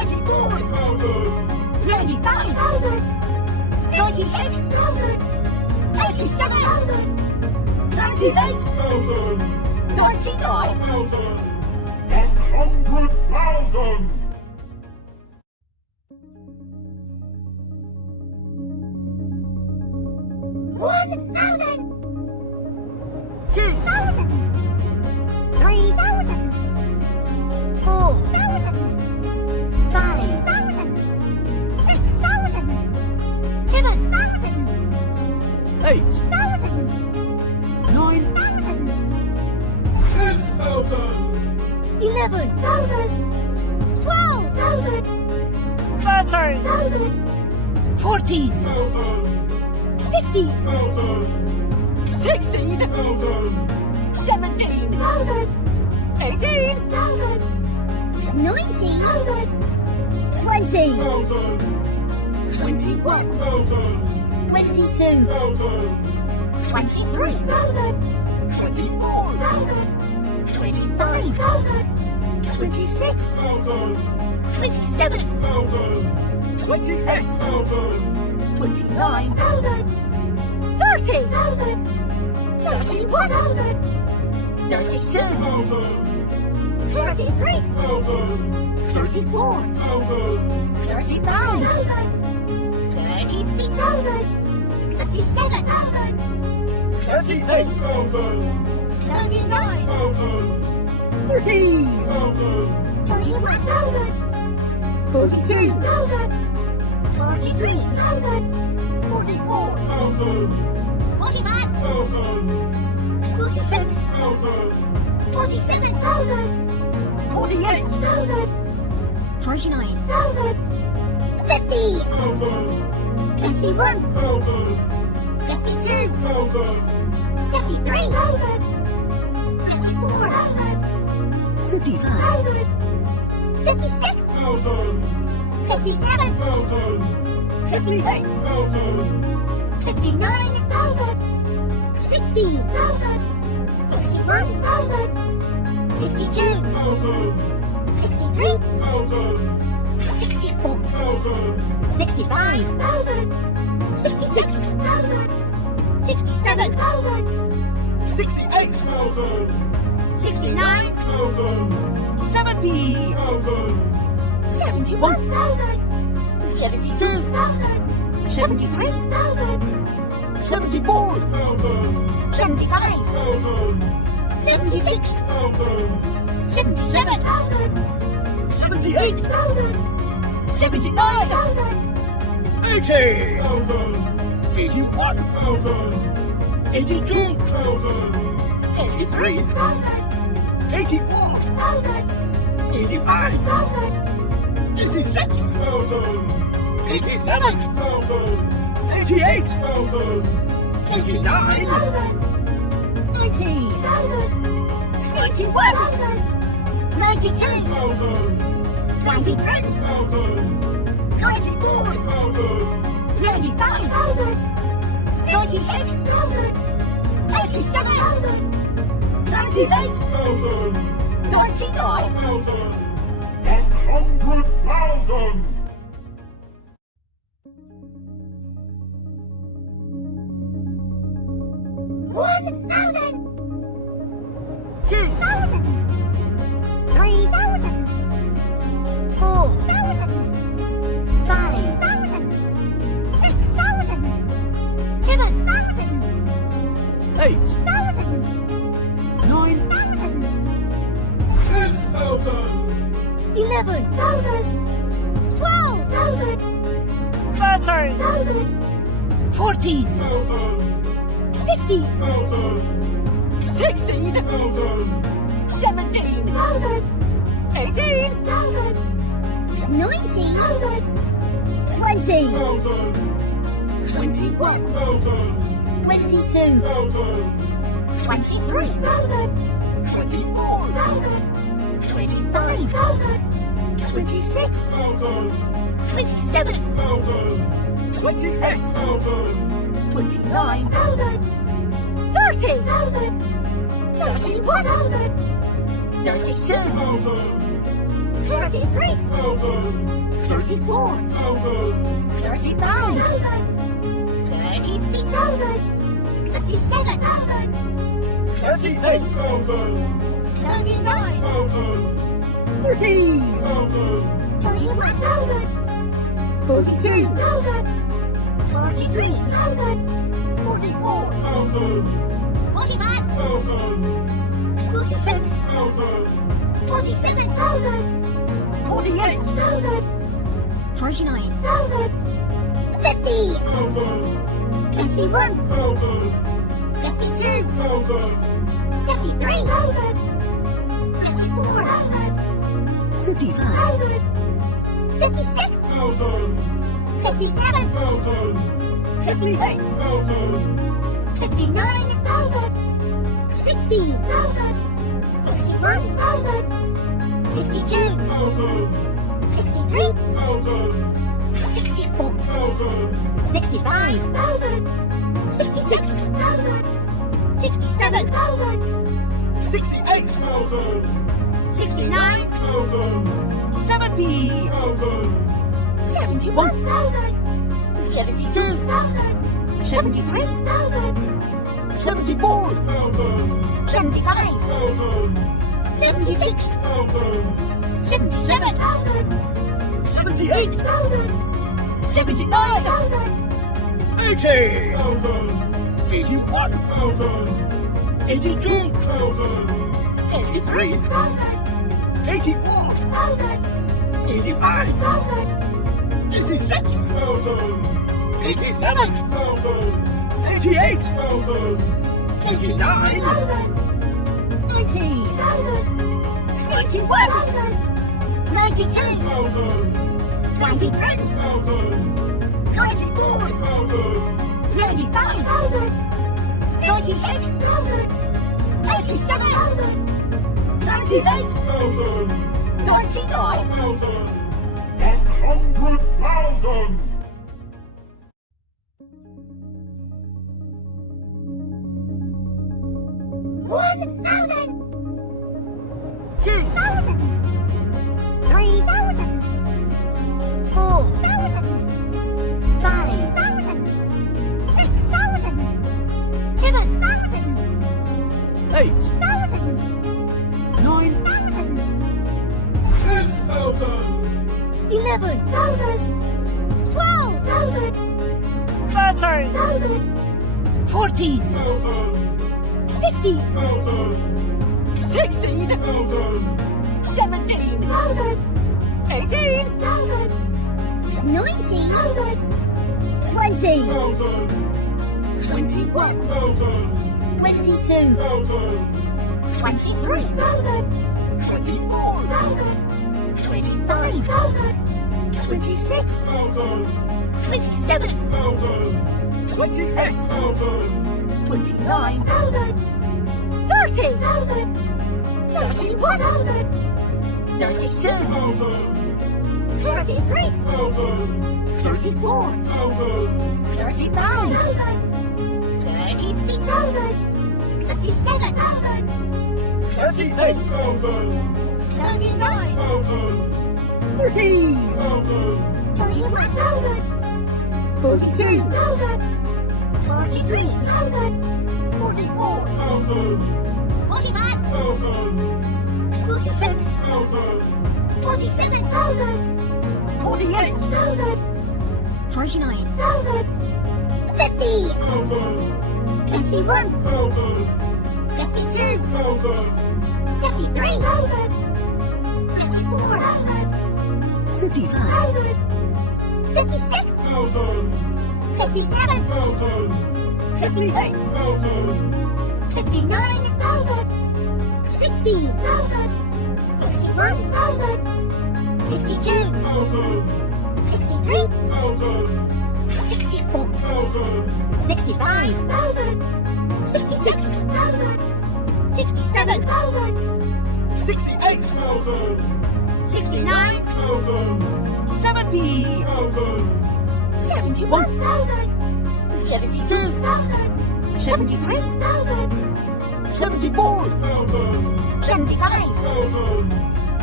94 thousand, 95 96 87 98 thousand, 99 thousand, 100,000. 1,000 2,000 3,000 4,000 5,000 6,000 7,000 8,000 8,000 9,000 10,000, 11,000 12,000 13,000 14,000 1,000, 15,000 1,000, 17,000 18,000 19,000 20 1,000, 21,000 22 23,000 24,000 25,000 26,000 27,000 28,000 29,000 30,000 31,000 32,000 33,000 34,000 35,000 36,000 67,000 38,000 39,000 40,000 41,000 42,000 43,000 44,000 45,000 46,000 47,000 48,000 49,000 50 51 52 53,000 54,000 55,000 56 57 58 59,000 60,000 61,000 62 63 64 65,000 66,000 67,000 68,000 69 70 71,000 72,000 73,000 74 75 76 77,000 78,000 79,000 80 81 82 83 84 85 86 87 88 89 90 91 92 93 94 95,000 96,000 87,000 98 99 100,000. 1,000 2,000 3,000 4,000 5,000 6,000 7,000 8,000 9,000 10,000, 11,000 12,000 13,000 14,000 15,000 16,000 17,000 18,000 19,000 20 21,000 22 23,000 24,000 25,000 26,000 27,000 28,000 29,000 30,000 31,000 32,000 33, 1,000. 34, 1,000. 35, 36, 67, 1,000. 38, 39, 1,000. 40, 1,000. 41,000, 42, 43, 44, 1,000. 45, 1,000. 46, 1,000. 47, 48, 49, 50, 1,000. 51, 1,000. 52, 1,000. 53, 54, 55, 56, 1,000. 57, 1,000. 58, 1,000. 59, 60, 61, 62, 1,000. 63, 1,000. 64, 1,000. 65, 66, 67, 68, 1,000. 69, 1,000. 70, 1,000. 71, 72, 73, 74, 1,000. 75, 1,000. 76, 1,000. 77, 78, 79, 80, 1,000. 81, 1,000. 82, 1,000. 83, 84, 85, 86, 1,000. 87, 1,000. 88, 1,000. 89, 90, 91, 92, 1,000. 93, 1,000. 94, 1,000. 95, 96, 87, 98, 1,000. 99, 1,000. 100,000. $1,000, $2,000, $3,000, $4,000, $5,000, $6,000, $7,000, $8,000, $9,000, 10,000. $11,000, $12,000, $13,000, $14,000, 1,000. 15, 16, 1,000. 17,000, 18,000, 19, 20, 1,000. 21, 1,000. 22, 1,000. 23, 24, 25, 26, 1,000. 27, 1,000. 28, 1,000. 29, 30, 31, 32, 1,000. 33, 1,000. 34, 1,000. 35, 36, 37, 38, 1,000. 39, 1,000. 40, 1,000. 41,000, 42, 43, 44, 1,000. 45, 1,000. 46, 1,000. 47, 48, 49, 50, 1,000. 51, 1,000. 52, 1,000. 53, 54, 55, 56, 1,000. 57, 1,000. 58, 1,000. 59, 60, 61, 62, 1,000. 63, 1,000. 64, 1,000. 65, 66, 67, 68, 1,000. 69, 1,000. 70, 1,000. 71, 72, 73, 74, 1,000. 75, 1,000.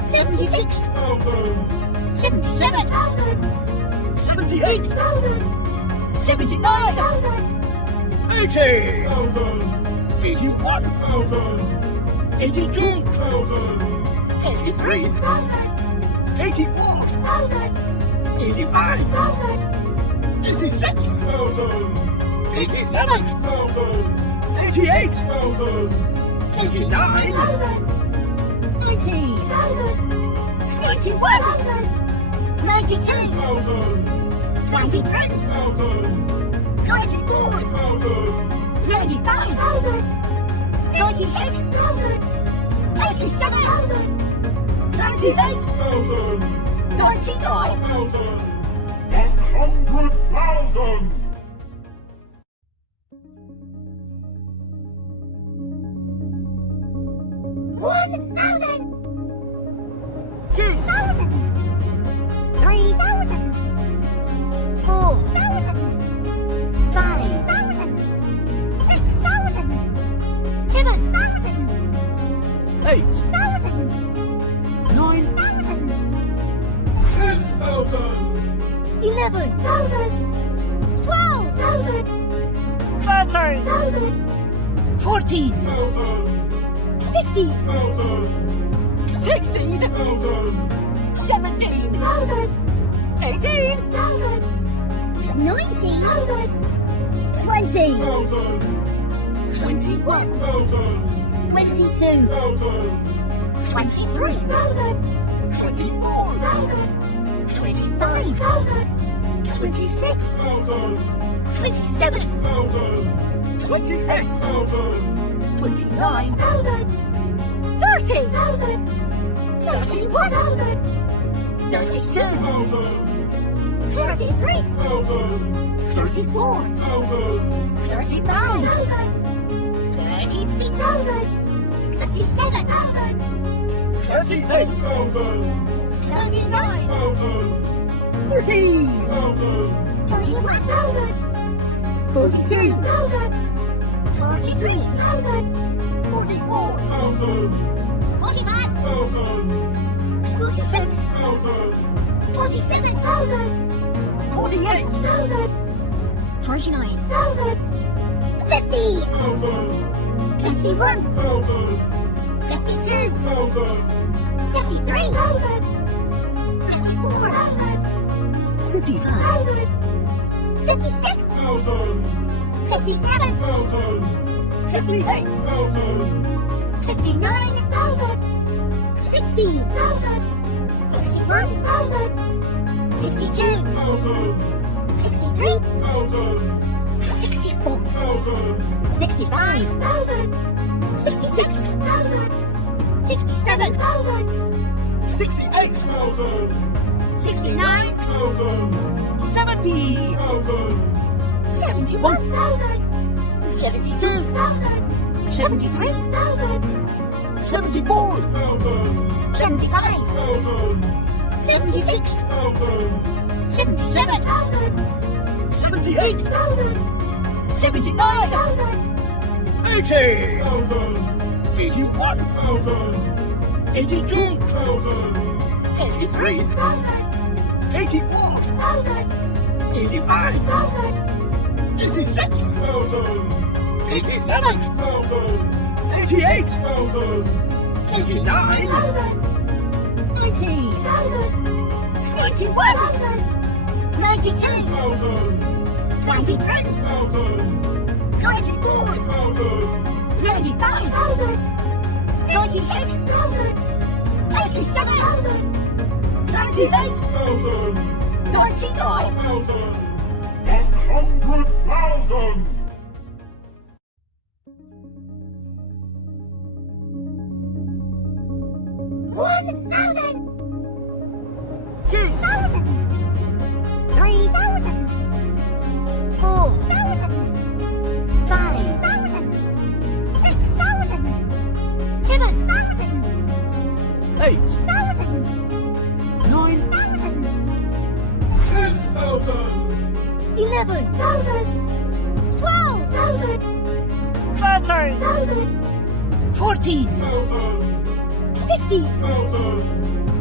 76, 1,000. 77, 78, 79, 80, 1,000. 81, 1,000. 82, 1,000. 83, 84, 85, 86, 1,000. 87, 1,000. 88, 1,000. 89, 90, 91, 92, 1,000. 93, 1,000. 94, 1,000. 95, 96, 97, 98, 1,000. 99, 1,000. 100,000. One thousand. 2,000. 3,000. 4,000. 5,000. 6,000. 7,000. 8, 9,000. 10,000. 11,000. 12,000. 13, 14, 1,000. 15,000. 1,000. 16, 1,000. 17, 18, 19,000. 20. 1,000. 21, 1,000. 22. 1,000. 23, 24, 25, 26, 1,000. 27, 1,000. 28, 1,000. 29, 30, 31, 32, 1,000. 33, 1,000. 34, 1,000. 35, 36, 37, 38, 1,000. 39, 1,000. 40, 1,000. 41, 42, 43, 44, 1,000. 45, 1,000. 46, 1,000. 47, 48, 49, 50, 1,000. 51, 1,000. 52, 1,000. 53, 54, 55, 56, 1,000. 57, 1,000. 58, 1,000. 59, 60, 61, 62, 1,000. 63, 1,000. 64, 1,000. 65, 66, 67, 68, 1,000. 69, 1,000. 70, 1,000. 71, 72, 73, 74, 1,000. 75, 1,000. 76, 1,000. 77, 78, 79, 80, 1,000. 81, 1,000. 82, 1,000. 83, 84, 85, 86, 1,000. 87, 1,000. 88, 1,000. 89, 90, 91, 92, 1,000. 93, 1,000. 94, 1,000. 95, 96, 87, 98, 1,000. 99, 1,000. 100,000. One thousand. 2,000. 3,000. 4,000. 5,000. 6,000. 7,000. 8, 9,000. 10,000. 11,000. 12,000. 13, 14, 1,000. 15,000. 1,000.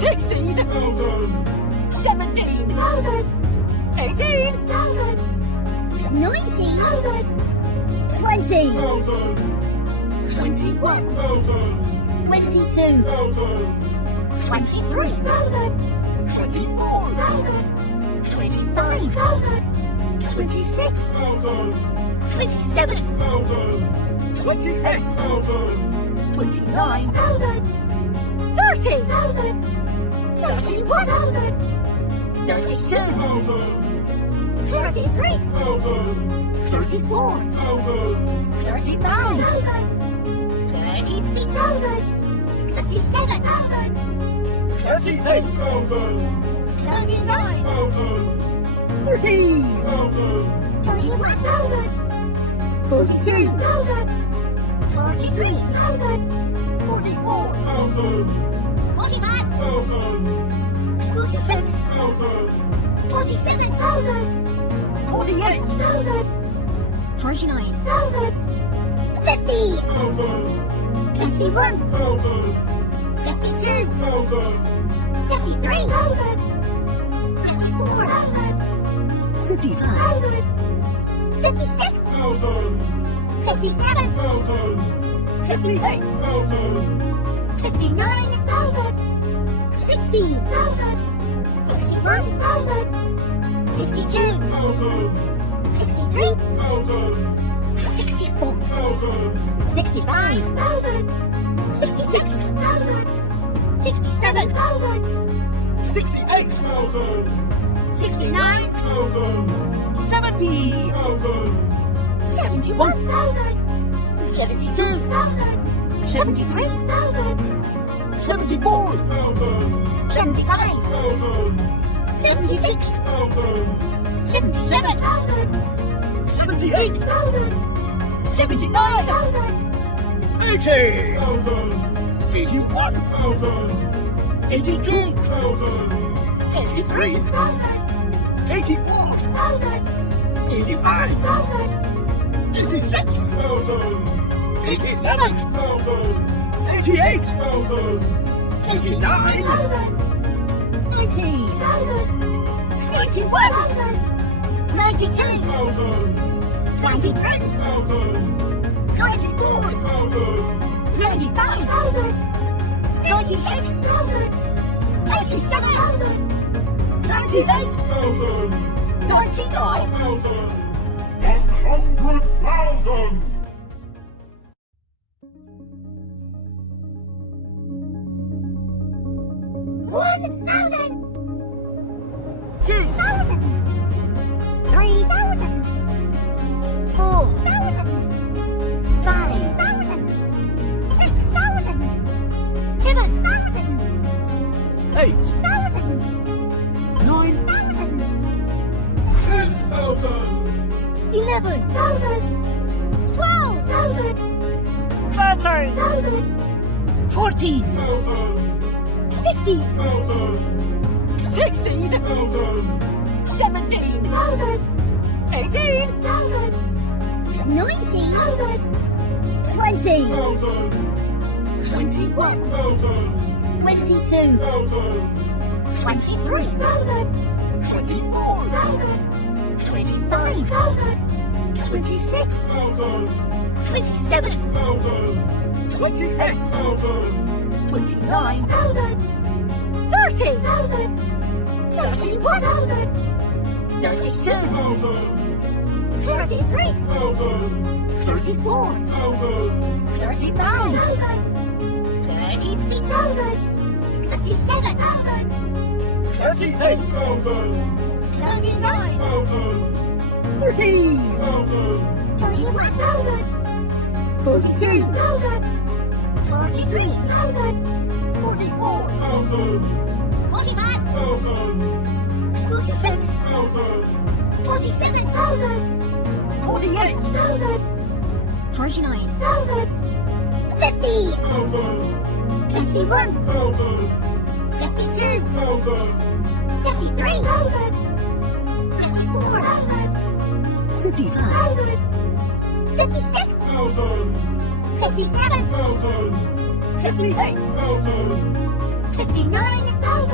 16, thousand, 17, 18, 19, 20, thousand, 21, thousand, 22, thousand, 23, 24, 25, 26, thousand, 27, thousand, 28, thousand, 29, 30, 31, 32, thousand, 33, thousand, 34, thousand, 35, 36, 37, 38, thousand, 39, thousand, 40, thousand, 41, 42, 43, 44, thousand, 45, thousand, 46, thousand, 47, 48, 49, 50, thousand, 51, thousand, 52, thousand, 53, 54, 55, 56, thousand, 57, thousand, 58, thousand, 59, 60, 61, 62, thousand, 63, thousand, 64, thousand, 65, 66, 67, 68, thousand, 69, thousand, 70, thousand, 71, 72, 73, 74, thousand, 75, thousand, 76, thousand, 77, 78, 79, 80, thousand, 81, thousand, 82, thousand, 83, 84, 85, 86, thousand, 87, thousand, 88, thousand, 89, 90, 91, 92, thousand, 93, thousand, 94, thousand, 95, 96, 97, 98, thousand, 99, thousand, 100,000. One thousand, 2,000, 3,000, 4,000, 5,000, 6,000, 7,000, 8,000, 9,000, 10,000, 11,000, 12,000, 13, 14, 1,000, 15, 1,000, 16, 1,000, 17, 18, 19, 20, 1,000, 21, 1,000, 22, 1,000, 23, 24, 25, 26, 1,000, 27, 1,000, 28, 1,000, 29, 30, 31, 32, 33, 1,000, 34, 1,000, 35, 36, 37, 38, 1,000, 39, 1,000, 40, 1,000, 41, 42, 43, 44, 1,000, 45, 1,000, 46, 1,000, 47, 48, 49, 50, 1,000, 51, 1,000, 52, 1,000, 53, 54, 55, 56, 1,000, 57, 1,000, 58, 1,000, 59,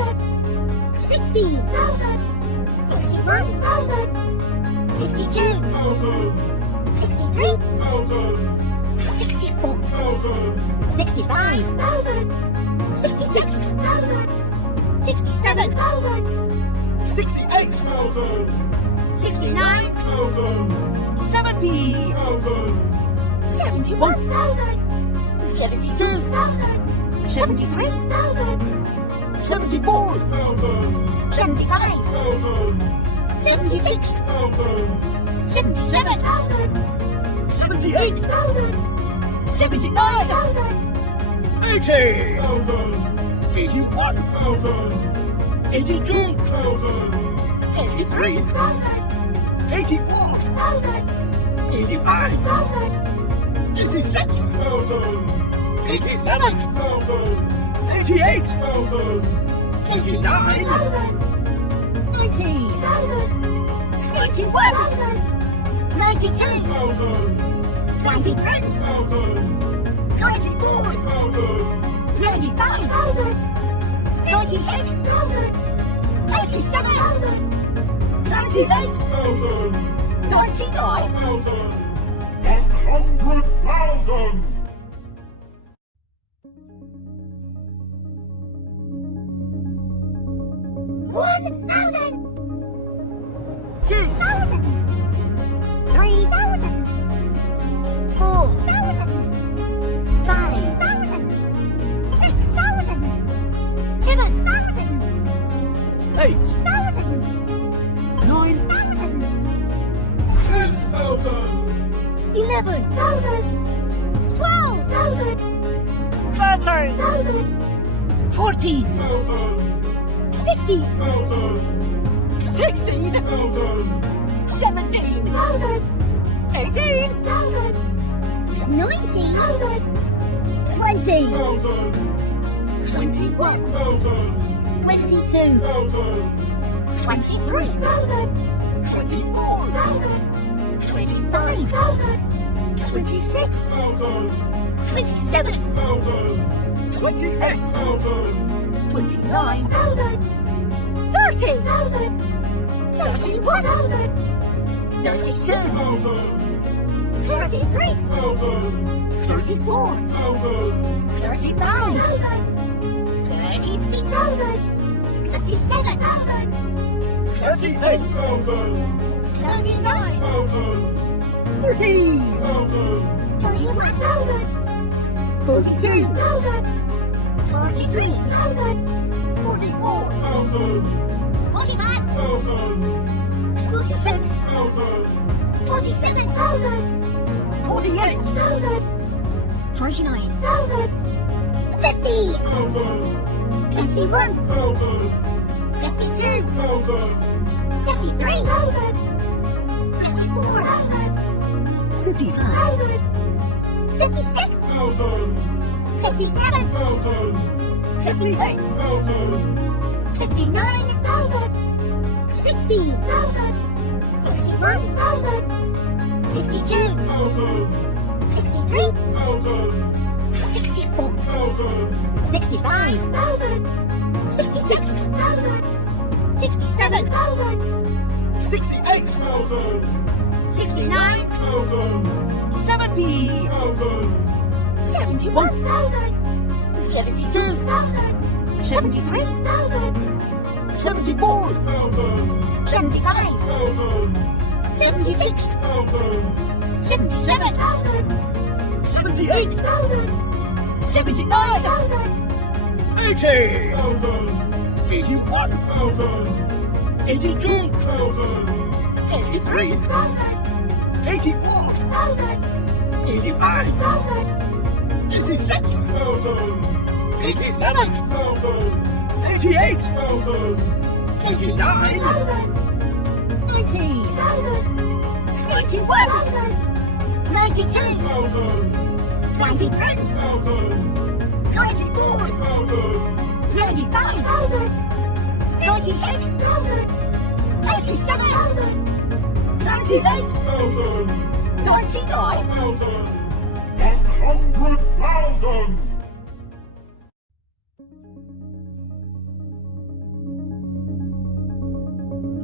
60,000, 61,000, 62,000, 63,000, 64,000, 65,000, 66,000, 67,000, 68,000, 69,000, 70,000, 71,000, 72,000, 73,000, 74,000, 75,000, 76,000, 77,000, 78,000, 79,000, 80,000, 81,000, 82,000, 83,000, 84,000, 85,000, 86,000, 87,000, 88,000, 89,000, 90,000, 91,000, 92,000, 93,000, 94,000, 95,000, 96,000, 87,000, 98,000, 99,000, 100,000. 1,000, 2,000, 3,000, 4,000, 5,000, 6,000, 7,000, 8,000, 9,000, 10,000, 11,000, 12,000, 13,000, 14,000, 15,000, 16,000, 17,000, 18,000, 19,000, 20,000, 21,000, 22,000, 23,000, 24,000, 25,000, 26,000, 27,000, 28,000, 29,000, 30,000, 31,000, 32,000, 33,000, 34,000, 35,000, 36,000, 67,000, 38,000, 39,000, 40,000, 41,000, 42,000, 43,000, 44,000, 45,000, 46,000, 47,000, 48,000, 49,000, 50,000, 51,000, 52,000, 53,000, 54,000, 55,000, 56,000, 57,000, 58,000, 59,000, 60,000, 61,000, 62,000, 63,000, 64,000, 65,000, 66,000, 67,000, 68,000, 69,000, 70,000, 71,000, 72,000, 73,000, 74,000, 75,000, 76,000, 77,000, 78,000, 79,000, 80,000, 81,000, 82,000, 83,000, 84,000, 85,000, 86,000, 87,000, 88,000, 89,000, 90,000, 91,000, 92,000, 93,000, 94,000, 95,000, 96,000, 87,000, 98,000, 99,000, 100,000.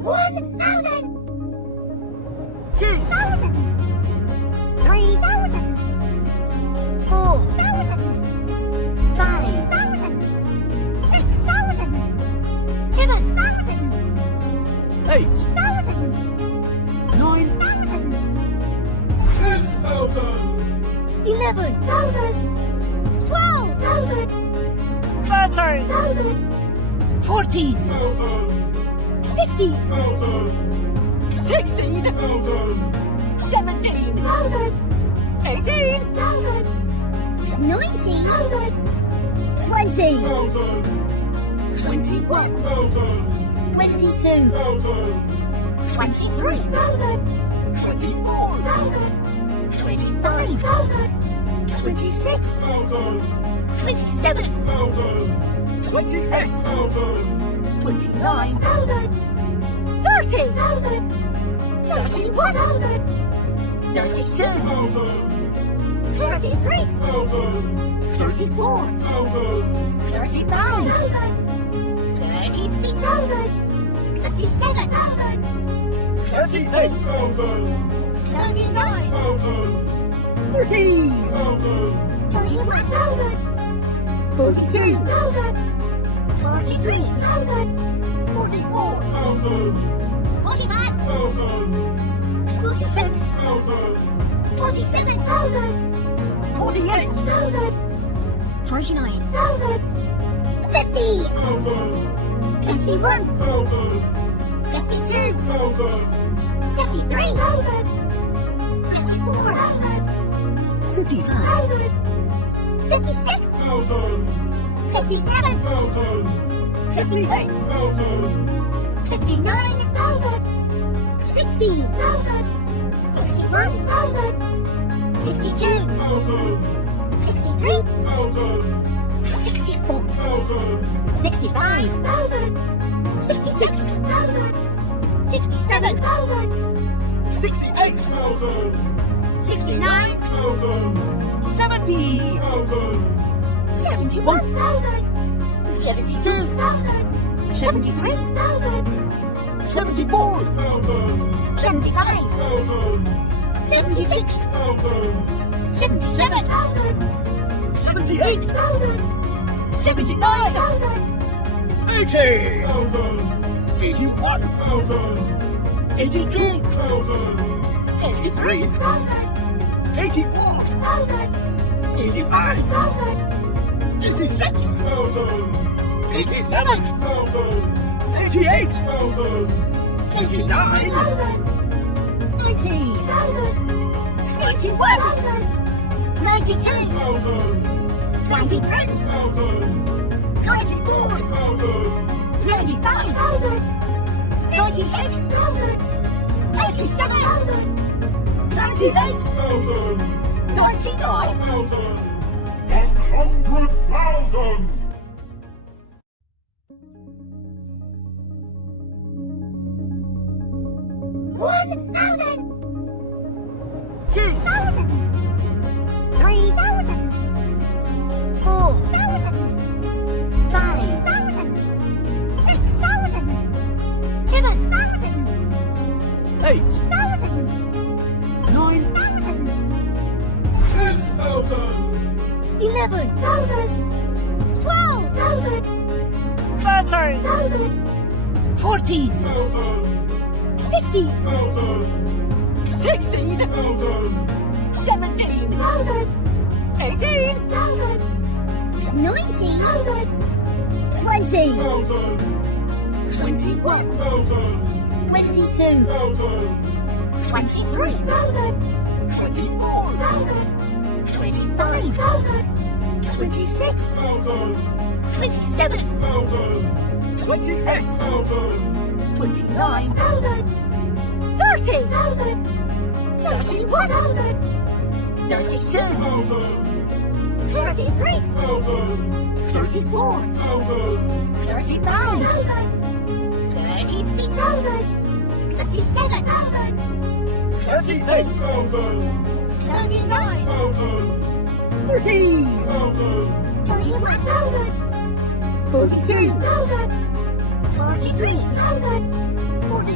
1,000. 2,000. 3,000. 4,000. 5,000. 6,000. 7,000. 8,000. 9,000. 10,000. 11,000. 12,000. 13,000. 14,000. 15,000. 16,000. 17,000. 18,000. 19,000. 20,000. 1,000. 21,000. 1,000. 23,000. 24,000. 25,000. 26,000. 27,000. 28,000. 29,000. 30,000. 31,000. 32,000. 33,000. 34,000. 35,000. 36,000. 67,000. 38,000. 39,000. 40,000. 31,000. 42,000. 43,000. 44,000. 45,000. 46,000. 47,000. 48,000. 29,000. 50. 51,000. 52,000. 53,000. 54,000. 55,000. 56,000. 57,000. 58,000. 59,000. 60,000. 61,000. 62,000. 63,000. 64,000. 65,000. 66,000. 67,000. 68,000. 69,000. 70,000. 71,000. 72,000. 73,000. 74,000. 75,000. 76,000. 77,000. 78,000. 79,000. 80,000. 81,000. 82,000. 83,000. 84,000. 85,000. 86,000. 87,000. 88,000. 89,000. 90,000. 91,000. 92,000. 93,000. 94,000. 95,000. 96,000. 87,000. 98,000. 99,000. 100,000. 1,000. 2,000. 3,000. 4,000. 5,000. 6,000. 7,000. 8,000. 8,000. 9,000. 10,000. 11,000. 12,000. 13,000. 14,000. 15,000. 16,000. 17,000. 18,000. 19,000. 20,000. 1,000. 21,000. 22,000. 23,000. 24,000. 25,000. 26,000. 27,000. 28,000. 29,000. 30,000. 31,000. 32,000. 33,000. 34,000. 35,000. 36,000. 67,000. 38,000. 39,000. 40,000. 41,000. 42,000. 43,000. 44,000.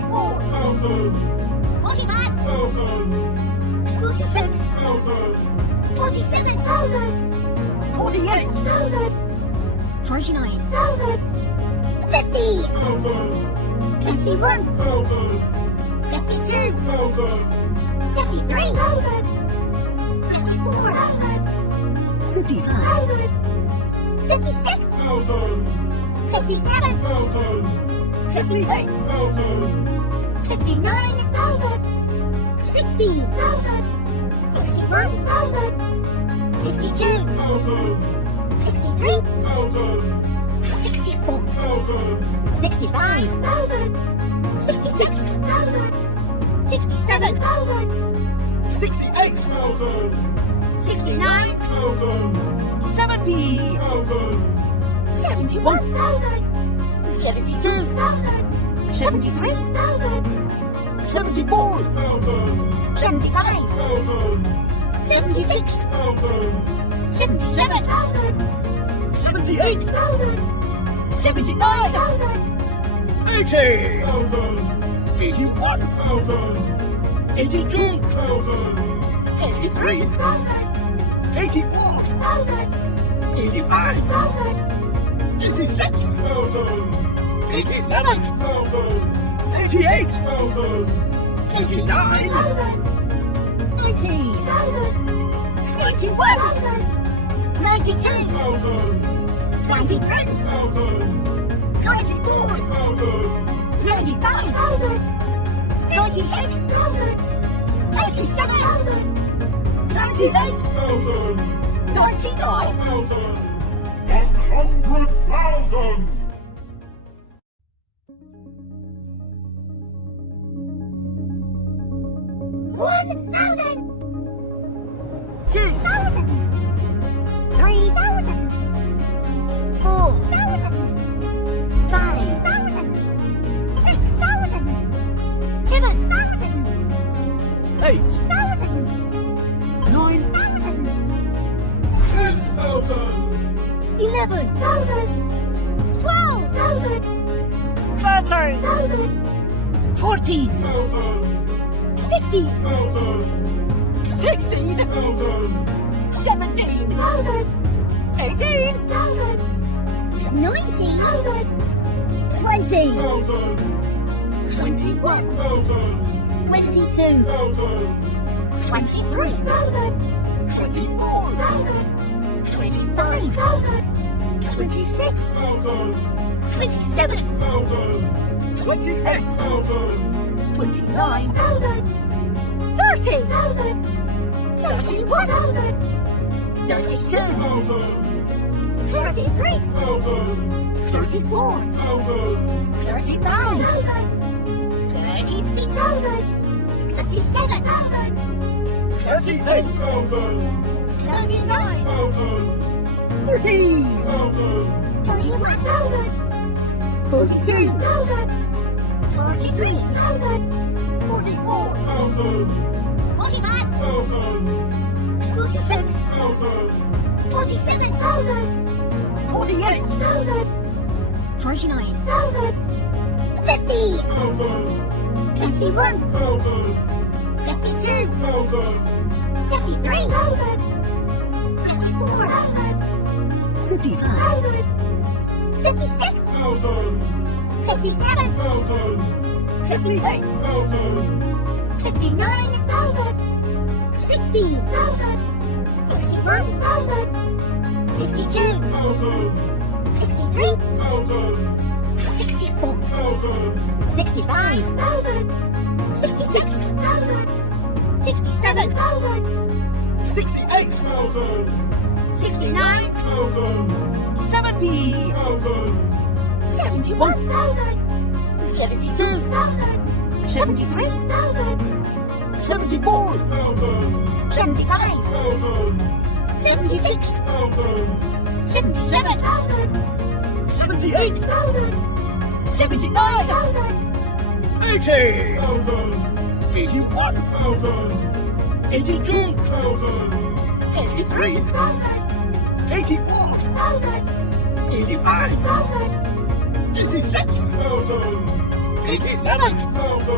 44,000. 45, 46, 47,000, 48,000. 49,000, 50, 51, 52, 53, 54,000, 55,000. 56, 57, 58,000. 59,000, 60, 61,000, 62, 63, 64, 65, 66, 67, 68,000. 69, 70,000. 71, 72,000. 73,000. 74,000. 75, 76, 77, 78,000. 79,000. 80,000. 81,000. 82,000. 83,000. 84,000. 85,000. 86,000. 87,000. 88,000. 89,000. 90,000. 91,000. 92,000. 93,000. 94,000. 95,000. 96,000. 97,000. 98,000. 99,000. 100,000. 1,000, 2,000, 3,000, 4,000, 5,000, 6,000, 7,000, 8,000. 8,000, 9,000. 10,000, 10,000. 11,000, 12,000, 13,000. 14,000. 15,000, 16,000. 17,000. 18,000. 19,000, 20, 21,000. 22, 23, 24,000. 25, 26, 27, 28,000. 29,000. 30, 31, 32, 33, 34,000. 35, 36, 37, 38,000. 39, 40,000. 41,000, 42,000, 43,000, 44,000. 45, 46, 47,000, 48,000. 49,000, 50, 51, 52, 53,000, 54,000, 55,000. 56, 57, 58,000. 59,000, 60,000, 61,000, 62, 63, 64, 65,000, 66,000, 67,000, 68,000. 69, 70,000. 71,000, 72,000. 73,000, 74,000. 75, 76, 77,000, 78,000. 79,000. 80,000. 81,000. 82,000. 83,000. 84,000. 85,000. 86,000. 87,000.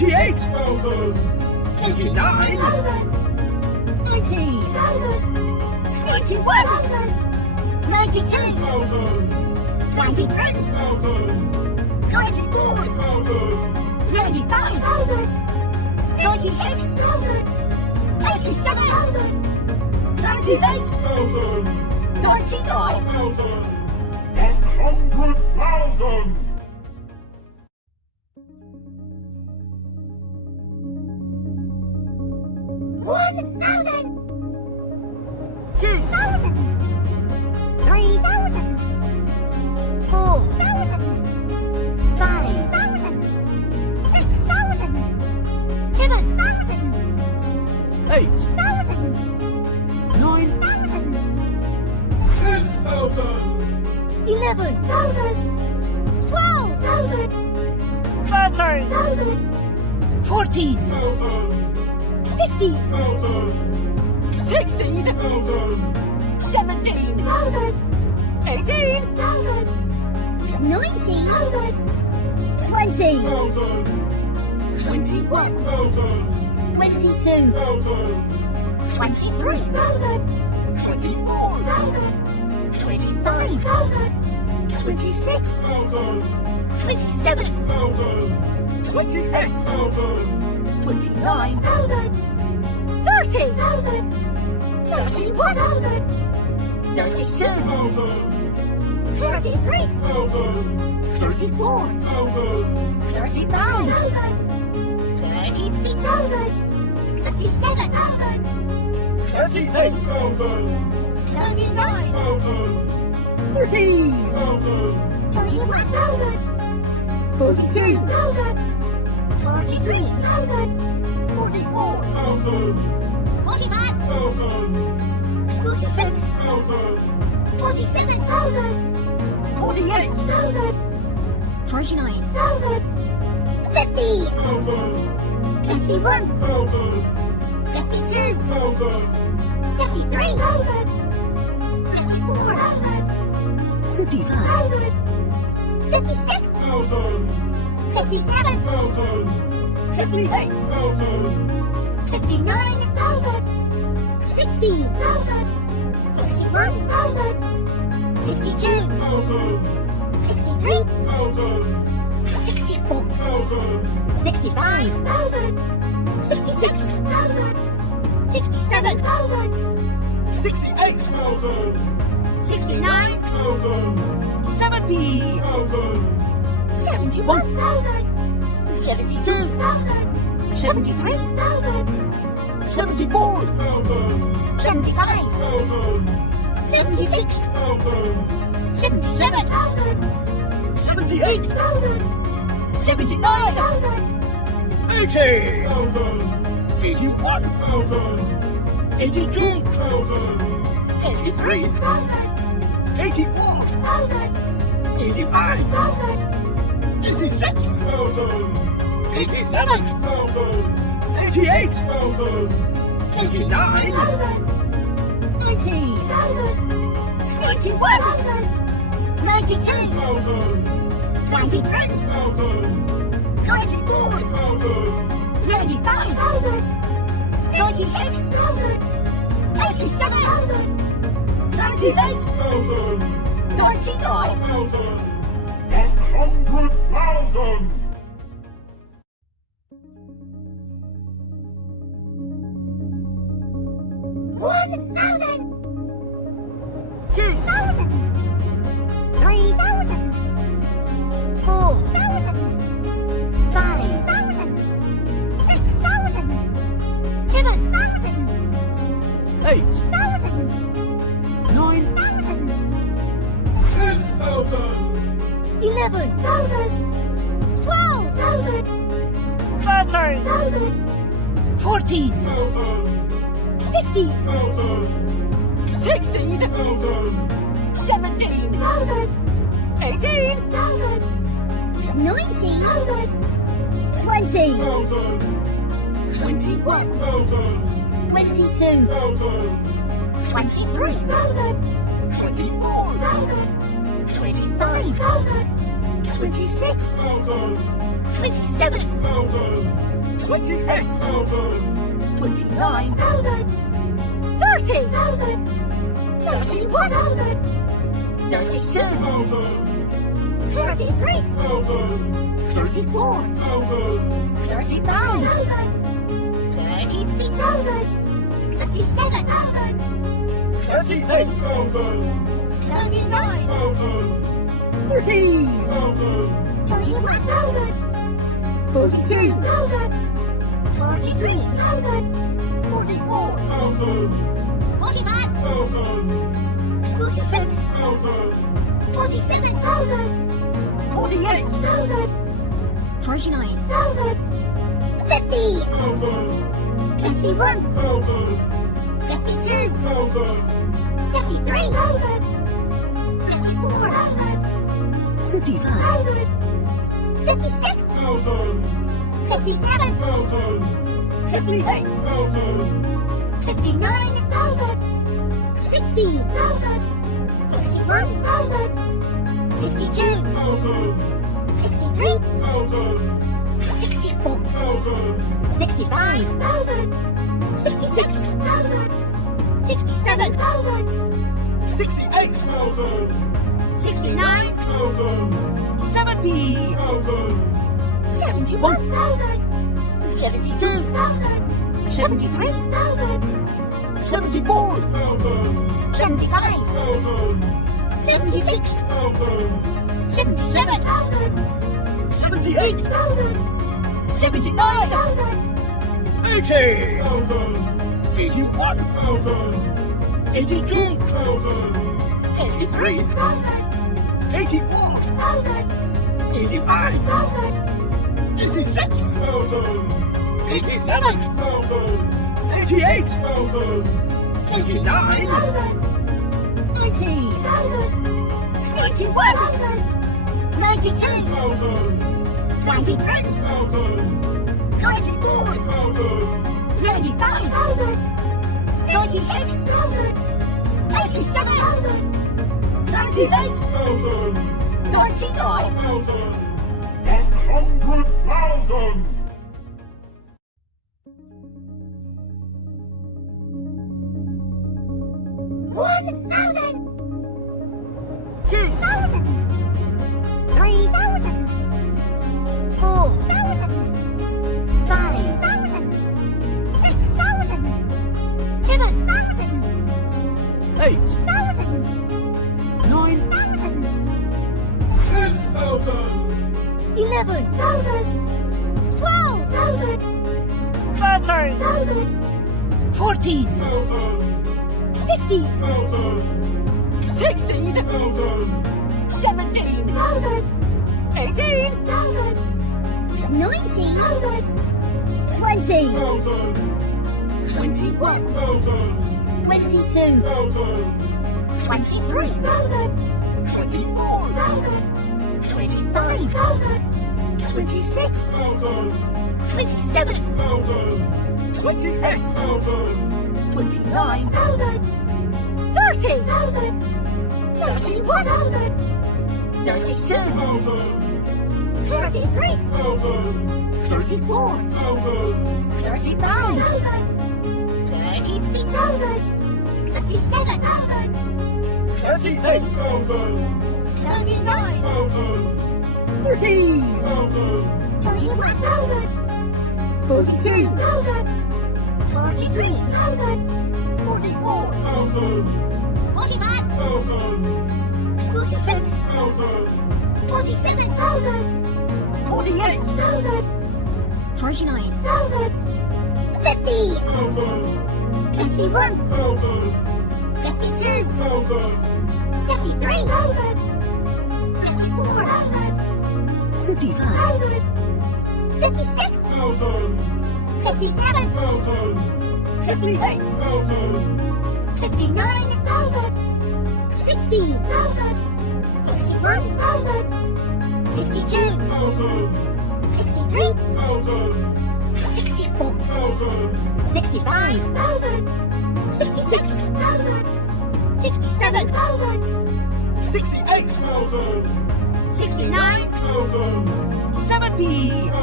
88,000. 89, 90, 91, 92, 93, 94, 95, 96, 87, 98, 99, 100,000. 1,000, 2,000, 3,000, 4,000, 5,000, 6,000, 7,000, 8,000, 8,000, 9,000, 10,000, 11,000, 12,000, 13,000, 14,000, 15,000, 16,000, 17,000, 18,000, 19,000, 20, 21, 22, 23,000, 24,000, 25,000, 26, 27, 28,000, 29,000, 30,000, 31,000, 32, 33, 34, 35,000, 36,000, 37,000, 38,000, 39, 40, 41,000, 42,000, 43,000, 44, 45, 46, 47,000, 48,000, 49,000, 50, 51, 52, 53,000, 54,000, 55,000, 56, 57, 58, 59,000, 60,000, 61,000, 62, 63, 64, 65,000, 66,000, 67,000, 68,000, 69, 70,000, 71,000, 72,000, 73,000, 74,000, 75, 76, 77,000, 78,000, 79,000, 80,000, 81,000, 82,000, 83,000, 84,000, 85,000, 86,000, 87,000, 88,000, 89,000, 90,000, 91,000, 92,000, 93,000, 94,000, 95,000, 96,000, 87,000, 98,000, 99,000, 100,000. 1,000, 2,000, 3,000, 4,000, 5,000, 6,000, 7,000, 8,000, 8,000, 9,000, 10,000, 11,000, 12,000, 13,000, 14,000, 15,000, 16,000, 17,000, 18,000, 19,000, 20, 21, 22, 23,000, 24,000, 25,000, 26,000, 27 28 29 30 31 32 33 34 35 36 67 38 39 40 41 42 43 44 45 46 47 48 49 50 51 52 53 54 55 56 57 58 59 60 61 62 63 64 65 66 67 68 69 70 71 72 73 74 75 76 77 78 79 80 81 82 83 84 85 86 87 88 89 90 91 92 93 94 95 96 87 98 99 100,000 1,000 2,000 3,000 4,000 5,000 6,000 7,000 8 1,000 9 1,000 10,000 11 12,000 13 14 15 16 17 18 19 20 21 22 23 24 25 26 27 28 29 30 31 32 33 34 35 36 67 38 39 40 41 42 43 44 45 46 47 48 49 50 51 52 53 54 55 56 57 58 59 60 61 62 63 64 65 66 67 68 69 70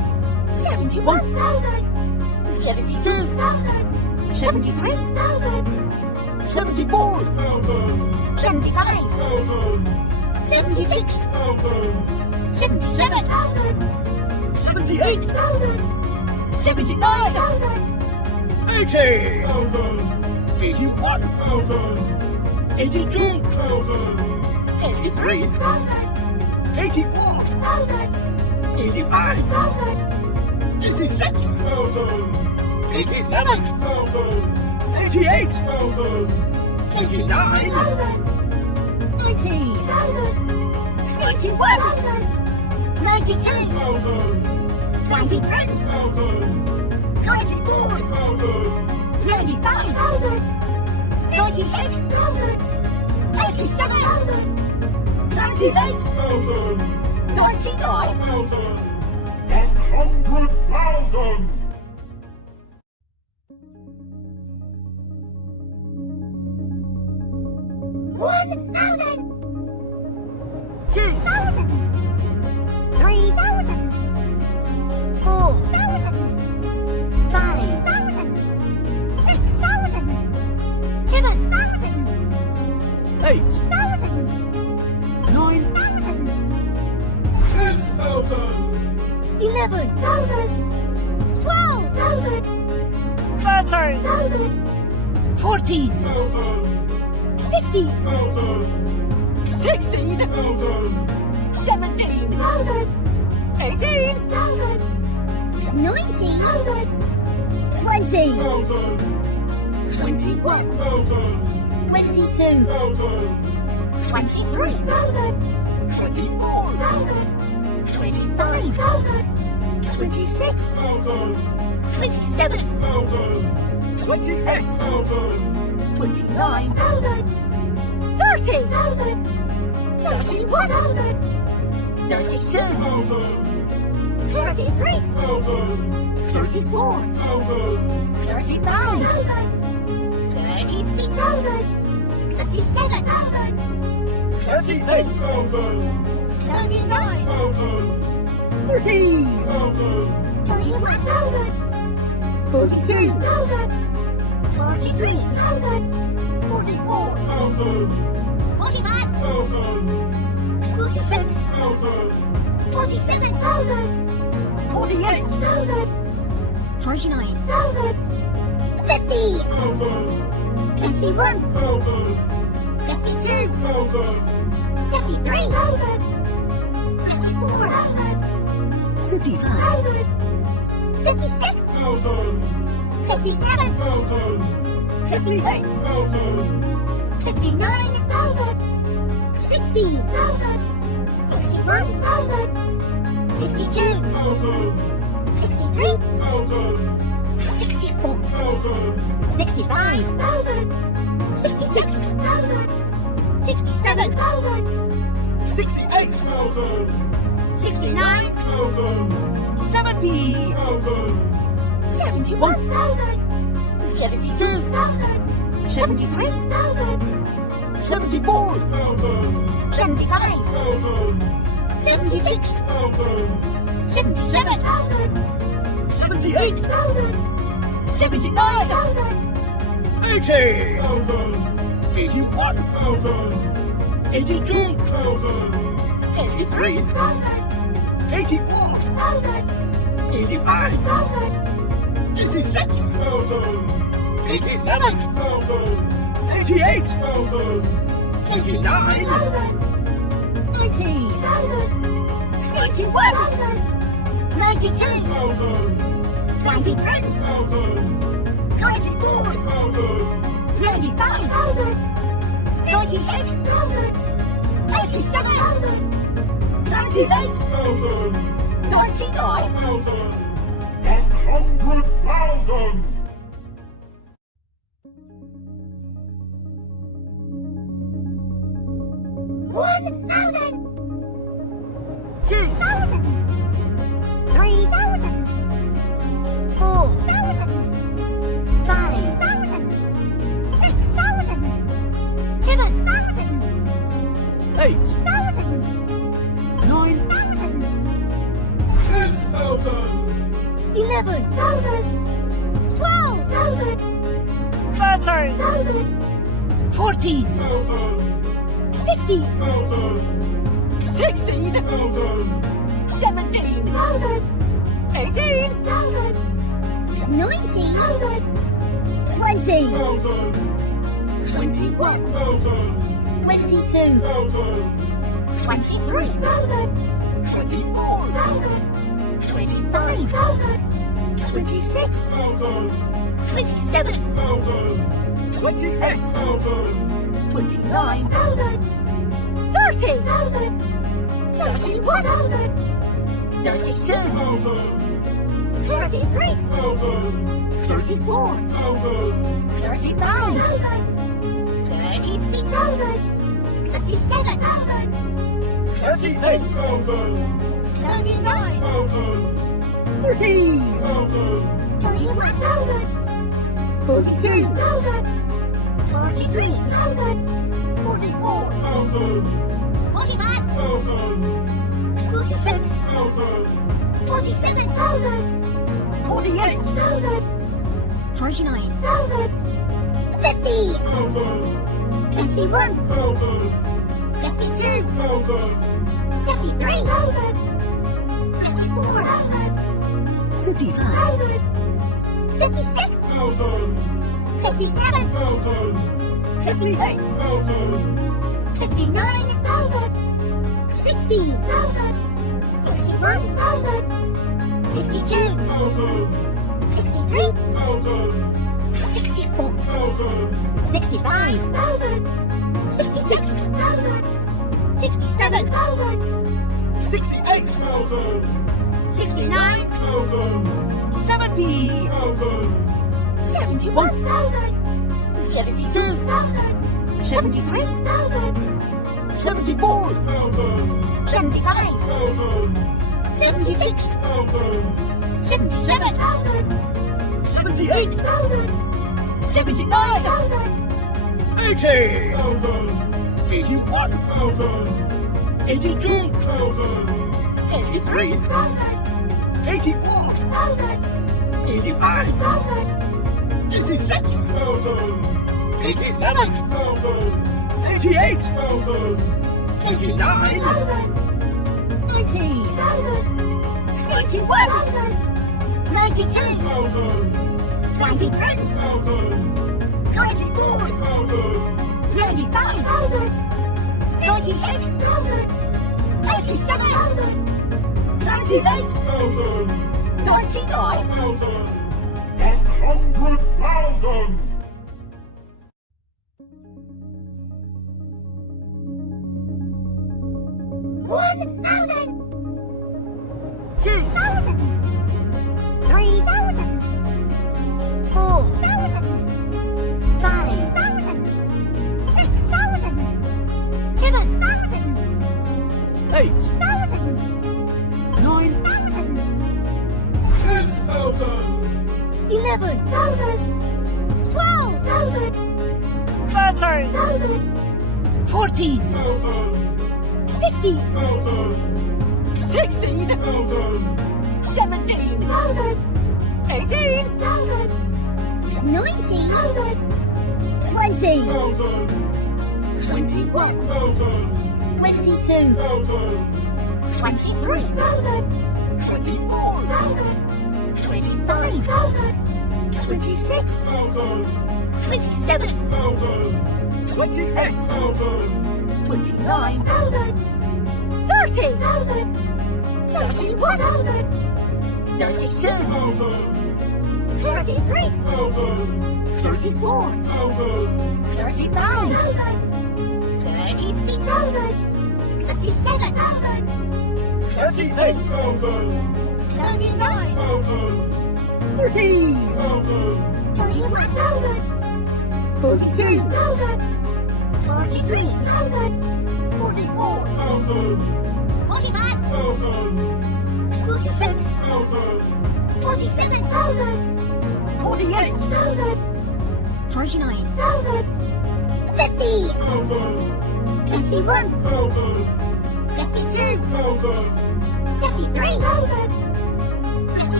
71, 1,000. 72, 1,000. 73, 1,000. 74, 75, 76, 77, 78, 79, 80, 81, 82, 83, 84, 85, 86, 87, 88, 89, 90, 91, 92, 93, 94, 95, 96, 97, 98, 99, 100,000! One thousand. 2,000, 3,000. 4,000, 5,000. 6,000, 7,000. 8,000, 9,000, 10,000! 11,000, 12,000. 13,000, 14, 15, 16, 17, 18, 19,000. 20, 1,000! 21, 22, 23, 24, 25, 26, 27, 28, 29, 30, 31, 32, 33, 34, 35, 36, 67, 38, 39, 40, 41, 42, 43, 44, 45, 46, 47, 48, 49, 50, 51, 52, 53, 54, 55, 56, 57, 58, 59, 60, 61, 62, 63, 64, 65, 66, 67, 68, 69, 70, 71, 72, 73, 74, 75, 76, 77, 78, 79, 80, 81, 82, 83, 84, 85, 86, 87, 88, 89, 90, 91, 92, 93, 94, 95, 96, 87, 98, 99, 100,000! One thousand. 2,000, 3,000. 4,000, 5,000. 6,000, 7,000. 8,000, 9,000, 10,000! 11,000. 12,000. 13,000. 14,000. 15. 16,000. 17,000. 18,000. 19,000. 20. 21,000. 22. 23,000. 24,000. 25,000. 26,000. 27,000. 28,000. 29,000. 30,000. 31,000. 32,000. 32,000. 33,000. 34,000. 39,000. 36,000. 37,000. 38,000. 39,000. 40,000. 41,000. 42,000. 43,000. 44,000. 45,000. 46,000. 47,000. 48,000. 49,000. 50,000. 51,000. 52,000. 53,000. 54,000. 55,000. 56,000. 57,000. 58,000. 59,000. 60,000. 61,000. 62,000. 63,000. 64,000. 65,000. 66,000. 67,000. 68,000. 69,000. 70,000. 71,000. 72,000. 73,000. 74,000. 75,000. 76,000. 77,000. 78,000. 79,000. 80,000. 81,000. 82,000. 83,000. 84,000. 85,000. 86,000. 87,000. 88,000. 89,000. 90,000. 91,000. 92,000. 93,000. 94,000. 95,000. 96,000. 87,000. 98,000. 99,000. 100,000. 1,000. 2,000. 3,000. 4,000. 5,000. 6,000. 7,000. 8,000. 8,000. 9,000. 10,000. 11,000. 12,000. 13,000. 14,000. 15,000. 16,000. 17,000. 18,000. 19,000. 20,000. 21,000. 22,000. 23,000. 24,000. 25,000. 26,000. 27,000. 28,000. 29,000. 30,000. 31,000. 32,000. 33,000. 34,000. 35,000. 36,000. 67,000. 38,000. 39,000. 40,000. 41,000. 42,000. 43,000. 44,000. 45,000. 46,000. 47,000. 48,000. 49,000. 50,000. 51,000. 52,000. 53,000. 54,000.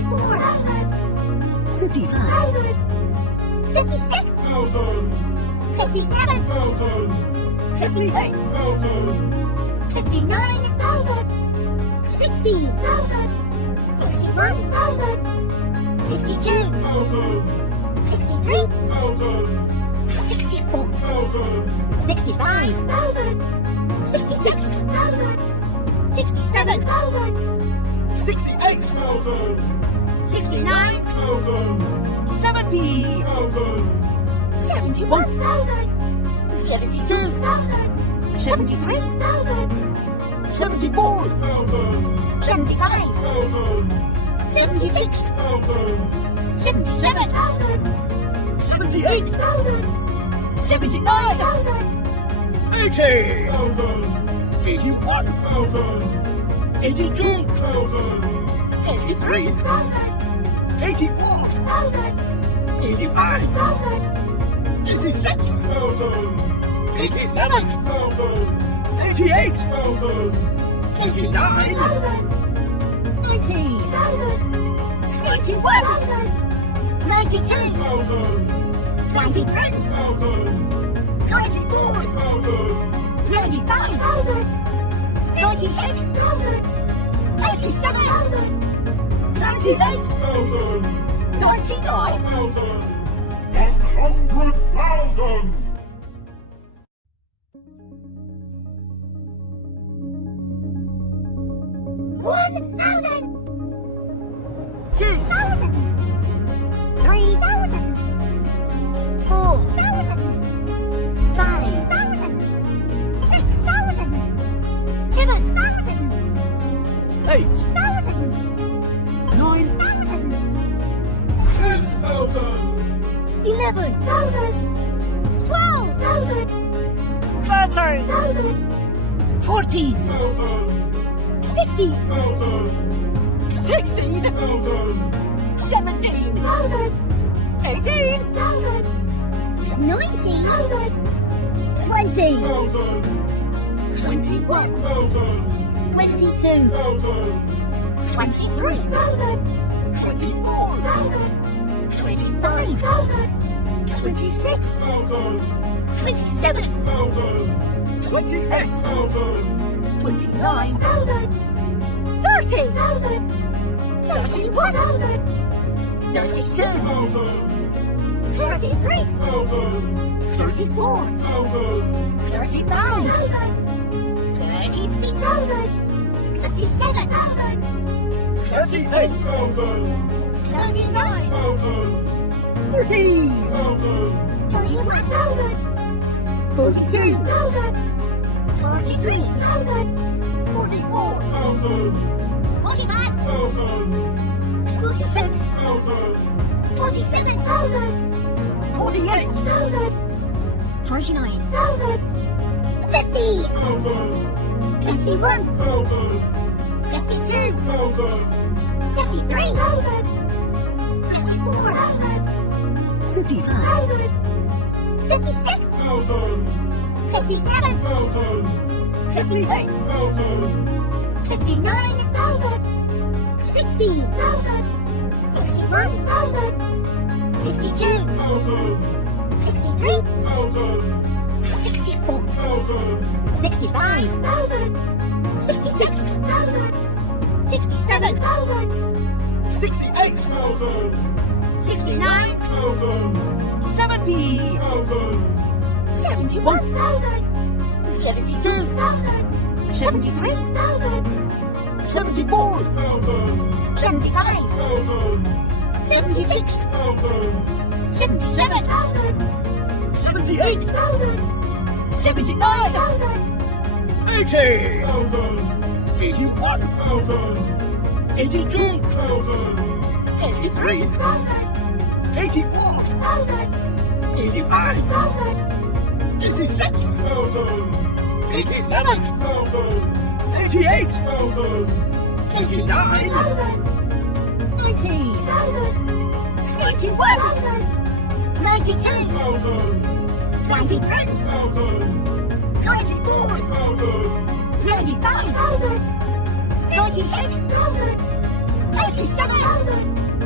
54,000. 55. 56. 57. 58. 59,000. 60,000. 61,000. 62. 63. 64. 65,000. 66,000. 67,000. 68. 69. 70. 71,000. 72. 73,000. 74. 75. 76. 77,000. 78. 1,000. 79. 1,000. 80. 81. 82. 83. 84. 85. 86. 87. 88. 89. 90. 91. 92. 93. 94. 95. 96. 87. 98. 99. 100,000! 1,000. 2,000. 3,000. 4,000. 5,000. 6,000. 7,000. 8,000. 9,000. 10,000! 11,000. 12,000. 13,000. 14,000. 15,000. 16,000. 17,000. 18,000. 19,000. 20. 21,000. 22. 23,000. 24,000. 25,000. 26,000. 27,000. 28,000. 29,000. 30,000. 31,000. 32,000. 33,000. 34,000. 35,000. 36,000. 37,000. 38,000. 39,000. 40,000. 41,000. 42,000. 43,000. 44,000. 45,000. 46,000. 47,000. 48,000. 49,000. 50,000. 51,000. 52,000. 53,000. 54,000. 55,000. 56,000. 57,000. 58,000. 59,000. 60,000. 61,000. 62,000. 63,000. 64,000. 65,000. 66,000. 67,000. 68,000. 69,000. 70,000. 71,000. 72,000. 73,000. 74,000. 75,000. 76,000. 77,000. 78,000. 79,000. 80,000. 81,000. 82,000. 83,000. 84,000. 85,000. 86,000. 87,000. 88,000. 89,000. 90,000. 91,000. 92,000. 93,000. 94,000. 95,000. 96,000. 87,000.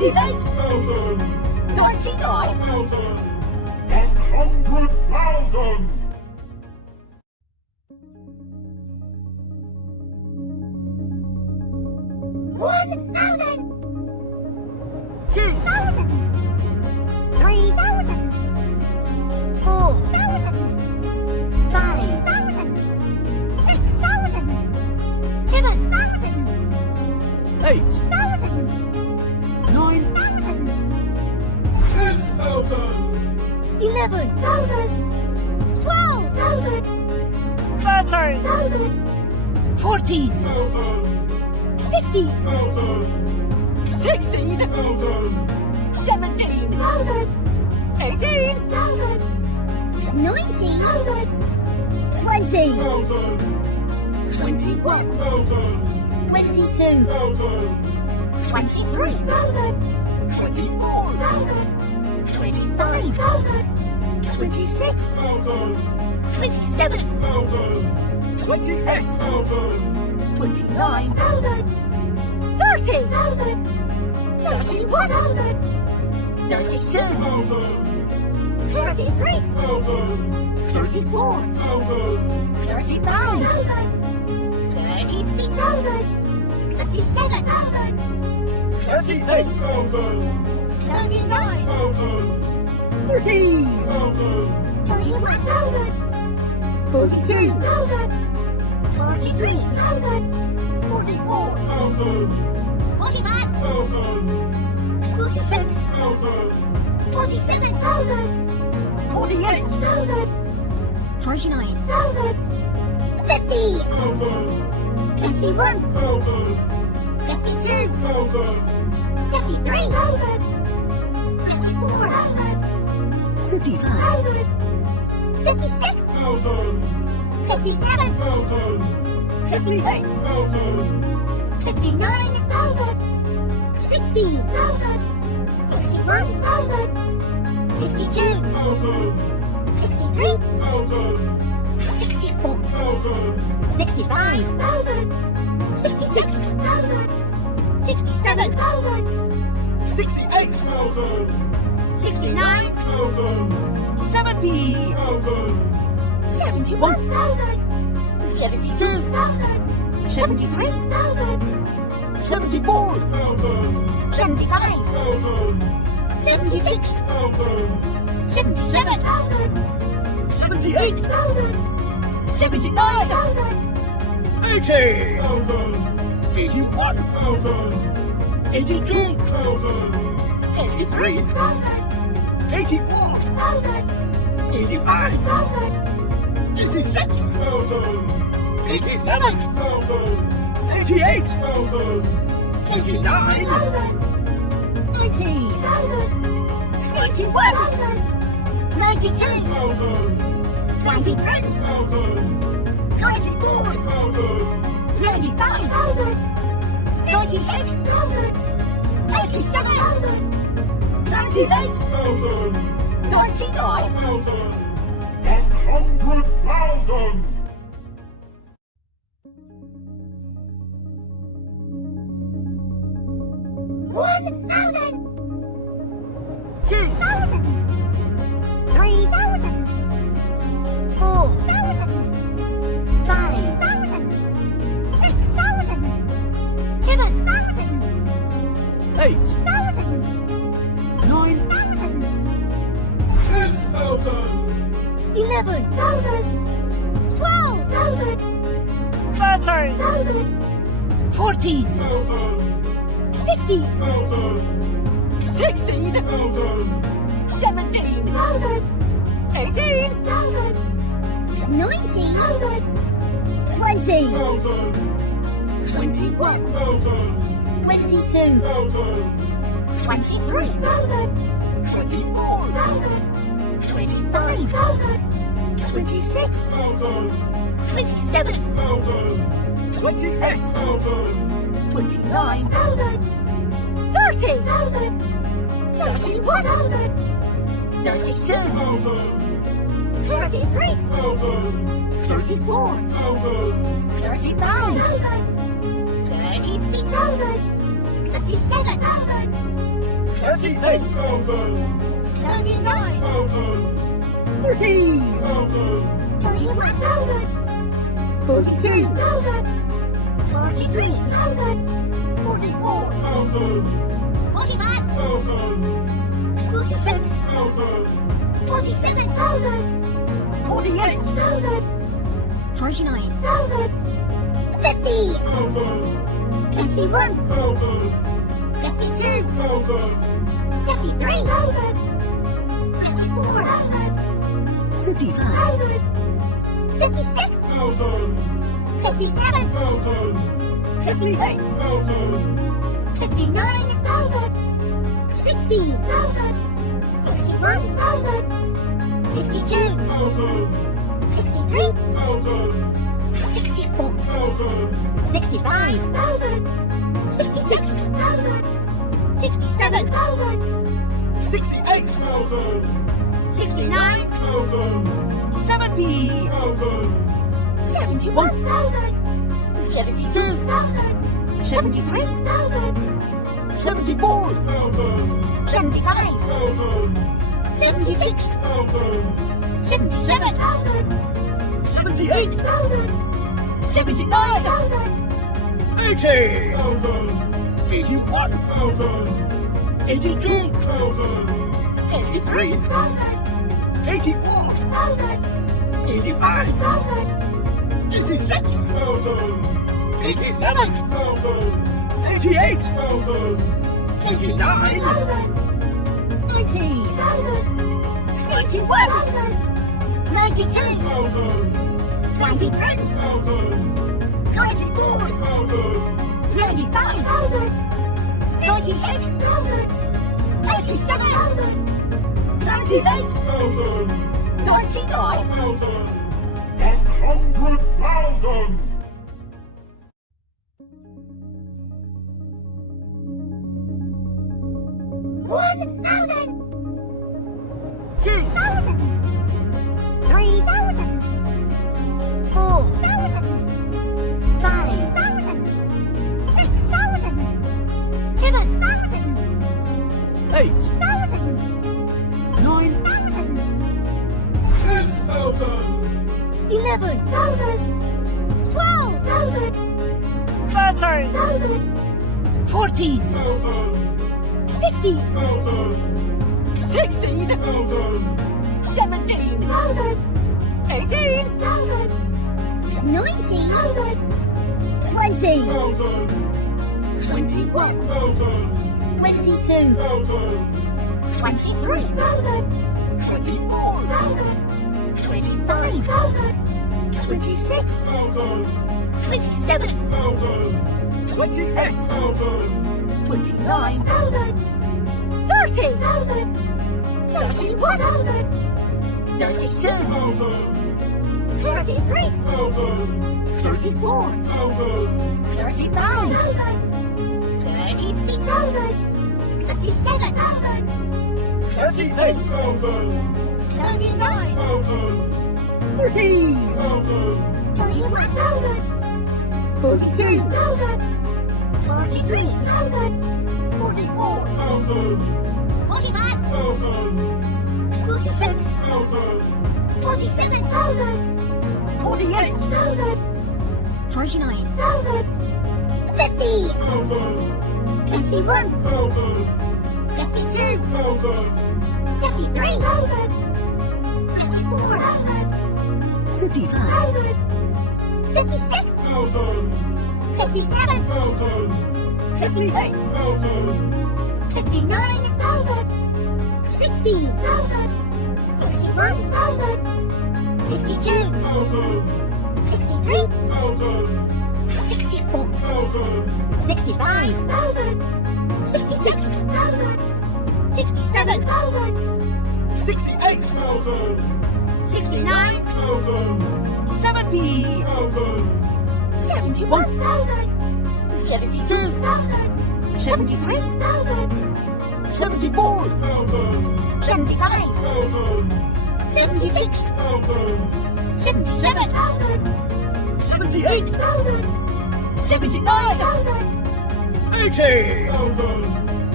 100,000. 99. 100,000. 1,000. 2,000. 3,000. 4,000. 5,000. 6,000. 7,000. 8,000. 9,000. 10,000. 11,000. 12,000. 13,000. 14,000. 15,000. 16,000. 17,000. 18,000. 19,000. 20,000. 21,000. 22,000. 23,000. 24,000. 25,000. 26,000. 27,000. 28,000. 29,000. 30,000. 31,000. 32,000. 33,000. 34,000. 35,000. 36,000. 67,000. 38,000. 39,000. 40,000. 41,000. 42,000. 43,000. 44,000. 45,000. 46,000. 47,000. 48,000. 49,000. 50. 51. 52. 53,000. 54,000. 55,000. 56,000. 57,000. 58,000. 59,000. 60,000. 61,000. 62,000. 63,000. 64,000. 65,000. 66,000. 67,000. 68,000. 69,000. 70,000. 71,000. 72,000. 73,000. 74,000. 75,000. 76,000. 77,000. 78,000. 79,000. 80,000. 81,000. 82,000. 83,000. 84,000. 85,000. 86,000. 87,000. 88,000. 89,000. 90,000. 91,000. 92,000. 93,000. 94,000. 95,000. 96,000. 87,000. 98,000. 99,000. 100,000. 1,000. 2,000. 3,000. 4,000. 5,000. 6,000. 7,000. 8,000. 9,000. 10,000. 11,000. 12,000. 13,000. 14,000. 15,000. 16,000. 17,000. 18,000. 19,000. 20,000. 21,000. 22,000. 23,000. 24,000. 25,000. 26,000. 27,000. 28,000. 29,000. 30,000. 31,000. 32,000. 33,000. 34,000. 35,000. 36,000. 67,000. 38,000. 39, 40,000. 41,000, 42,000, 43,000, 44,000. 45, 46, 47,000, 48,000. 49,000, 50, 51, 52, 53,000, 54,000, 55,000. 56, 57, 58,000. 59,000, 60,000, 61,000, 62, 63, 64, 65,000, 66,000, 67,000, 68,000. 69, 70,000. 71,000, 72,000, 73,000, 74,000. 75, 76, 77,000, 78,000. 79,000, 80,000. 81,000. 82,000. 83,000. 84,000. 85,000. 86,000. 87,000. 88,000. 89,000. 90,000, 91,000, 92,000, 93,000, 94,000, 95,000, 96,000, 87,000, 98,000. 99,000. 100,000. 1,000, 2,000, 3,000, 4,000, 5,000, 6,000, 7,000, 8,000. 8,000, 9,000. 10,000. 11,000, 12,000, 13,000. 14,000, 1,000. 15,000, 16,000. 17,000, 18,000. 19,000, 20, 21,000. 22, 23,000, 24,000. 25,000, 26, 27, 28,000. 29,000. 30,000, 31,000, 32, 33, 34,000. 35,000, 36,000, 67,000, 38,000. 39,000, 40,000. 41,000, 42,000, 43,000, 44,000. 45, 46, 47,000, 48,000. 49,000, 50, 51, 52, 53,000, 54,000, 55,000. 56, 57, 58,000. 59,000, 60,000, 61,000, 62, 63, 64, 65,000, 66,000, 67,000, 68,000. 69, 70,000. 71,000, 72,000, 73,000, 74,000. 75, 76, 77,000, 78,000. 79,000, 80,000.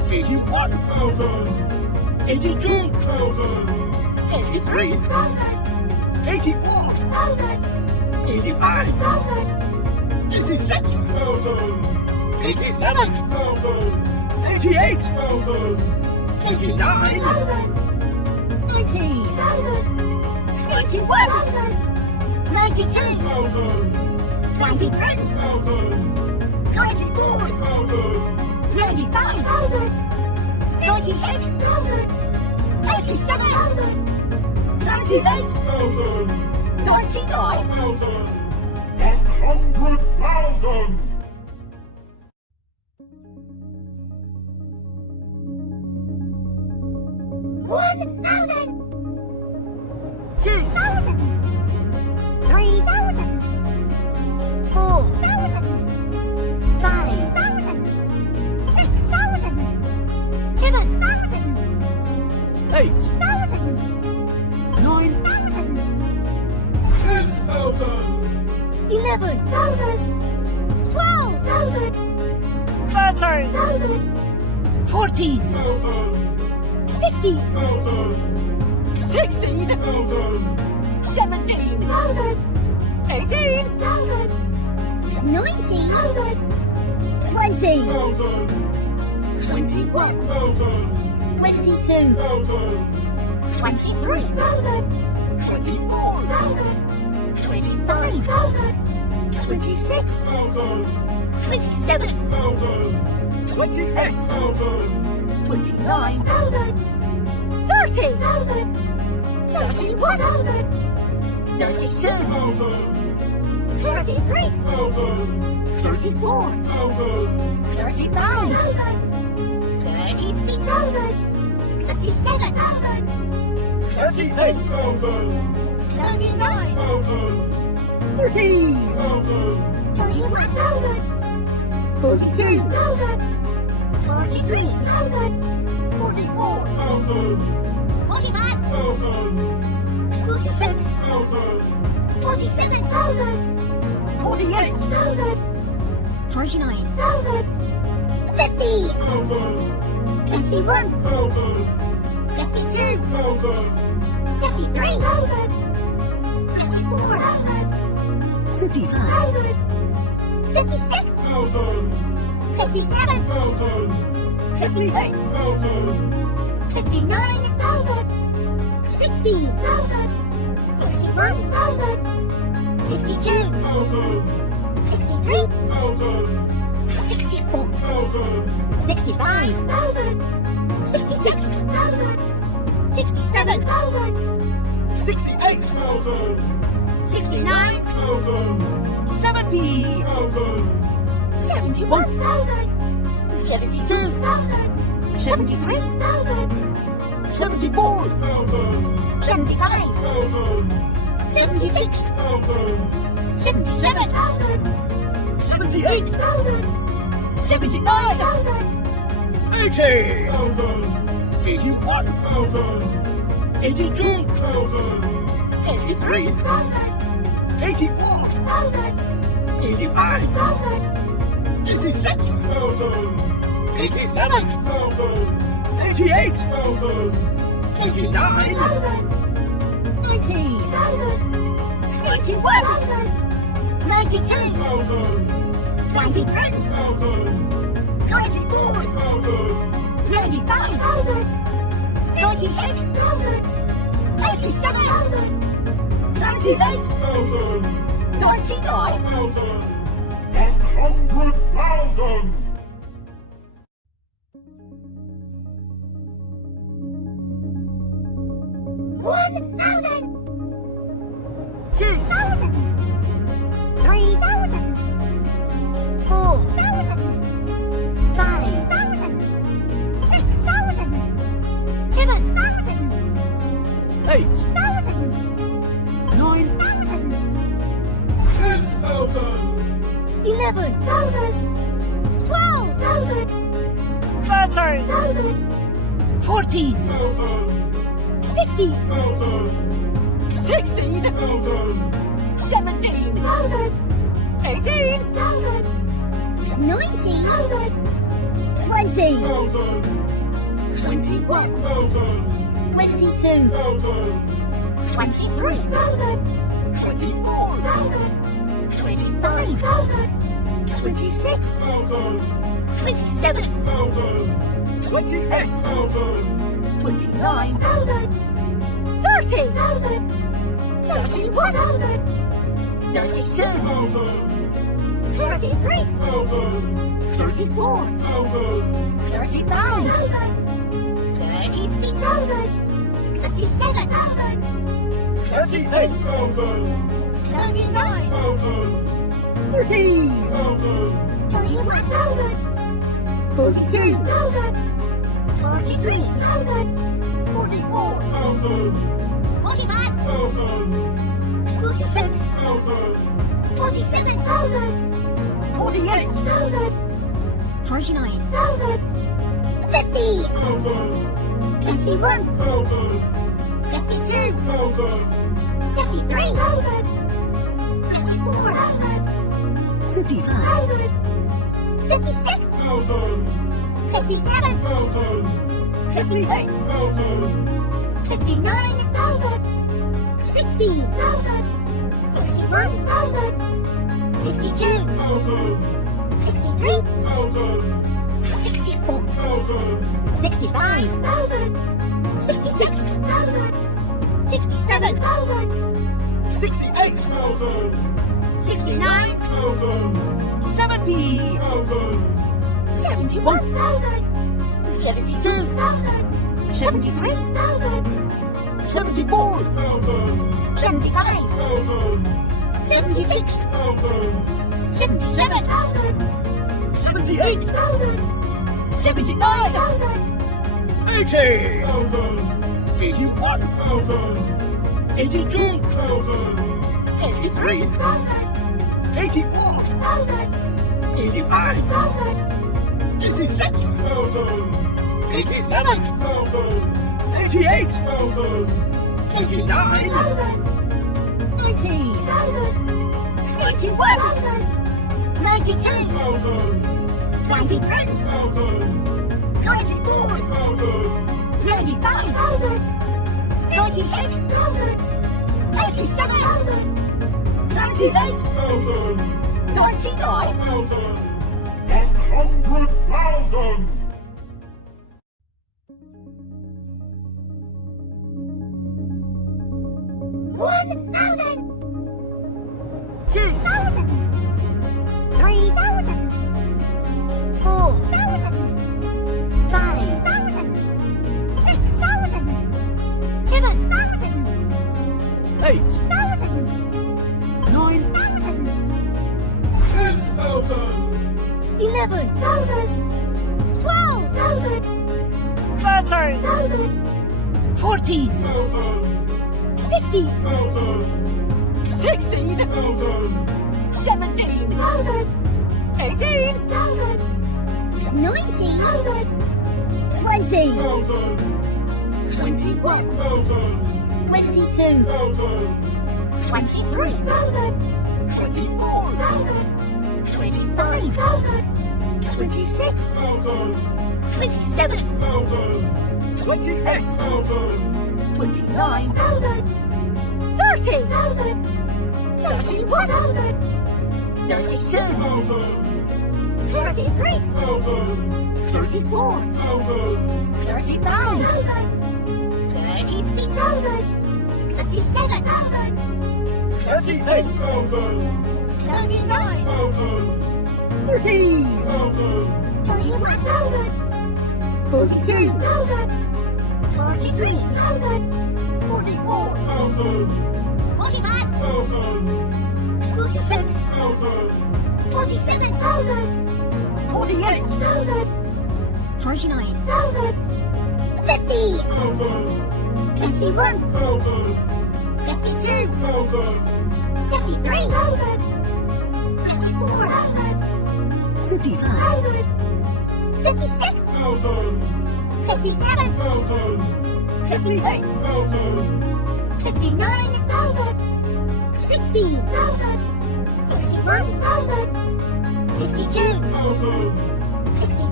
81, 1,000. 82, 1,000. 83, 1,000. 84, 1,000. 85, 1,000. 86, 1,000. 87, 1,000. 88, 1,000. 89, 90, 91, 92, 1,000. 93, 1,000. 94, 1,000. 95, 96, 87, 98, 1,000. 99, 1,000. 100,000. One thousand. 2,000. 3,000. 4,000. 5,000. 6,000. 7,000. 8, 1,000. 9, 10,000. 11,000. 12,000. 13, 14, 1,000. 15,000. 1,000. 16, 1,000. 17, 18, 19,000. 20,000. 1,000. 21, 1,000. 22,000. 1,000. 23, 24, 25, 26, 1,000. 27, 1,000. 28, 1,000. 29, 30, 31, 32, 1,000. 33, 1,000. 34, 1,000. 35, 36, 37, 38, 1,000. 39, 1,000. 40, 1,000. 41, 42, 43, 44, 1,000. 45, 1,000. 46, 1,000. 47, 48, 49, 50, 1,000. 51, 1,000. 52, 1,000. 53, 54, 55, 56, 1,000. 57, 1,000. 58, 1,000. 59, 60, 61, 62, 1,000. 63, 1,000. 64, 1,000. 65, 66, 67, 68, 1,000. 69, 1,000. 70, 1,000. 71, 72, 73, 74, 1,000. 75, 1,000. 76, 1,000. 77, 78, 79, 80, 1,000. 81, 1,000. 82, 1,000. 83, 84, 85, 86, 1,000. 87, 1,000. 88, 1,000. 89, 90, 91, 92, 1,000. 93, 1,000. 94, 1,000. 95, 96, 87, 98, 1,000. 99, 1,000. 100,000. One thousand. 2,000. 3,000. 4,000. 5,000. 6,000. 7,000. 8, 9, 10,000. 11,000. 12,000. 13, 14, 1,000. 15,000. 1,000. 16, 1,000. 17, 18, 19,000. 20, 21, 22, 23, 24, 25, 26, 27, 28, 29, 30, 31, 32, 33, 34, 35, 36, 67, 38,000, 39, 40, 41,000, 42, 43, 44, 45, 46, 47, 48, 49, 50, 51, 52, 53, 54, 55, 56, 57, 58, 59, 60, 61, 62, 63, 64, 65, 66, 67, 68,000, 69, 70, 71, 72, 73, 74, 75, 76, 77, 78, 79, 80, 81, 82, 83, 84, 85, 86, 87, 88, 89, 90, 91, 92, 93, 94, 95, 96, 97, 98, 99, 100,000. 1,000, 2,000, 3,000, 4,000, 5,000, 6,000, 7,000, 8,000, 9,000, 10,000, 11,000, 12,000, 13, 14, 15, 16, 17, 18, 19, 20, 21, 22, 23, 24, 25, 26, 27, 28, 29, 30, 31, 32, 33, 34, 35, 36, 67, 38,000, 39, 40, 41,000, 42, 43, 44, 45, 46, 47, 48, 49, 50, 51, 52, 53, 54, 55, 56, 57, 58, 59, 60, 61, 62, 63,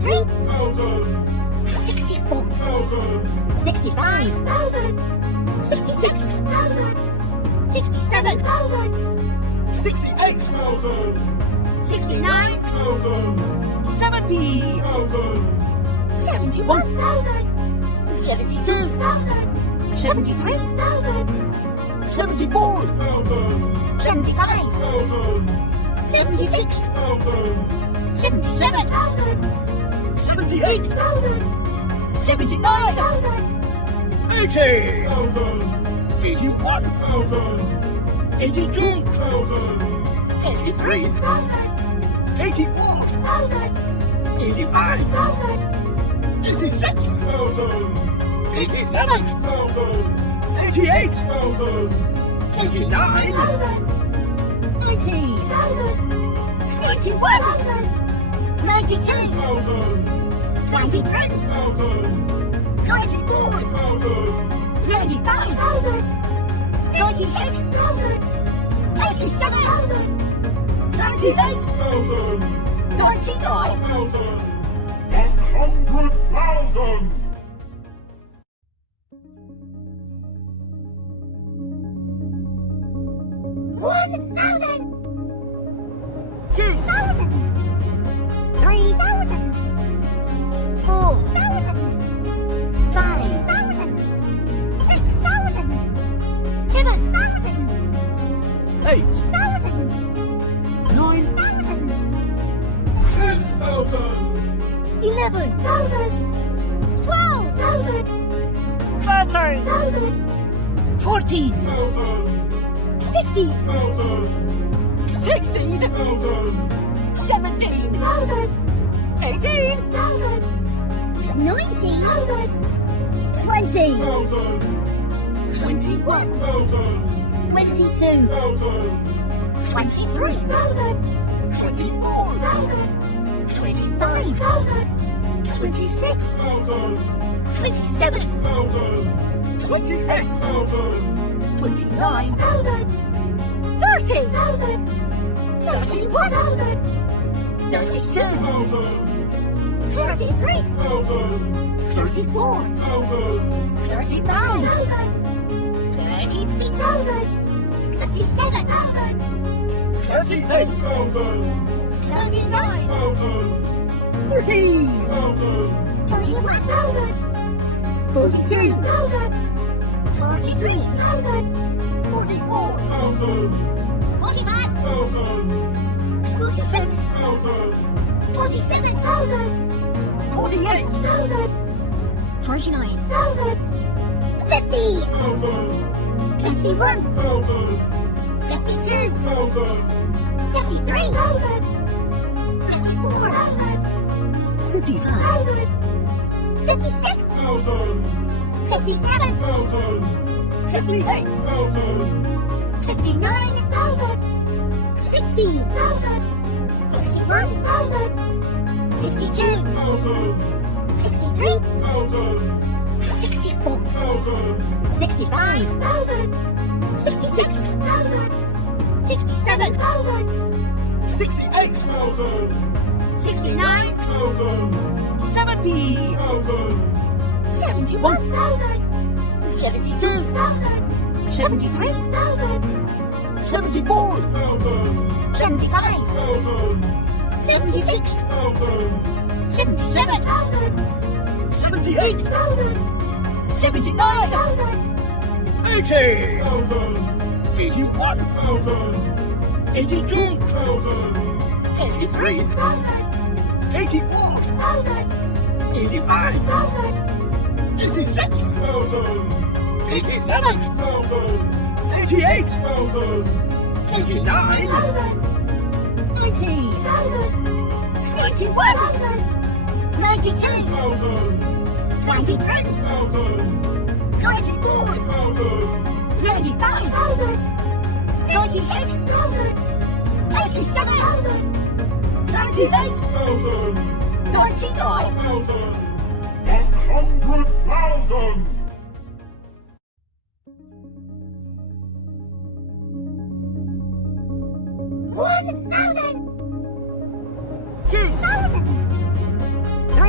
63 thousand, 64 thousand, 65, 66, 67, 68 thousand, 69, thousand, 70, thousand, 71, 72, 73, 74, thousand, 75, thousand, 76, thousand, 77, 78, 79, 80, thousand, 81, thousand, 82, thousand, 83, 84, 85, 86, thousand, 87, thousand, 88, thousand, 89, 90, 91, 92, thousand, 93, thousand, 94, thousand, 95, 96, 87, 98, thousand, 99, thousand, 100,000. $1,000, $2,000, $3,000, $4,000, $5,000, $6,000, $7,000, $8,000, $9,000, 10,000, $11,000, $12,000, $13,000, $14,000, 15, 16, 17, 18, 19, 20, 21, 22, 23, 24, 25, 26, 27, 28, 29, 30, 31, 32, 33, 34, 35, 36, 67, 38,000, 39, 40, 41, 42, 43, 44, 45, 46, 47, 48, 49, 50, 51, 52, 53, 54, 55, 56, 57, 58, 59, 60, 61, 62, 63, 64, 65, 66, 67, 68,000, 69, 70, 71, 72, 73, 74, 75, 76, 77, 78, 79, 80, 81, 82, 83, 84, 85, 86, 87, 88, 89, 90, 91, 92, 93, 94, 95, 96, 87, 98, 99, 100,000. $1,000, $2,000, $3,000, $4,000, $5,000,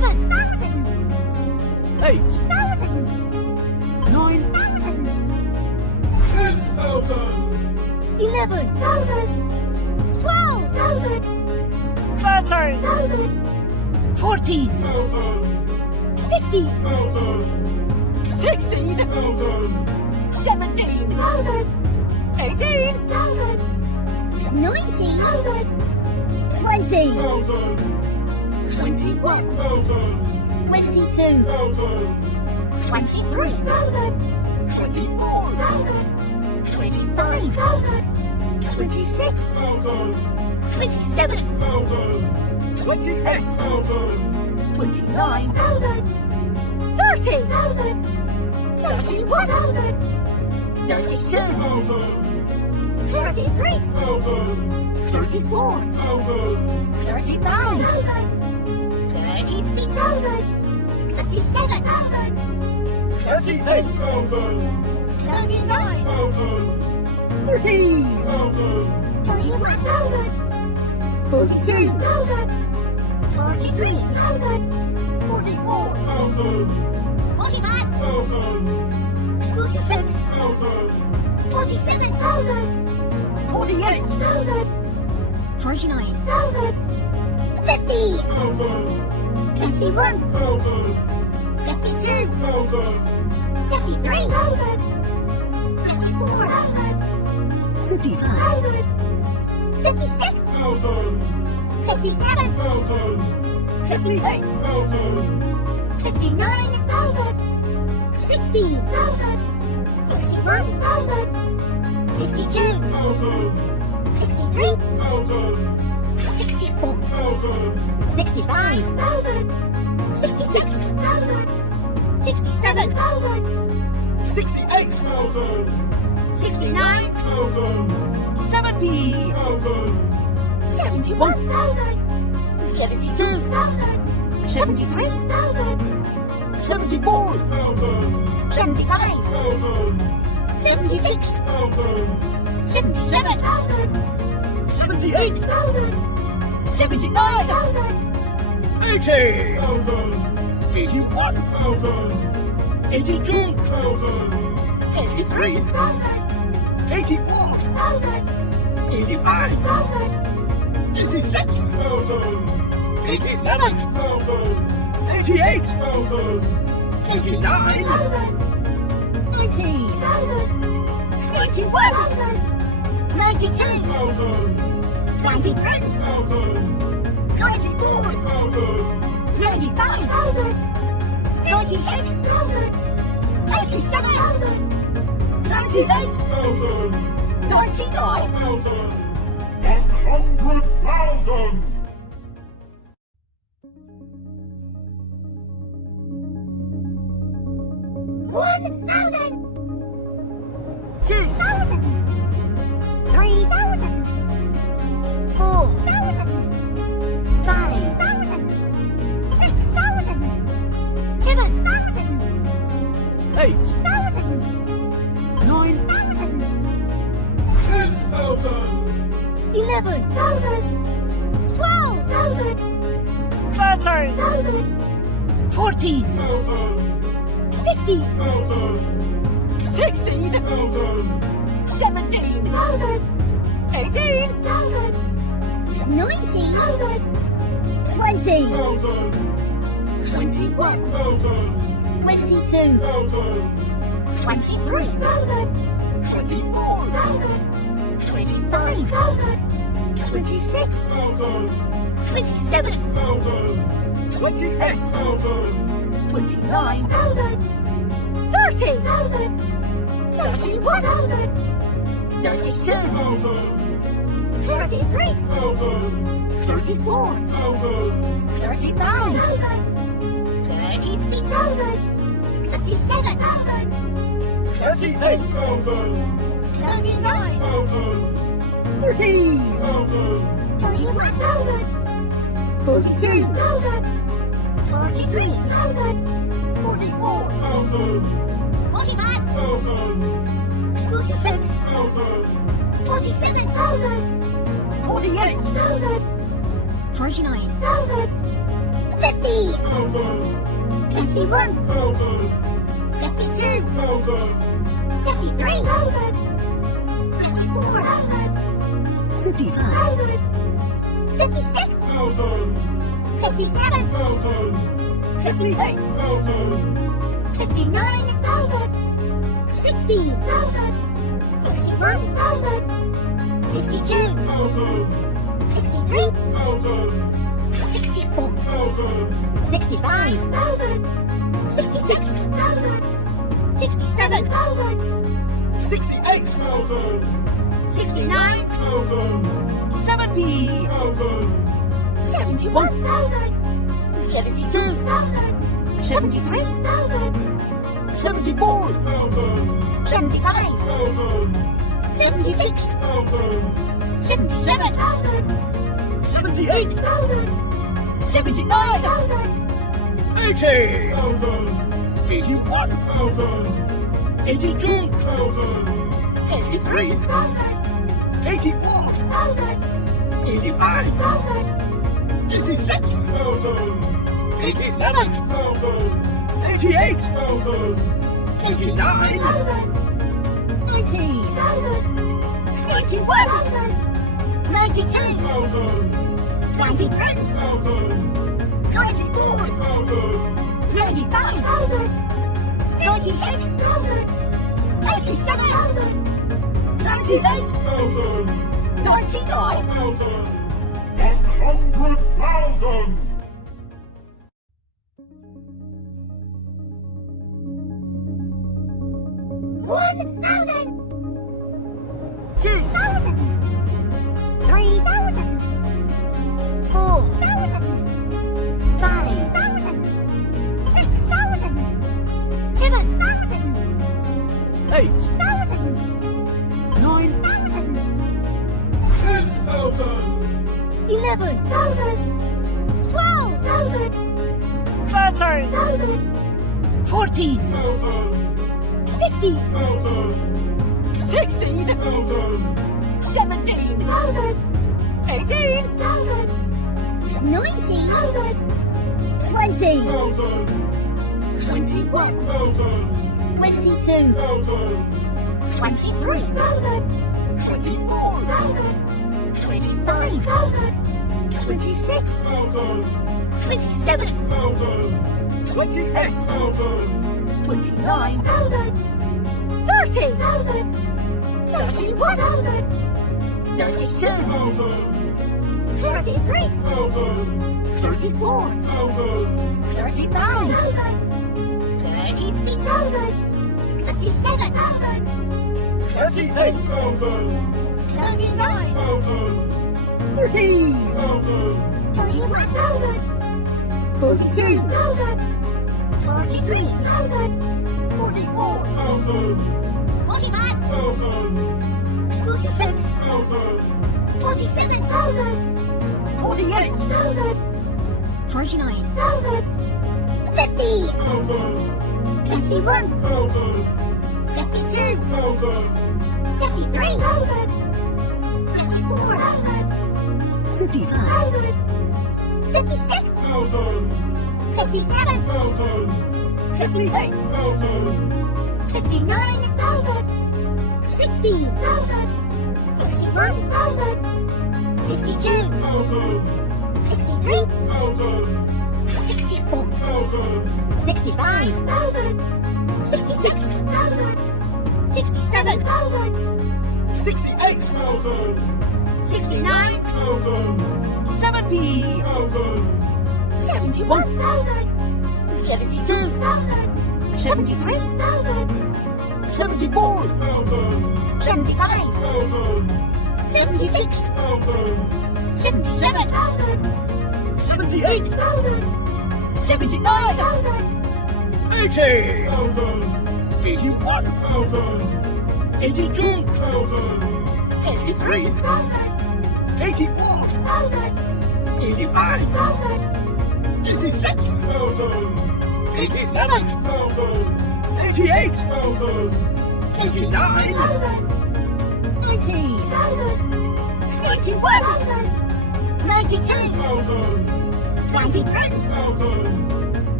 thousand, 9,000. 10,000. 11,000, 12,000, 13, 14, 1,000. 15, 1,000. 16, 1,000. 17, 18, 19,000, 20, 1,000. 21, 1,000. 22, 1,000. 23,000, 24, 25, 26, 1,000. 27, 1,000. 28, 1,000. 29, 30, 31, 32, 1,000. 33, 1,000. 34, 1,000. 35, 36, 37, 38, 1,000. 39, 1,000. 40, 1,000. 41,000, 42, 43,000, 44, 1,000. 45, 1,000. 46, 1,000. 47,000, 48, 49,000, 50, 1,000. 51, 1,000. 52, 1,000. 53,000, 54,000, 55, 56, 1,000. 57, 1,000. 58, 1,000. 59,000, 60,000, 61,000, 62, 1,000. 63, 1,000. 64, 1,000. 65,000, 66,000, 67,000, 68, 1,000. 69, 1,000. 70, 1,000. 71,000, 72, 73, 74, 1,000. 75, 1,000. 76, 1,000. 77,000, 78, 79, 80, 1,000. 81, 1,000. 82, 1,000. 83, 84, 85, 86, 1,000. 87, 1,000. 88, 1,000. 89, 90, 91, 92, 1,000. 93, 1,000. 94, 1,000. 95, 96, 87, 98, 1,000. 99, 1,000. 100,000. 1,000, 2,000, 3,000, 4,000, 5,000, 6,000, 7,000, 8, 9,000, 10,000. 11,000, 12,000, 13, 14, 1,000. 15,000, 1,000. 16, 1,000. 17, 18, 19,000, 20, 1,000. 21, 1,000. 22, 1,000. 23,000, 24, 25, 26, 1,000. 27,000, 1,000. 28, 1,000. 29, 30,000, 31,000, 32, 1,000. 33,000, 1,000. 34, 1,000. 35, 36,000, 67,000, 38, 1,000. 39,000, 1,000. 40, 1,000. 41,000, 42, 43,000, 44, 1,000. 45,000, 1,000. 46,000, 1,000. 47,000, 48, 49,000, 50,000, 1,000. 51, 1,000, 52, 1,000, 53,000, 54,000, 55, 56, 1,000, 57, 1,000, 58, 1,000, 59,000, 60,000, 61,000, 62, 1,000, 63, 1,000, 64, 1,000, 65,000, 66,000, 67,000, 68, 1,000, 69, 1,000, 70, 1,000, 71,000, 72,000, 73,000, 74, 1,000, 75, 1,000, 76, 1,000, 77,000, 78, 79, 80, 1,000, 81, 1,000, 82, 1,000, 83, 84, 85, 86, 1,000, 87, 1,000, 88, 1,000, 89, 90, 91, 92, 1,000, 93, 1,000, 94, 1,000, 95, 96, 97, 98, 1,000, 99, 100,000. One thousand, 2,000, 3,000, 4,000, 5,000, 6,000, 7,000, 8, 9,000, 10,000, 11,000, 12,000, 13, 14, 1,000, 15,000, 16, 1,000, 17, 18, 19,000, 20, 1,000, 21, 1,000, 22,000, 23, 24, 25, 26, 27, 28, 29, 30, 31, 32, 33, 34, 35, 36, 37, 38, 39, 40, 41,000, 42, 43, 44, 45, 46, 47, 48, 49, 50, 51, 52, 53, 54, 55, 56, 57, 58, 59,000, 60,000, 61,000, 62, 63, 64, 65,000, 66,000, 67,000, 68, 69, 70, 71,000, 72, 73, 74, 75, 76, 77, 78, 79, 80, 81, 82, 83, 84, 85, 86, 87, 88, 89, 90, 91, 92, 93,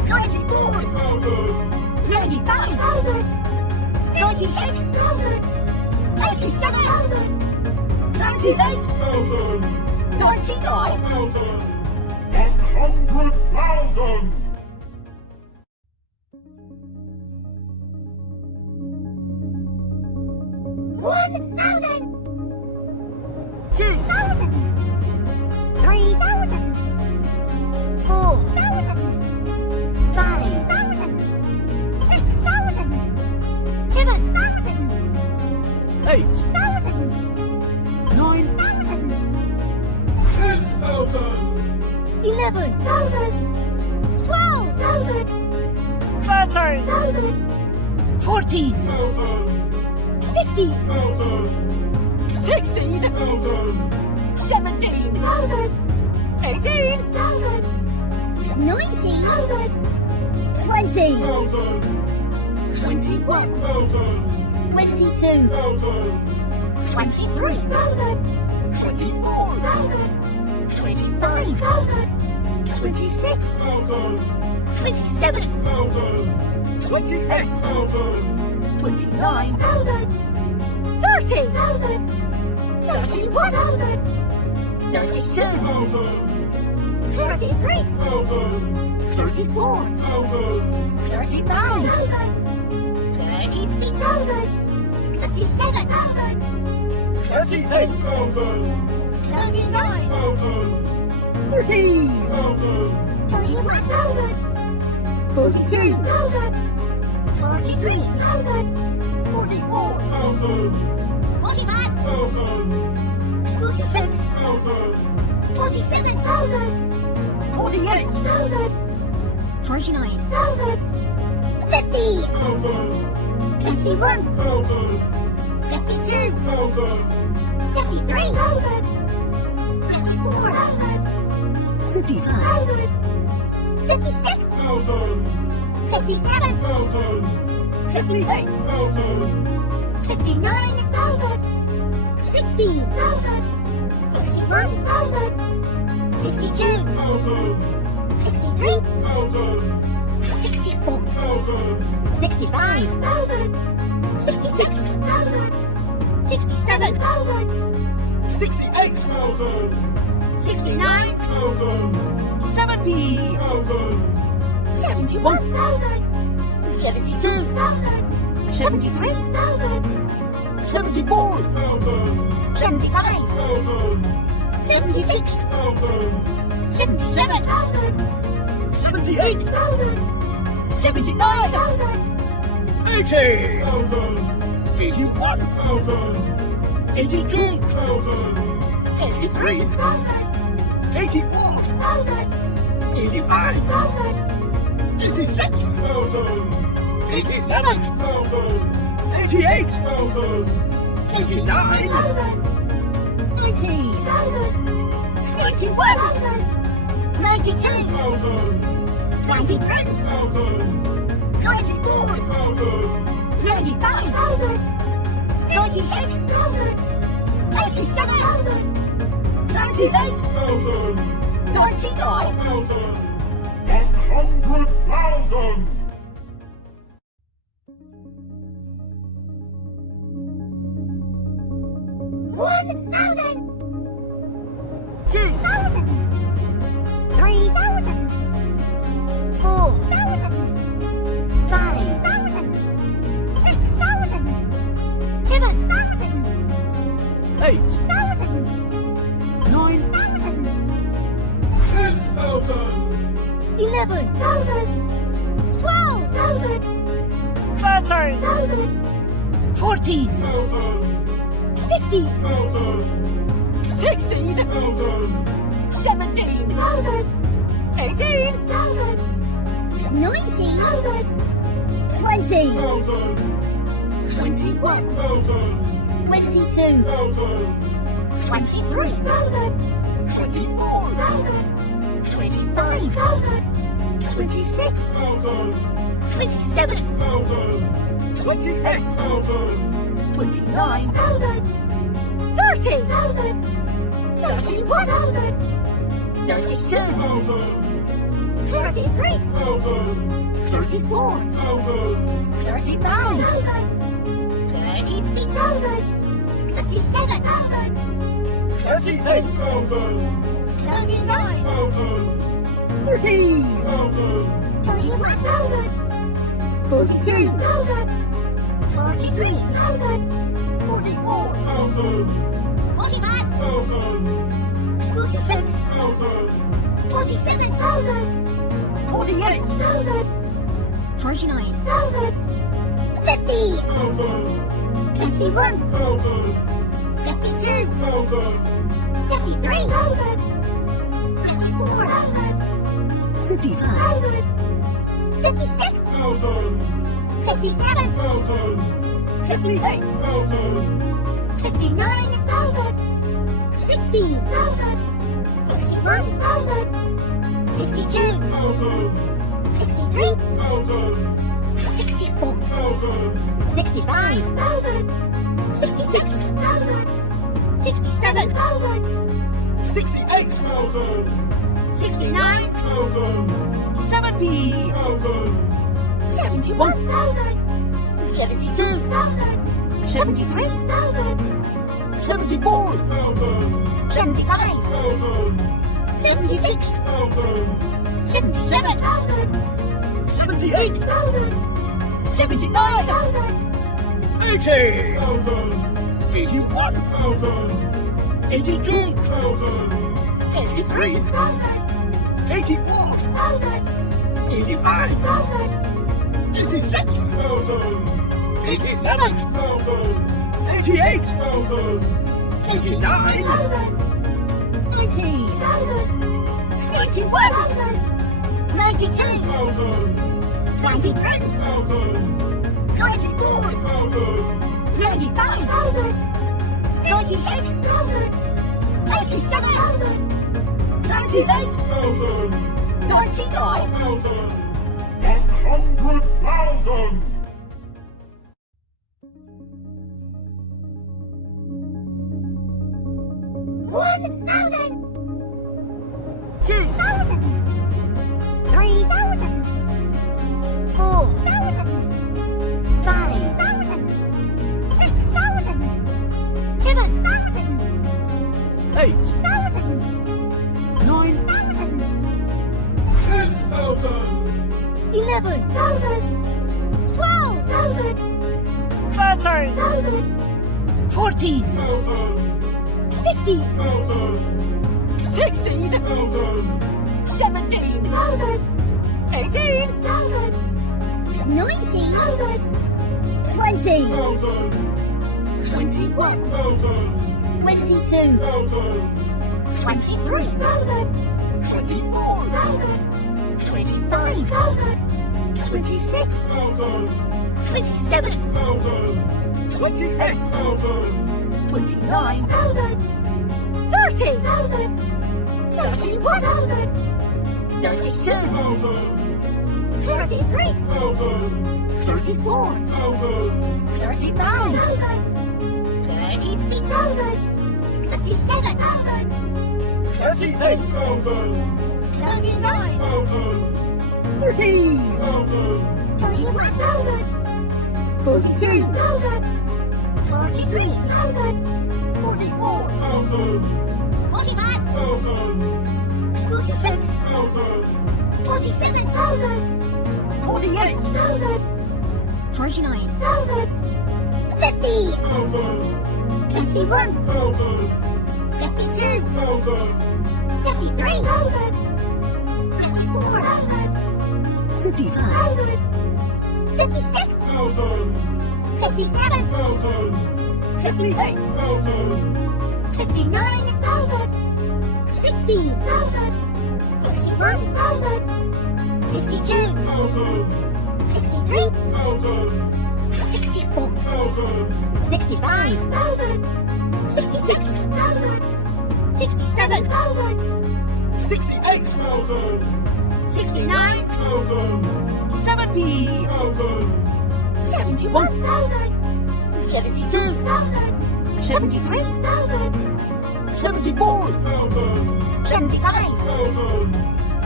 94, 95, 96, 87, 98, 99, 100,000. 1,000. 2,000, 3,000. 4,000, 5,000. 6,000, 7,000. 8,000, 9,000. 10,000. 11,000, 12,000. 13,000, 14,000, 15,000, 16,000, 17,000, 18,000, 19,000. 20, 1,000. 21, 22, 23, 24, 25, 26, 27, 28, 29, 30, 31, 32, 33, 34, 35, 36, 67, 38, 39, 40, 41, 42, 43, 44, 45, 46, 47, 48, 49. 50, 51, 1,000. 52, 53, 54, 55, 56, 57, 58, 59, 60, 61, 62, 63, 64, 65, 66, 67, 68, 69, 70, 71, 72, 73, 74, 75, 76, 77, 78, 79, 80, 81, 82, 83, 84, 85, 86, 87, 88, 89, 90, 91, 92, 93, 94, 95, 96, 97, 98, 99, 100,000. 1,000. 2,000, 3,000. 4,000, 5,000. 6,000, 7,000, 8,000. 9,000, 10,000. 11,000, 12,000. 13,000, 14,000, 15,000, 16,000, 17,000, 18,000, 19,000. 20, 1,000. 21, 22, 23, 24, 25, 26, 27, 28, 29, 30, 31, 32, 33 thousand, 34, 35, 36,000 67,000 38, 39 40, 41,000 42, 43,000 44, 45 46, 47,000 48, 49,000 50 51 52 53,000 54,000 55, 56 57 58, 59,000 60,000 61,000 62 63 64 65,000 66,000 67,000 68, 69 70, 71,000, 72,000, 73,000, 74, 75, 76, 77,000, 78, 79, 80, 81, 82, 83, 84, 85, 86, 87, 88, 89, 90, 91, 92, 93, 94, 95, 96, 87, 98, 99, 100,000. 1,000 2,000, 3,000 4,000 5,000 6,000 7,000 8,000, 9,000 10,000, 11,000, 12,000 13,000, 14,000, 15,000, 16,000, 17,000, 18,000, 19,000 20, 1,000, 21, 22, 23, 24, 25, 26, 27, 28, 29, 30, 31, 32, 33, 34, 35, 36,000 67,000 38, 39 40, 41,000 42, 43,000 44, 45 46, 47,000 48, 49,000 50 51 52 53,000 54,000 55, 56 57 58, 59,000 60,000 61,000 62 63 64 65,000 66,000 67,000 68, 69 70, 71,000, 72,000, 73,000, 74, 75,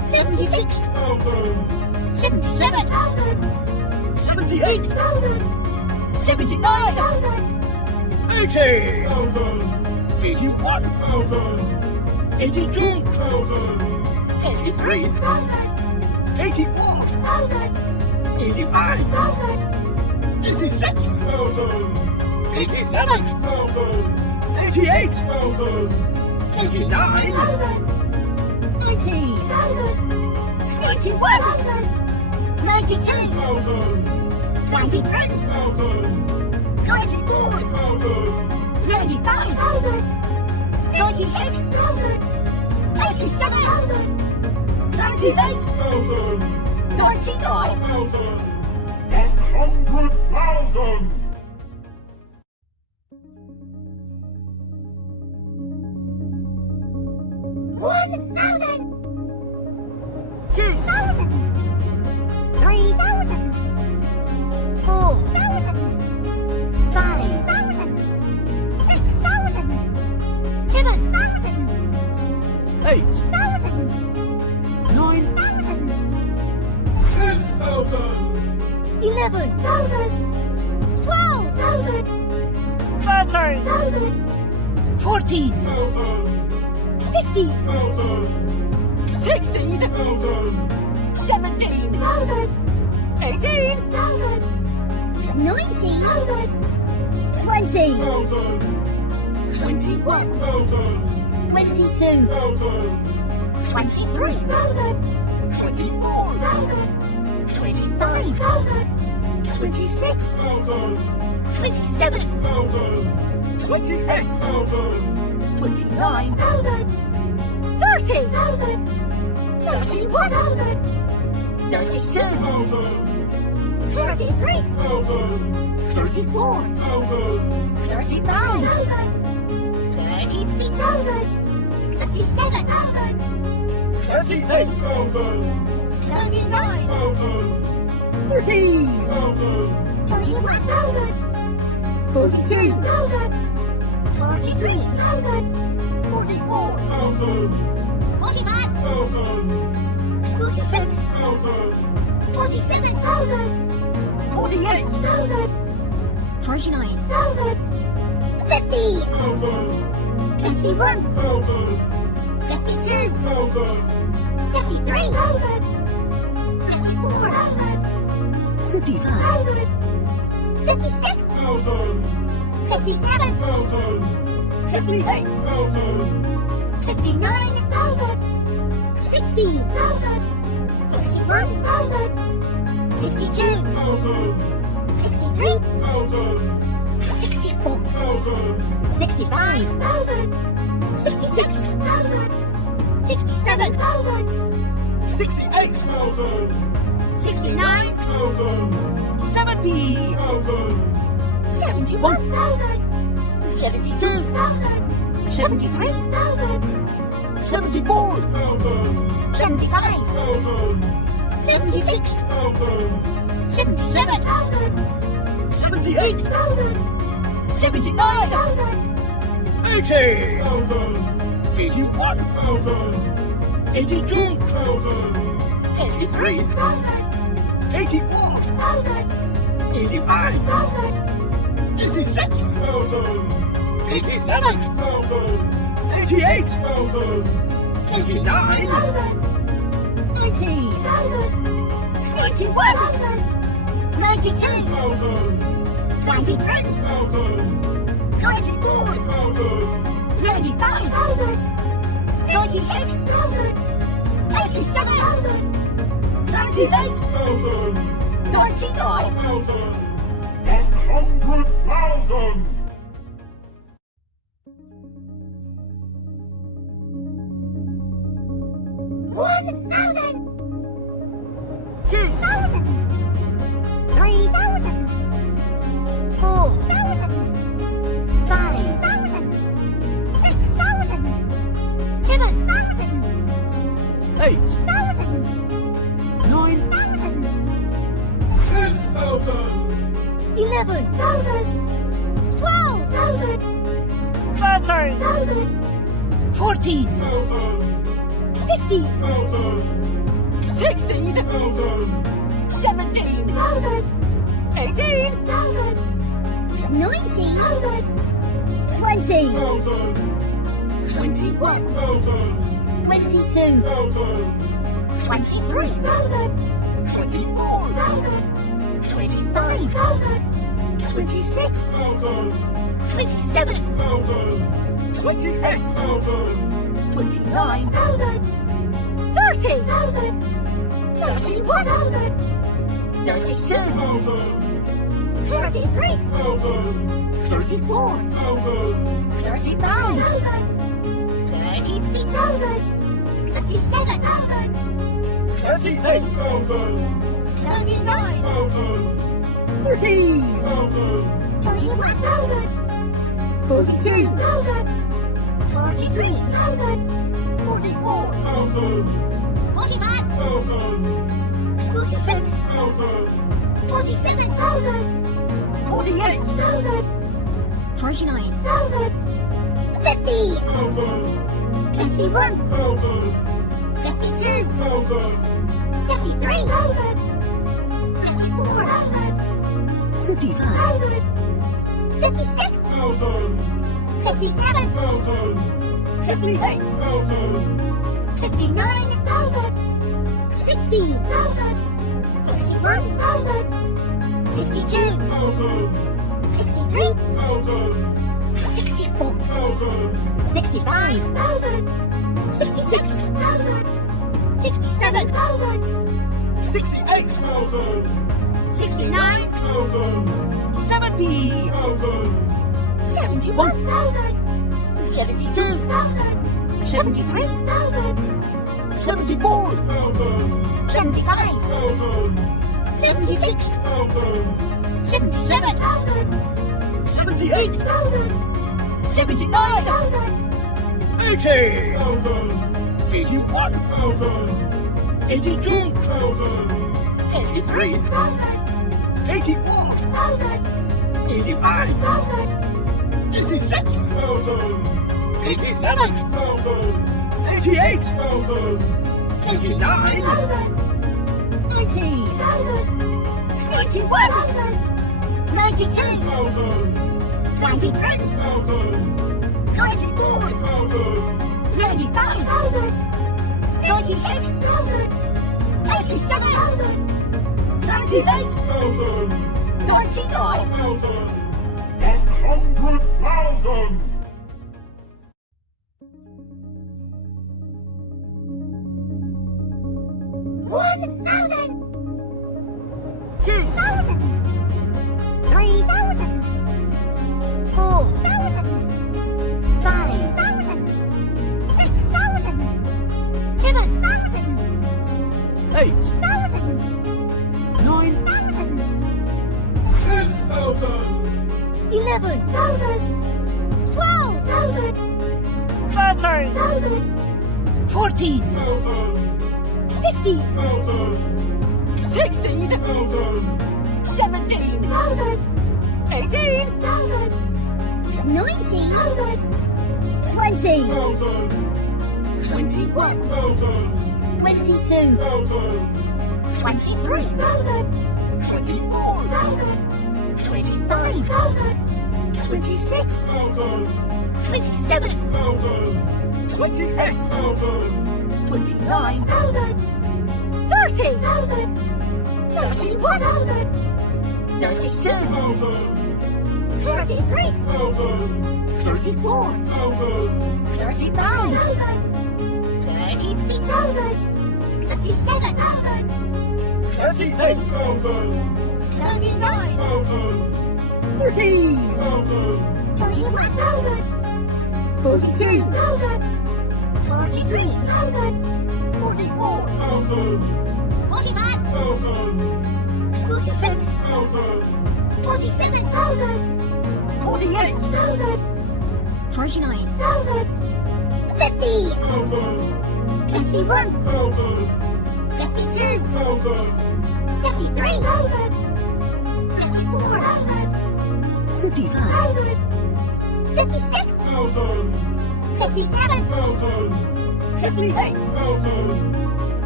76, 77, 78, 79, 80, 81, 82, 83, 84, 85, 86, 87, 88, 89, 90, 91, 92, 93, 94, 95, 96, 97, 98, 99, 100,000! 1,000, 2,000, 3,000, 4,000, 5,000, 6,000, 7,000, 8, 8,000, 9, 10,000! 11,000, 12,000, 13, 14, 1,000! 15,000, 16, 1,000! 17, 18, 19,000, 20, 1,000! 21, 1,000! 22, 23, 24, 25, 26, 27, 28, 29, 30, 31, 32, 33, 34, 35, 36, 67, 38, 39, 40, 41, 42, 43, 44, 45, 46, 47, 48, 49, 50, 51, 52, 53, 54, 55, 56, 57, 58, 59, 60, 61, 62, 63, 64, 65, 66, 67, 68, 69, 70, 71, 72, 73, 74, 75, 76, 77, 78, 79, 80, 81, 82, 83, 84, 85, 86, 87, 88, 89, 90, 91, 92, 93, 94, 95, 96, 87, 98, 99, 100,000! 1,000, 2,000, 3,000, 4,000, 5,000, 6,000, 7,000, 8, 1,000, 9, 10,000! 11,000, 12,000, 13, 14, 15, 1,000! 16, 1,000. 17, 18, 19, 20, 1,000. 21, 1,000. 22, 1,000. 23, 24, 25, 26, 1,000. 27, 1,000. 28, 1,000. 29, 30, 31, 32, 1,000. 33, 1,000. 34, 1,000. 35, 36, 37, 38, 1,000. 39, 1,000. 40, 1,000. 41, 42, 43, 44, 1,000. 45, 1,000. 46, 1,000. 47, 48, 49, 50, 1,000. 51, 1,000. 52, 1,000. 53, 54, 55, 56, 1,000. 57, 1,000. 58, 1,000. 59, 60, 61, 62, 1,000. 63, 1,000. 64, 1,000. 65, 66, 67, 68, 1,000. 69, 1,000. 70, 1,000. 71, 72, 73, 74, 1,000. 75, 1,000. 76, 1,000. 77, 78, 79, 80, 1,000. 81, 1,000. 82, 1,000. 83, 84, 85, 86, 1,000. 87, 1,000. 88, 1,000. 89, 90, 91, 92, 1,000. 93, 1,000. 94, 1,000. 95, 96, 97, 98, 1,000. 99, 1,000. 100,000. One thousand, 2,000, 3,000, 4,000, 5,000, 6,000, 7,000, 8, 9,000, 10,000. 11,000, 12,000, 13, 14, 1,000. 15,000, 1,000. 16, 1,000. 17, 18, 19,000, 20, 1,000. 21, 1,000. 22,000, 1,000. 23, 24, 25, 26, 1,000. 27, 1,000. 28, 1,000. 29, 30, 31, 32, 1,000. 33, 1,000. 34, 1,000. 35, 36, 37, 38, 1,000. 39, 1,000. 40, 1,000. 41, 42, 43, 44, 1,000. 45, 1,000. 46, 1,000. 47, 48, 49, 50, 1,000. 51, 1,000. 52, 1,000. 53, 54, 55, 56, 1,000. 57, 1,000. 58, 1,000.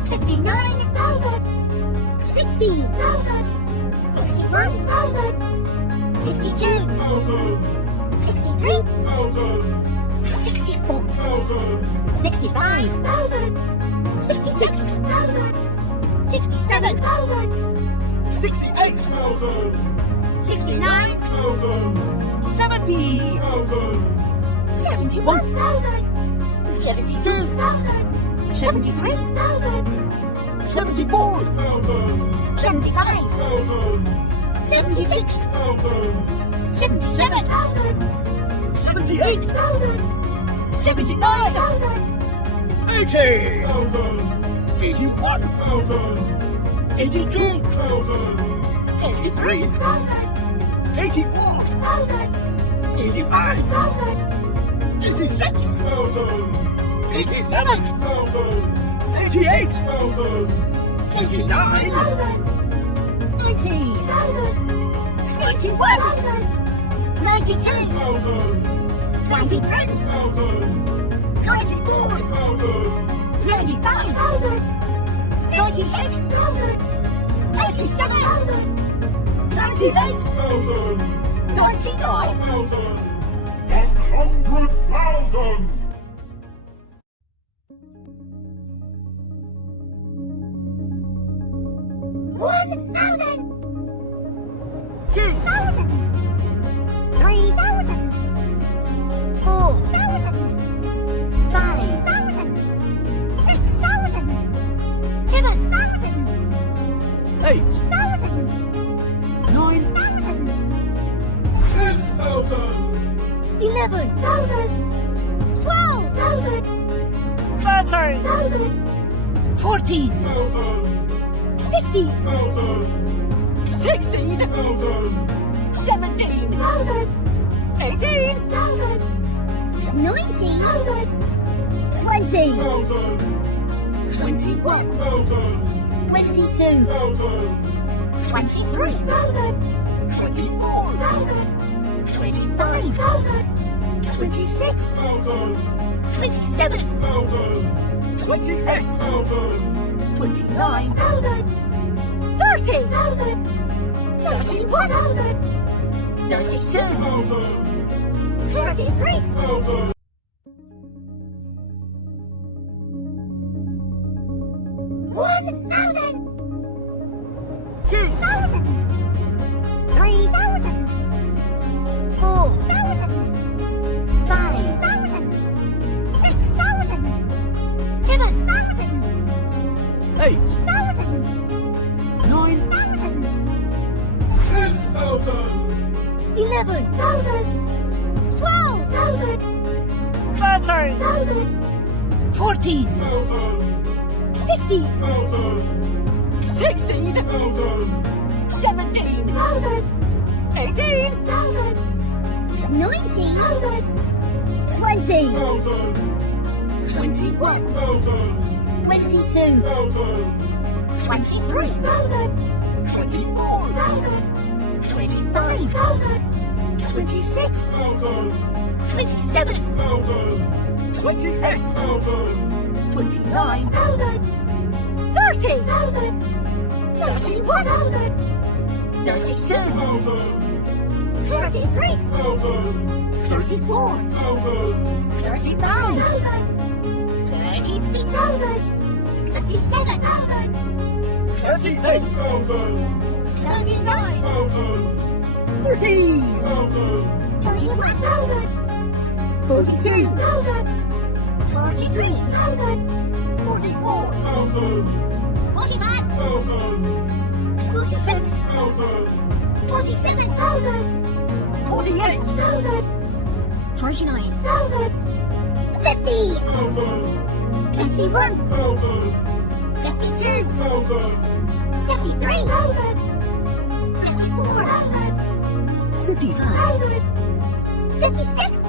59,000. 60,000. 61,000. 62. 1,000. 63. 64. 1,000. 65,000. 66. 67,000. 68. 1,000. 69,000. 70. 1,000. 71,000. 72. 73. 74. 1,000. 75,000. 76,000. 77,000. 78. 1,000. 79. 80. 1,000. 81. 1,000. 82. 1,000. 83. 84. 85. 86. 1,000. 87. 1,000. 88. 1,000. 89. 90. 91. 92. 1,000. 93. 1,000. 94. 1,000. 95. 96. 87. 98. 1,000. 99. 1,000. 100,000. One thousand. 2,000. 3,000. 4,000. 5,000. 6,000. 7,000. 8,000. 9,000. 10,000. 11,000. 12,000. 13,000. 14,000. 1,000. 15,000. 1,000. 16,000. 17,000. 18,000. 19,000. 20,000. 1,000. 21,000. 1,000. 22,000. 1,000. 23,000. 24,000. 25,000. 26,000. 27,000. 1,000. 28,000. 1,000. 29,000. 30,000. 31,000. 32,000. 1,000. 33,000. 1,000. 1,000. 2,000. 3,000. 4,000. 5,000. 6,000. 7,000. 8,000. 9,000. 10,000. 11,000. 12,000. 13,000. 14,000. 1,000. 15,000. 1,000. 16,000. 17,000. 18,000. 19,000. 20,000. 1,000. 21,000. 1,000. 22,000. 1,000. 23,000. 24,000. 25,000. 26,000. 27,000. 28,000. 29,000. 30,000. 31,000. 32,000. 33,000. 34,000. 35,000. 36,000. 67,000. 38,000. 39,000. 40,000. 41,000. 42,000. 43,000. 44,000. 1,000. 46,000. 47,000. 48,000. 49,000. 50. 1,000. 51,000. 1,000. 52,000. 1,000. 53,000. 54,000. 55. 50,000. 56,000.